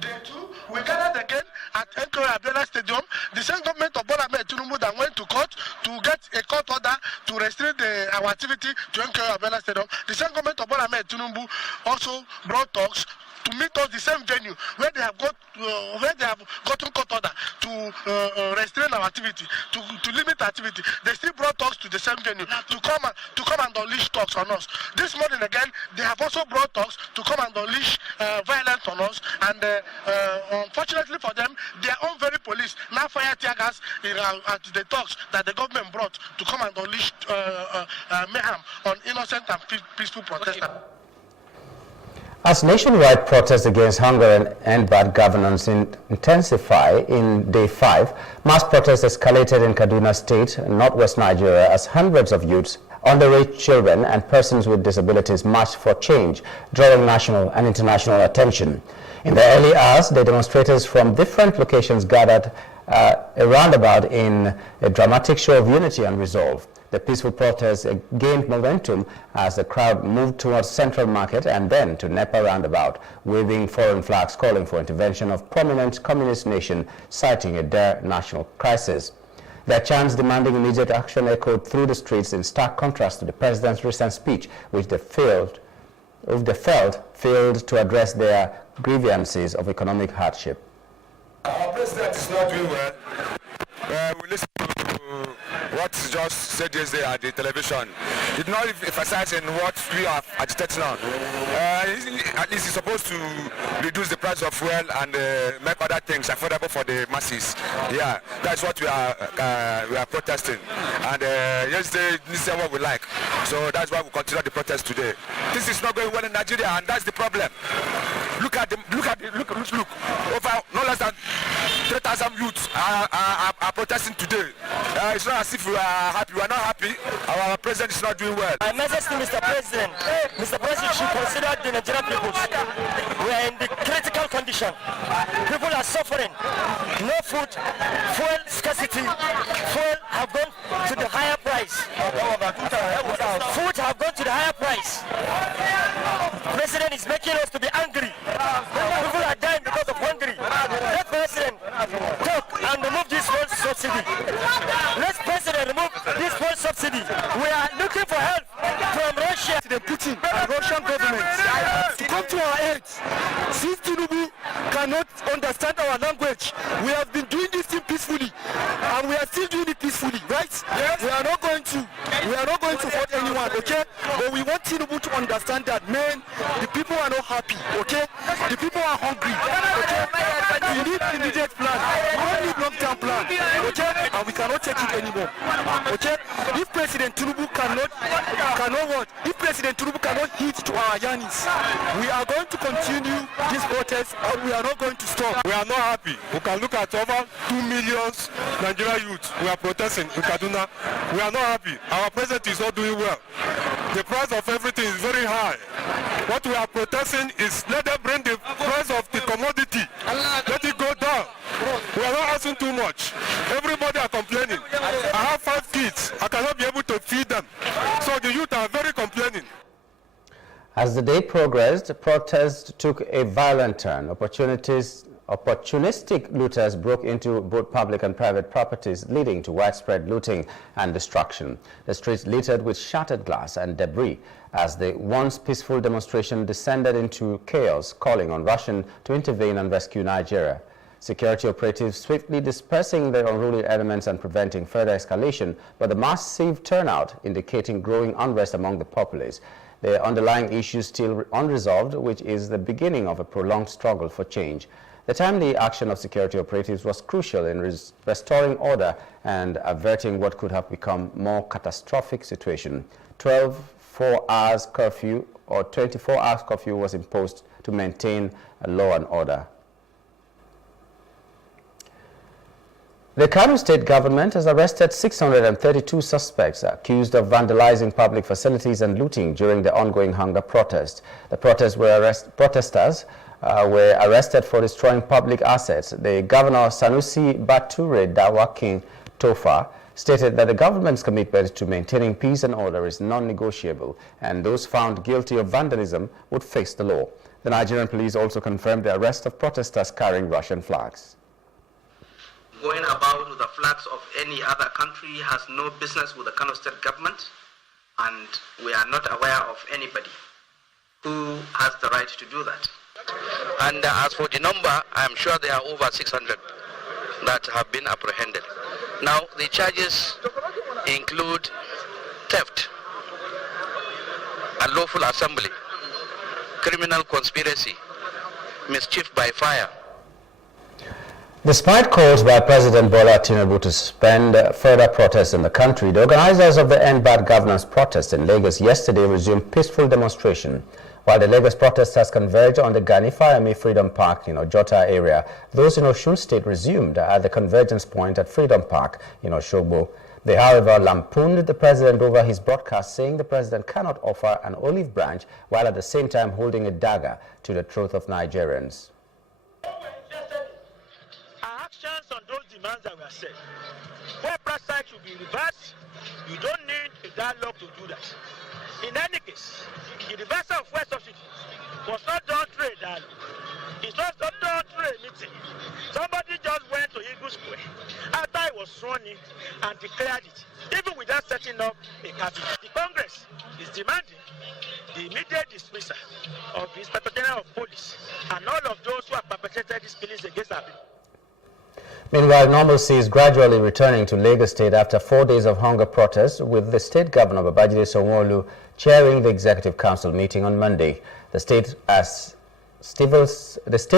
Day 2, we gathered again at MKO Abiola Stadium. The same government of Bola Ahmed Tinubu that went to court to get a court order to restrict our activity to MKO Abiola Stadium. The same government of Bola Ahmed Tinubu also brought talks to meet us the same venue where they have gotten court order to restrain our activity, to limit activity. They still brought us to the same venue to come and unleash talks on us. This morning again, they have also brought us to come and unleash violence on us. And unfortunately for them, their own very police now fire tear gas at the talks that the government brought to come and unleash mayhem on innocent and peaceful protesters. As nationwide protests against hunger and bad governance intensify in day 5, mass protests escalated in Kaduna State, northwest Nigeria, as hundreds of youths, underage children and persons with disabilities marched for change, drawing national and international attention. In the early hours, the demonstrators from different locations gathered a roundabout in a dramatic show of unity and resolve. The peaceful protests gained momentum as the crowd moved towards Central Market and then to Nepa roundabout, waving foreign flags calling for intervention of prominent communist nation, citing a dire national crisis. Their chants demanding immediate action echoed through the streets in stark contrast to the president's recent speech, which they felt failed to address their grievances of economic hardship. Our president is not doing well. We listen to what's just said yesterday at the television. He did not emphasize in what we are agitating on. At least he's supposed to reduce the price of fuel and make other things affordable for the masses. Yeah, that's what we are protesting. And yesterday, this is what we like. So that's why we continue the protest today. This is not going well in Nigeria, and that's the problem. Look. Over no less than 3,000 youths are protesting today. It's not as if we are happy. We are not happy. Our president is not doing well. My message to Mr. President. Mr. President should consider the Nigerian people. We are in the critical condition. People are suffering. No food, fuel scarcity. Fuel have gone to the higher price. Food have gone to the higher price. President is making us to be angry. Putin and Russian governments to come to our aid. Since Tinubu cannot understand our language, we have been doing this thing peacefully, and we are still doing it peacefully, right? Yes. We are not going to hurt anyone, okay? But we want Tinubu to understand that, man, the people are not happy, okay? The people are hungry, okay? We need immediate plan. We don't need long-term plan, okay? And we cannot take it anymore, okay? If President Tinubu cannot what? If President Tinubu cannot hit to our yearnings, we are going to continue this protest, and we are not going to stop. We are not happy. We can look at over 2 million Nigerian youths who are protesting in Kaduna. We are not happy. Our president is not doing well. The price of everything is very high. What we are protesting is let them bring the price of the commodity. Let it go down. We are not asking too much. Everybody are complaining. I have 5 kids. I cannot be able to feed them. So the youth are very complaining. As the day progressed, protests took a violent turn. Opportunistic looters broke into both public and private properties, leading to widespread looting and destruction. The streets littered with shattered glass and debris as the once peaceful demonstration descended into chaos, calling on Russia to intervene and rescue Nigeria. Security operatives swiftly dispersing the unruly elements and preventing further escalation, but the massive turnout indicating growing unrest among the populace. The underlying issues still unresolved, which is the beginning of a prolonged struggle for change. The timely action of security operatives was crucial in restoring order and averting what could have become more catastrophic situation. 24 hours curfew was imposed to maintain a law and order. The Kano state government has arrested 632 suspects accused of vandalizing public facilities and looting during the ongoing hunger protest. The protesters were arrested for destroying public assets. The governor, Sanusi Bature Dawakin Tofa, stated that the government's commitment to maintaining peace and order is non-negotiable, and those found guilty of vandalism would face the law. The Nigerian police also confirmed the arrest of protesters carrying Russian flags. Going about with the flags of any other country has no business with the Kano state government, and we are not aware of anybody who has the right to do that. And as for the number, I'm sure there are over 600 that have been apprehended. Now, the charges include theft, unlawful assembly, criminal conspiracy, mischief by fire. Despite calls by President Bola Tinubu to suspend further protests in the country, the organizers of the End Bad Governance protest in Lagos yesterday resumed peaceful demonstration. While the Lagos protesters converged on the Gani-Fayemi Freedom Park in Ojota area, those in Osun State resumed at the convergence point at Freedom Park in Osogbo. They, however, lampooned the president over his broadcast, saying the president cannot offer an olive branch while at the same time holding a dagger to the throat of Nigerians. On those demands that were said, where parasite should be reversed, you don't need a dialogue to do that. In any case, the reversal of fuel subsidy was not done through a dialogue. It was not done through a meeting. Somebody just went to Eagle Square after it was sworn in and declared it, even without setting up a cabinet. The Congress is demanding the immediate dismissal of the Inspector General of Police and all of those who have perpetrated these killings against our people. Meanwhile, normalcy is gradually returning to Lagos State after 4 days of hunger protests, with the State Governor Babajide Sanwo-Olu chairing the Executive Council meeting on Monday. The state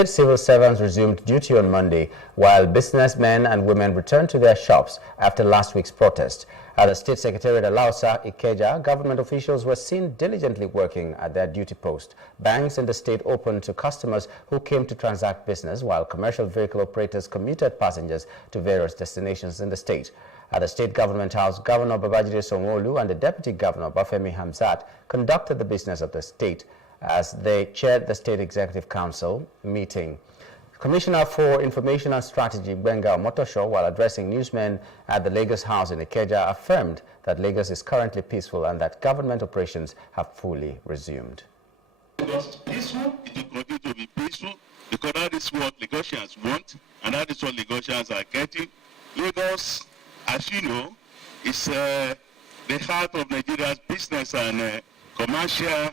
civil servants resumed duty on Monday, while businessmen and women returned to their shops after last week's protest. At the State Secretariat at Lausa, Ikeja, government officials were seen diligently working at their duty post. Banks in the state opened to customers who came to transact business, while commercial vehicle operators commuted passengers to various destinations in the state. At the State Government House, Governor Babajide Sanwo-Olu and the Deputy Governor Bafemi Hamzat conducted the business of the state as they chaired the State Executive Council meeting. Commissioner for Information and Strategy, Gbenga Omotosho, while addressing newsmen at the Lagos House in Ikeja, affirmed that Lagos is currently peaceful and that government operations have fully resumed. Lagos peaceful, it will continue to be peaceful, because that is what Lagosians want, and that is what Lagosians are getting. Lagos, as you know, is the heart of Nigeria's business and commercial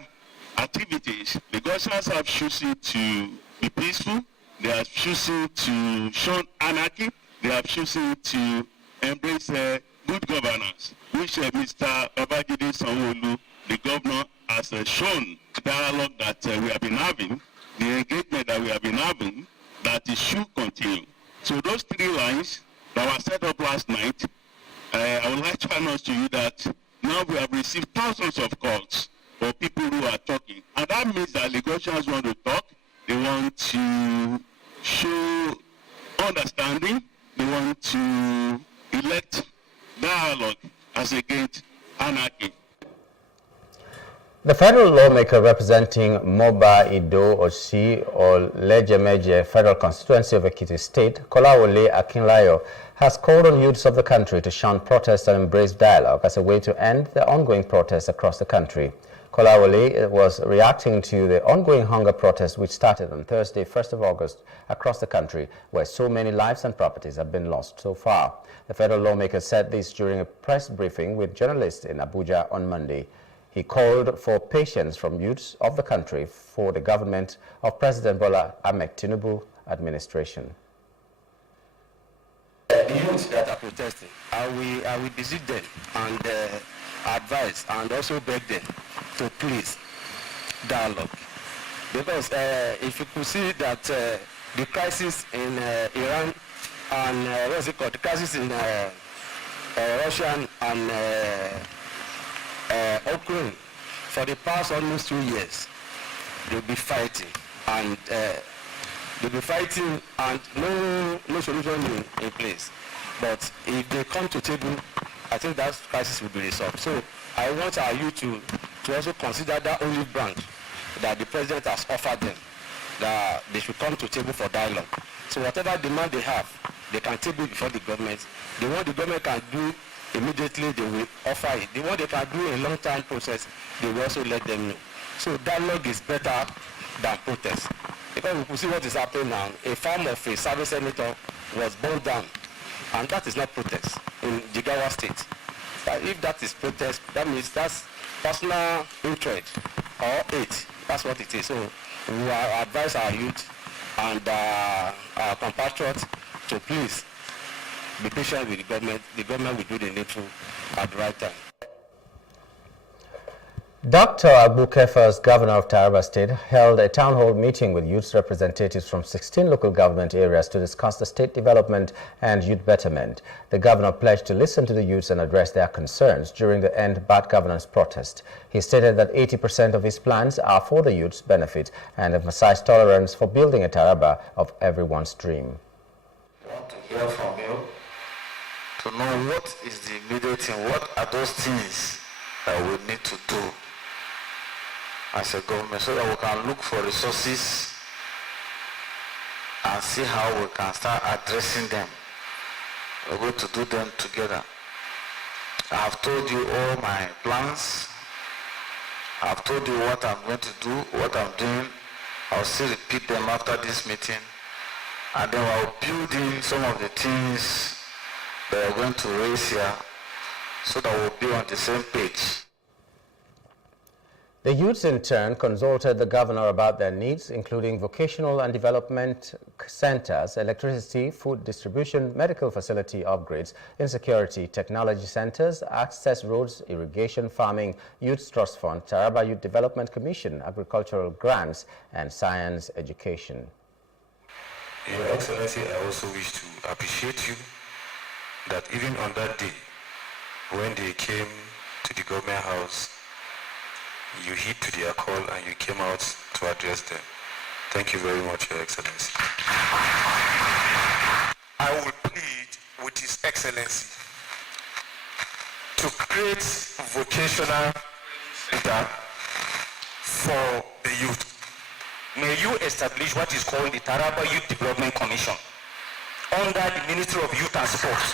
activities. Lagosians have chosen to be peaceful. They have chosen to shun anarchy. They have chosen to embrace good governance, which Mr. Babajide Sanwo-Olu, the governor, has shown dialogue that we have been having, the engagement that we have been having, that it should continue. So those 3 lines that were set up last night, I would like to announce to you that now we have received thousands of calls for people who are talking. And that means that Lagosians want to talk, they want to show understanding, they want to elect dialogue as against anarchy. The federal lawmaker representing Moba Ido Osi or Lejemeje Federal Constituency of Ekiti State, Kolawole Akinlayo, has called on youths of the country to shun protests and embrace dialogue as a way to end the ongoing protests across the country. Kolawole was reacting to the ongoing hunger protest which started on Thursday, 1st of August, across the country, where so many lives and properties have been lost so far. The federal lawmaker said this during a press briefing with journalists in Abuja on Monday. He called for patience from youths of the country for the government of President Bola Ahmed Tinubu administration. The youths that are protesting, I will visit them and advise and also beg them to please dialogue. Because if you could see that the crisis in Iran and the crisis in Russia and Ukraine, for the past almost 2 years, they'll be fighting and no solution in place. But if they come to table, I think that crisis will be resolved. So I want our youth to also consider that only branch that the president has offered them, that they should come to table for dialogue. So whatever demand they have, they can table before the government. The one the government can do immediately, they will offer it. The one they can do a long-term process, they will also let them know. So dialogue is better than protest. Because we can see what is happening now. A farm of a service senator was burned down, and that is not protest in Jigawa State. But if that is protest, that means that's personal interest or hate. That's what it is. So we advise our youth and our compatriots to please be patient with the government. The government will do the needful at the right time. Dr. Abu Kefa's governor of Taraba State held a town hall meeting with youth representatives from 16 local government areas to discuss the state development and youth betterment. The governor pledged to listen to the youths and address their concerns during the End Bad Governance protest. He stated that 80% of his plans are for the youth's benefit and emphasized tolerance for building a Taraba of everyone's dream. I want to hear from you to know what is the immediate thing, what are those things that we need to do as a government so that we can look for resources and see how we can start addressing them. We're going to do them together. I have told you all my plans. I have told you what I'm going to do, what I'm doing. I'll still repeat them after this meeting. And then I'll build in some of the things that are going to raise here so that we'll be on the same page. The youths in turn consulted the governor about their needs, including vocational and development centers, electricity, food distribution, medical facility upgrades, insecurity, technology centers, access roads, irrigation, farming, Youth Trust Fund, Taraba Youth Development Commission, agricultural grants, and science education. Your Excellency, I also wish to appreciate you that even on that day, when they came to the government house, you heed to their call and you came out to address them. Thank you very much, Your Excellency. I will plead with His Excellency to create vocational center for the youth. May you establish what is called the Taraba Youth Development Commission under the Ministry of Youth and Sports.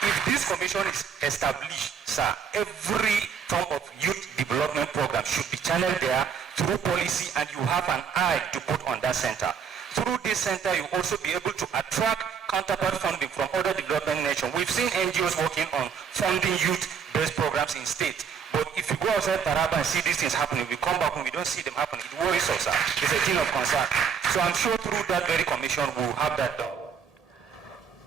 If this commission is established, sir, every form of youth development program should be channeled there through policy, and you have an eye to put on that center. Through this center, you also be able to attract counterpart funding from other development nations. We've seen NGOs working on funding youth-based programs in state. But if you go outside Taraba and see these things happening, we come back when we don't see them happening, it worries us. It's a thing of concern. So I'm sure through that very commission we'll have that done.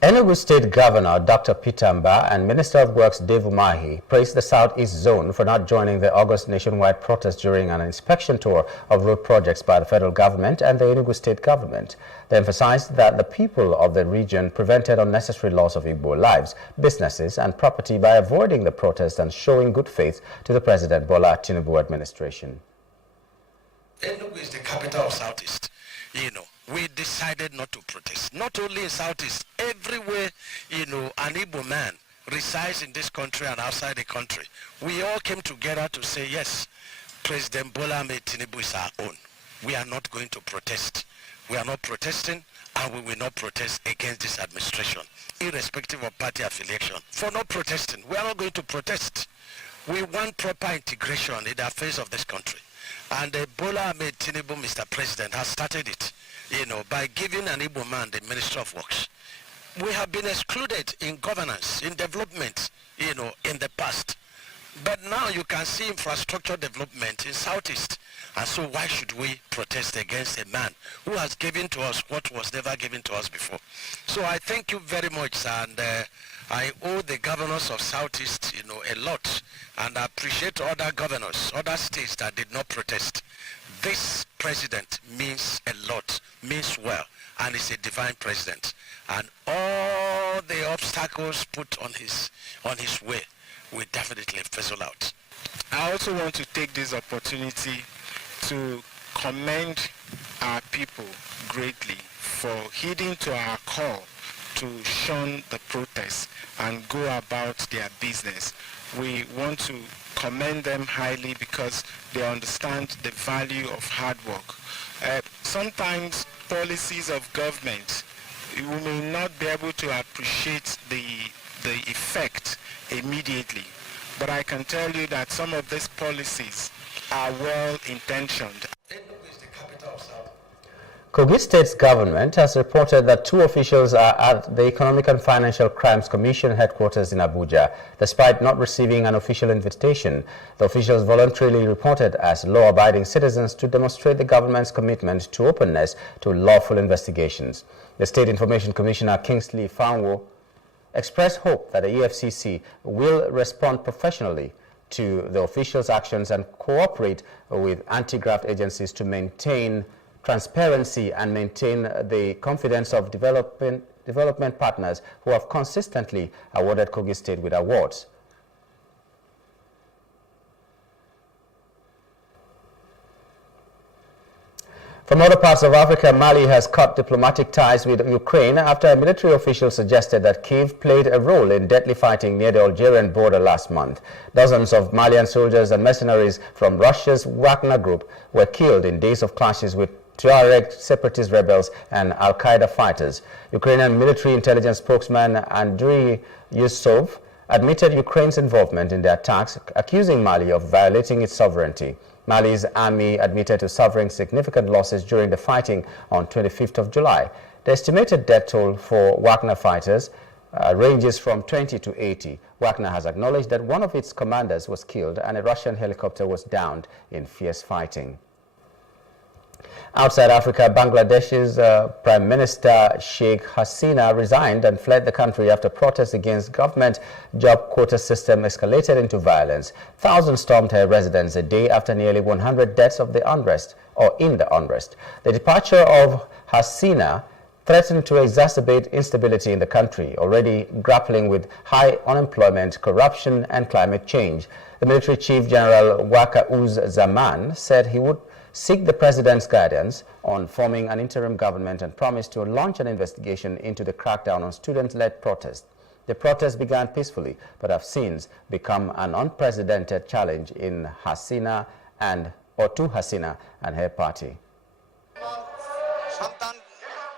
Enugu State Governor Dr. Peter Mba and Minister of Works Dave Umahi praised the Southeast Zone for not joining the August nationwide protest during an inspection tour of road projects by the federal government and the Enugu State government. They emphasized that the people of the region prevented unnecessary loss of Igbo lives, businesses and property by avoiding the protest and showing good faith to the President Bola Tinubu administration. Enugu is the capital of Southeast. We decided not to protest. Not only in Southeast, everywhere, an Igbo man resides in this country and outside the country. We all came together to say, yes, President Bola Tinubu is our own. We are not going to protest. We are not protesting, and we will not protest against this administration, irrespective of party affiliation. For not protesting, we are not going to protest. We want proper integration in the affairs of this country. And Bola Tinubu, Mr. President, has started it, by giving an Igbo man the Minister of Works. We have been excluded in governance, in development, in the past. But now you can see infrastructure development in Southeast. And so why should we protest against a man who has given to us what was never given to us before? So I thank you very much, and I owe the governors of Southeast, a lot, and I appreciate other governors, other states that did not protest. This president means a lot, means well, and is a divine president. And all the obstacles put on his way will definitely fizzle out. I also want to take this opportunity to commend our people greatly for heeding to our call to shun the protests and go about their business. We want to commend them highly because they understand the value of hard work. Sometimes policies of government, you may not be able to appreciate the effect immediately, but I can tell you that some of these policies are well intentioned. Kogi State's government has reported that 2 officials are at the Economic and Financial Crimes Commission headquarters in Abuja, despite not receiving an official invitation. The officials voluntarily reported as law-abiding citizens to demonstrate the government's commitment to openness to lawful investigations. The State Information Commissioner Kingsley Fanwo expressed hope that the EFCC will respond professionally to the officials' actions and cooperate with anti-graft agencies to maintain transparency and maintain the confidence of development partners who have consistently awarded Kogi State with awards. From other parts of Africa, Mali has cut diplomatic ties with Ukraine after a military official suggested that Kyiv played a role in deadly fighting near the Algerian border last month. Dozens of Malian soldiers and mercenaries from Russia's Wagner group were killed in days of clashes with Tuareg separatist rebels and Al-Qaeda fighters. Ukrainian military intelligence spokesman Andriy Yusov admitted Ukraine's involvement in the attacks, accusing Mali of violating its sovereignty. Mali's army admitted to suffering significant losses during the fighting on 25th of July. The estimated death toll for Wagner fighters ranges from 20 to 80. Wagner has acknowledged that one of its commanders was killed and a Russian helicopter was downed in fierce fighting. Outside Africa, Bangladesh's Prime Minister Sheikh Hasina resigned and fled the country after protests against government job quota system escalated into violence. Thousands stormed her residence a day after nearly 100 deaths of the unrest, or in the unrest. The departure of Hasina threatened to exacerbate instability in the country, already grappling with high unemployment, corruption, and climate change. The military chief, General Waka Uz Zaman, said he would seek the president's guidance on forming an interim government and promised to launch an investigation into the crackdown on student-led protests. The protests began peacefully, but have since become an unprecedented challenge to Hasina and her party.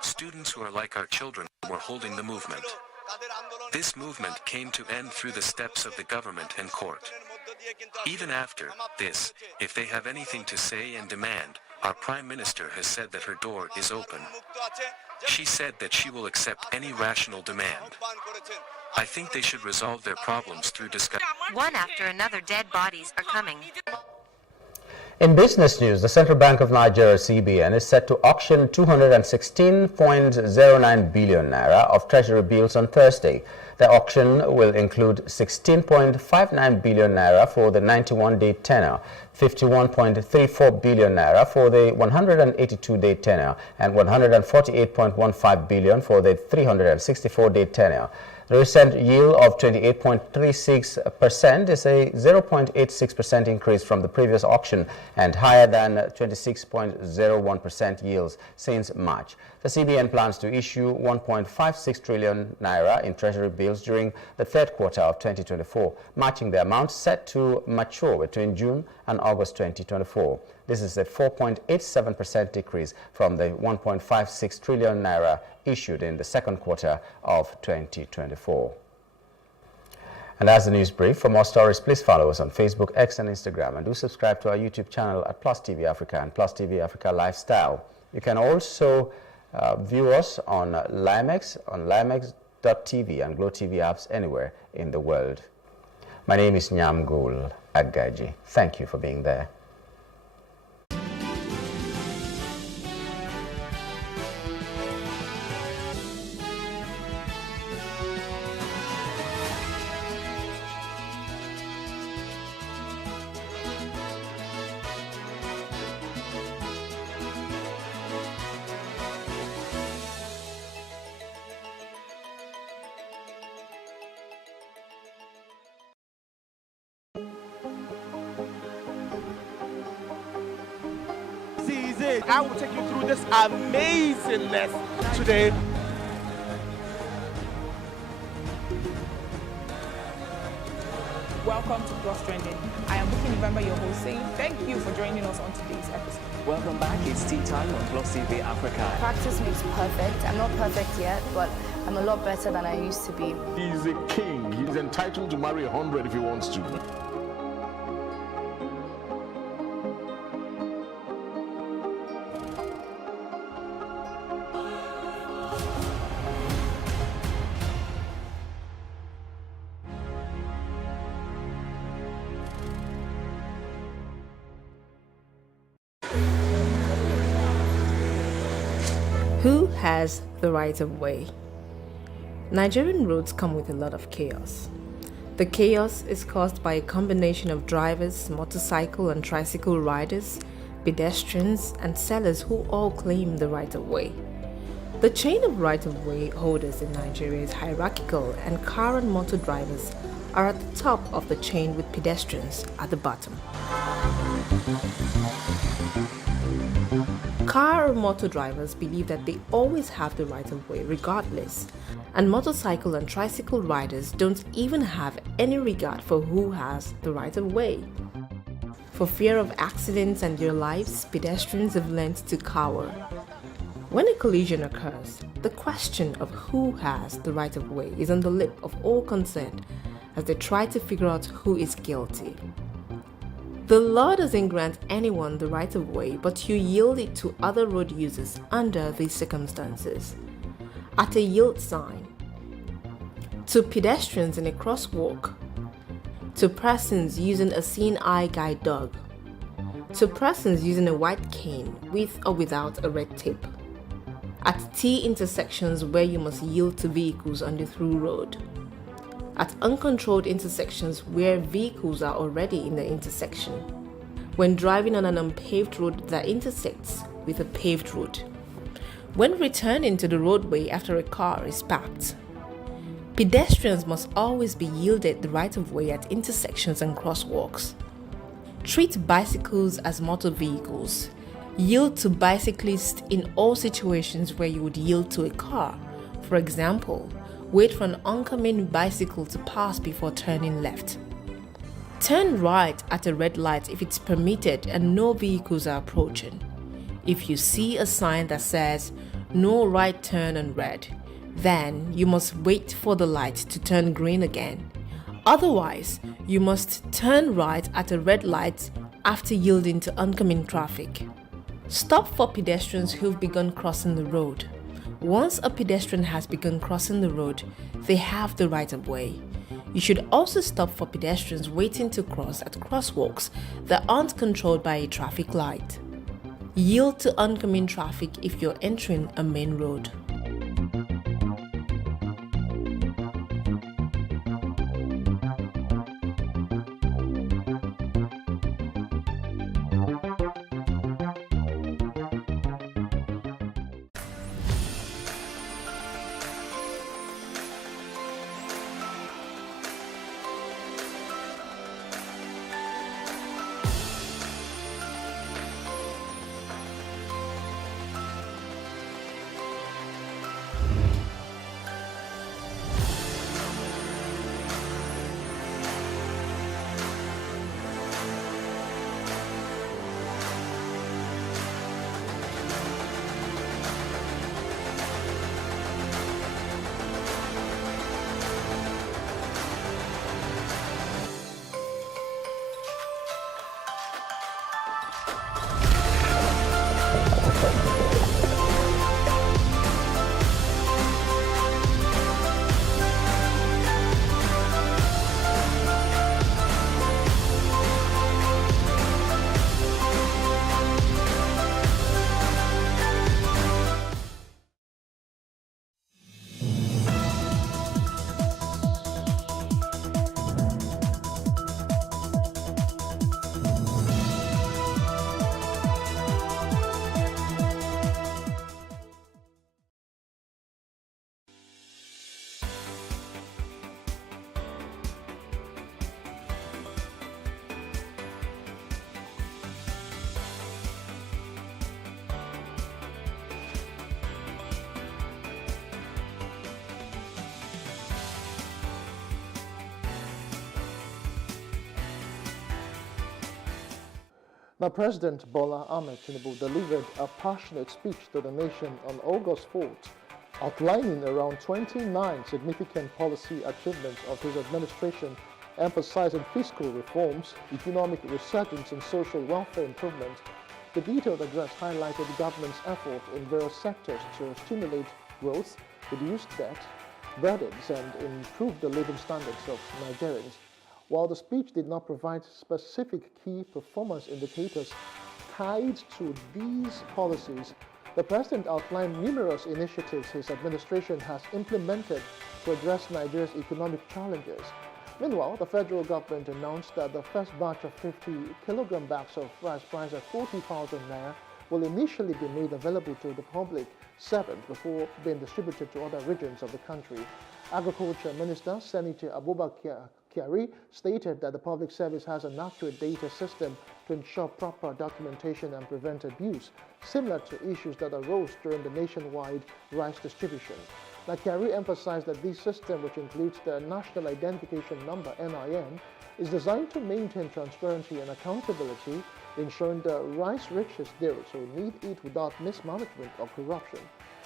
Students who are like our children were holding the movement. This movement came to end through the steps of the government and court. Even after this, if they have anything to say and demand, Our Prime Minister has said that her door is open. She said that she will accept any rational demand. I think they should resolve their problems through discussion. One after another dead bodies are coming. In business news, the Central Bank of Nigeria, CBN, is set to auction 216.09 billion naira of treasury bills on Thursday. The auction will include 16.59 billion naira for the 91-day tenor, 51.34 billion naira for the 182-day tenor, and 148.15 billion for the 364-day tenor. The recent yield of 28.36% is a 0.86% increase from the previous auction and higher than 26.01% yields since March. The CBN plans to issue 1.56 trillion naira in treasury bills during the third quarter of 2024, matching the amount set to mature between June and August 2024. This is a 4.87% decrease from the 1.56 trillion naira issued in the second quarter of 2024. And that's the news brief. For more stories, please follow us on Facebook, X, and Instagram, and do subscribe to our YouTube channel at Plus TV Africa and Plus TV Africa Lifestyle. You can also view us on Limex, on limex.tv and Glow TV apps anywhere in the world. My name is Nyamgul Agaji. Thank you for being there. I will take you through this amazingness today. Welcome to Plus Trending. I am Bookie November, your host, saying thank you for joining us on today's episode. Welcome back. It's tea time on Plus TV Africa. Practice makes perfect. I'm not perfect yet, but I'm a lot better than I used to be. He's a king. He's entitled to marry 100 if he wants to. Who has the right of way? Nigerian roads come with a lot of chaos. The chaos is caused by a combination of drivers, motorcycle and tricycle riders, pedestrians and sellers who all claim the right of way. The chain of right of way holders in Nigeria is hierarchical, and car and motor drivers are at the top of the chain with pedestrians at the bottom. Car or motor drivers believe that they always have the right of way regardless, and motorcycle and tricycle riders don't even have any regard for who has the right of way. For fear of accidents and their lives, pedestrians have learned to cower. When a collision occurs, the question of who has the right of way is on the lip of all concerned as they try to figure out who is guilty. The law doesn't grant anyone the right of way, but you yield it to other road users under these circumstances. At a yield sign, to pedestrians in a crosswalk, to persons using a seeing eye guide dog, to persons using a white cane with or without a red tape, at T intersections where you must yield to vehicles on the through road, at uncontrolled intersections where vehicles are already in the intersection, when driving on an unpaved road that intersects with a paved road, when returning to the roadway after a car is parked. Pedestrians must always be yielded the right of way at intersections and crosswalks. Treat bicycles as motor vehicles. Yield to bicyclists in all situations where you would yield to a car. For example, wait for an oncoming bicycle to pass before turning left. Turn right at a red light if it's permitted and no vehicles are approaching. If you see a sign that says no right turn on red, then you must wait for the light to turn green again. Otherwise, you must turn right at a red light after yielding to oncoming traffic. Stop for pedestrians who've begun crossing the road. Once a pedestrian has begun crossing the road, they have the right of way. You should also stop for pedestrians waiting to cross at crosswalks that aren't controlled by a traffic light. Yield to oncoming traffic if you're entering a main road. Now, President Bola Ahmed Tinubu delivered a passionate speech to the nation on August 4th, outlining around 29 significant policy achievements of his administration, emphasizing fiscal reforms, economic resurgence, and social welfare improvement. The detailed address highlighted the government's effort in various sectors to stimulate growth, reduce debt, burdens, and improve the living standards of Nigerians. While the speech did not provide specific key performance indicators tied to these policies, the President outlined numerous initiatives his administration has implemented to address Nigeria's economic challenges. Meanwhile, the federal government announced that the first batch of 50-kilogram bags of rice priced at 40,000 naira will initially be made available to the public 7th before being distributed to other regions of the country. Agriculture Minister Senator Abubakar Kyari stated that the public service has an accurate data system to ensure proper documentation and prevent abuse, similar to issues that arose during the nationwide rice distribution. Now, Kyari emphasized that this system, which includes the National Identification Number (NIN), is designed to maintain transparency and accountability, ensuring the rice reaches those who need it without mismanagement or corruption.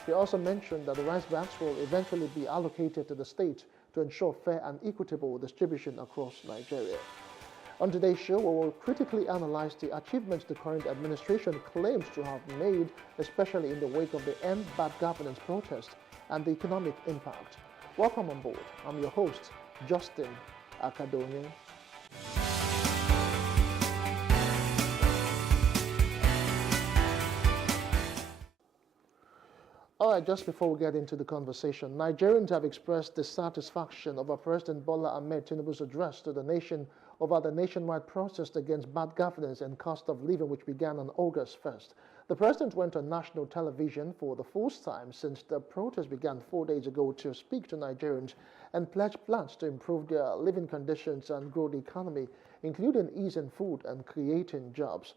He also mentioned that the rice bags will eventually be allocated to the state to ensure fair and equitable distribution across Nigeria. On today's show, we will critically analyze the achievements the current administration claims to have made, especially in the wake of the End Bad Governance protest and the economic impact. Welcome on board. I'm your host, Justin Akadonye. All right, just before we get into the conversation, Nigerians have expressed dissatisfaction over President Bola Ahmed Tinubu's address to the nation over the nationwide protest against bad governance and cost of living, which began on August 1st. The president went on national television for the first time since the protest began 4 days ago to speak to Nigerians and pledge plans to improve their living conditions and grow the economy, including easing food and creating jobs.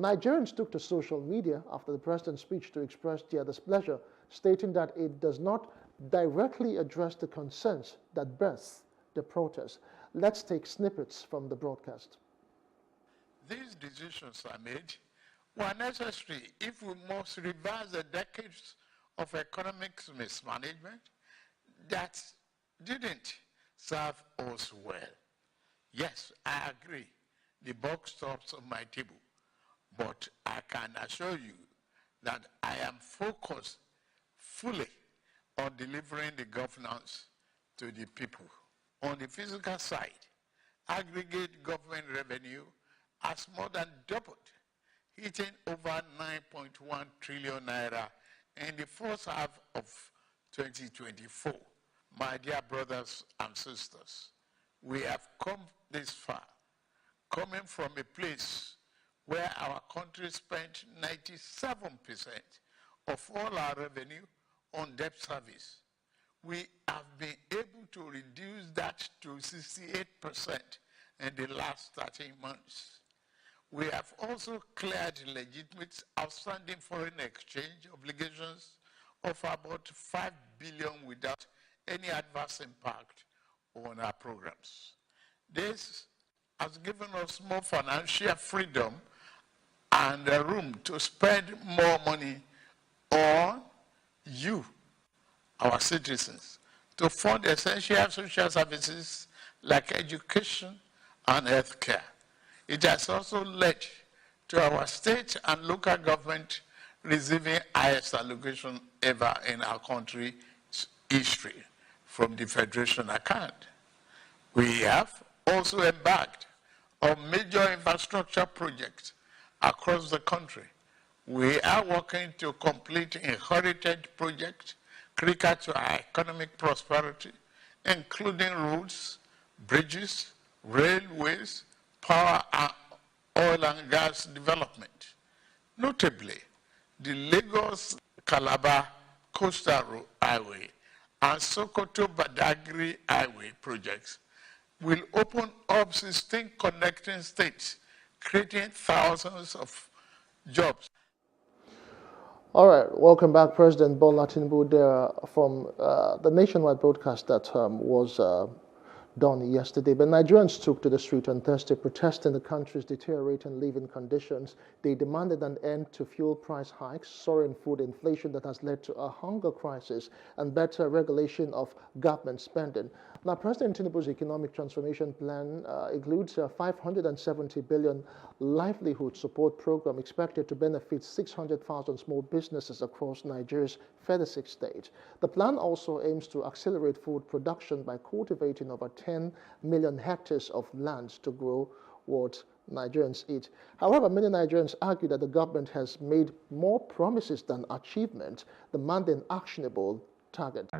Nigerians took to social media after the president's speech to express their displeasure, stating that it does not directly address the concerns that birthed the protest. Let's take snippets from the broadcast. These decisions are made were necessary if we must reverse the decades of economic mismanagement that didn't serve us well. Yes, I agree, the buck stops on my table, but I can assure you that I am focused fully on delivering the governance to the people. On the physical side, aggregate government revenue has more than doubled, hitting over 9.1 trillion naira in the first half of 2024. My dear brothers and sisters, we have come this far, coming from a place where our country spent 97% of all our revenue on debt service. We have been able to reduce that to 68% in the last 13 months. We have also cleared legitimate outstanding foreign exchange obligations of about 5 billion without any adverse impact on our programs. This has given us more financial freedom and room to spend more money on you, our citizens, to fund essential social services like education and healthcare. It has also led to our state and local government receiving highest allocation ever in our country's history from the Federation account. We have also embarked on major infrastructure projects across the country. We are working to complete inherited projects critical to our economic prosperity, including roads, bridges, railways, power and oil and gas development. Notably, the Lagos-Calabar Coastal Highway and Sokoto-Badagry Highway projects will open up 16 connecting states, creating thousands of jobs. All right, welcome back, President Bola Tinubu, there from the nationwide broadcast that was done yesterday. But Nigerians took to the street on Thursday protesting the country's deteriorating living conditions. They demanded an end to fuel price hikes, soaring food inflation that has led to a hunger crisis, and better regulation of government spending. Now, President Tinubu's economic transformation plan includes a 570 billion livelihood support program expected to benefit 600,000 small businesses across Nigeria's 36 states. The plan also aims to accelerate food production by cultivating over 10 million hectares of land to grow what Nigerians eat. However, many Nigerians argue that the government has made more promises than achievement, demanding actionable targets.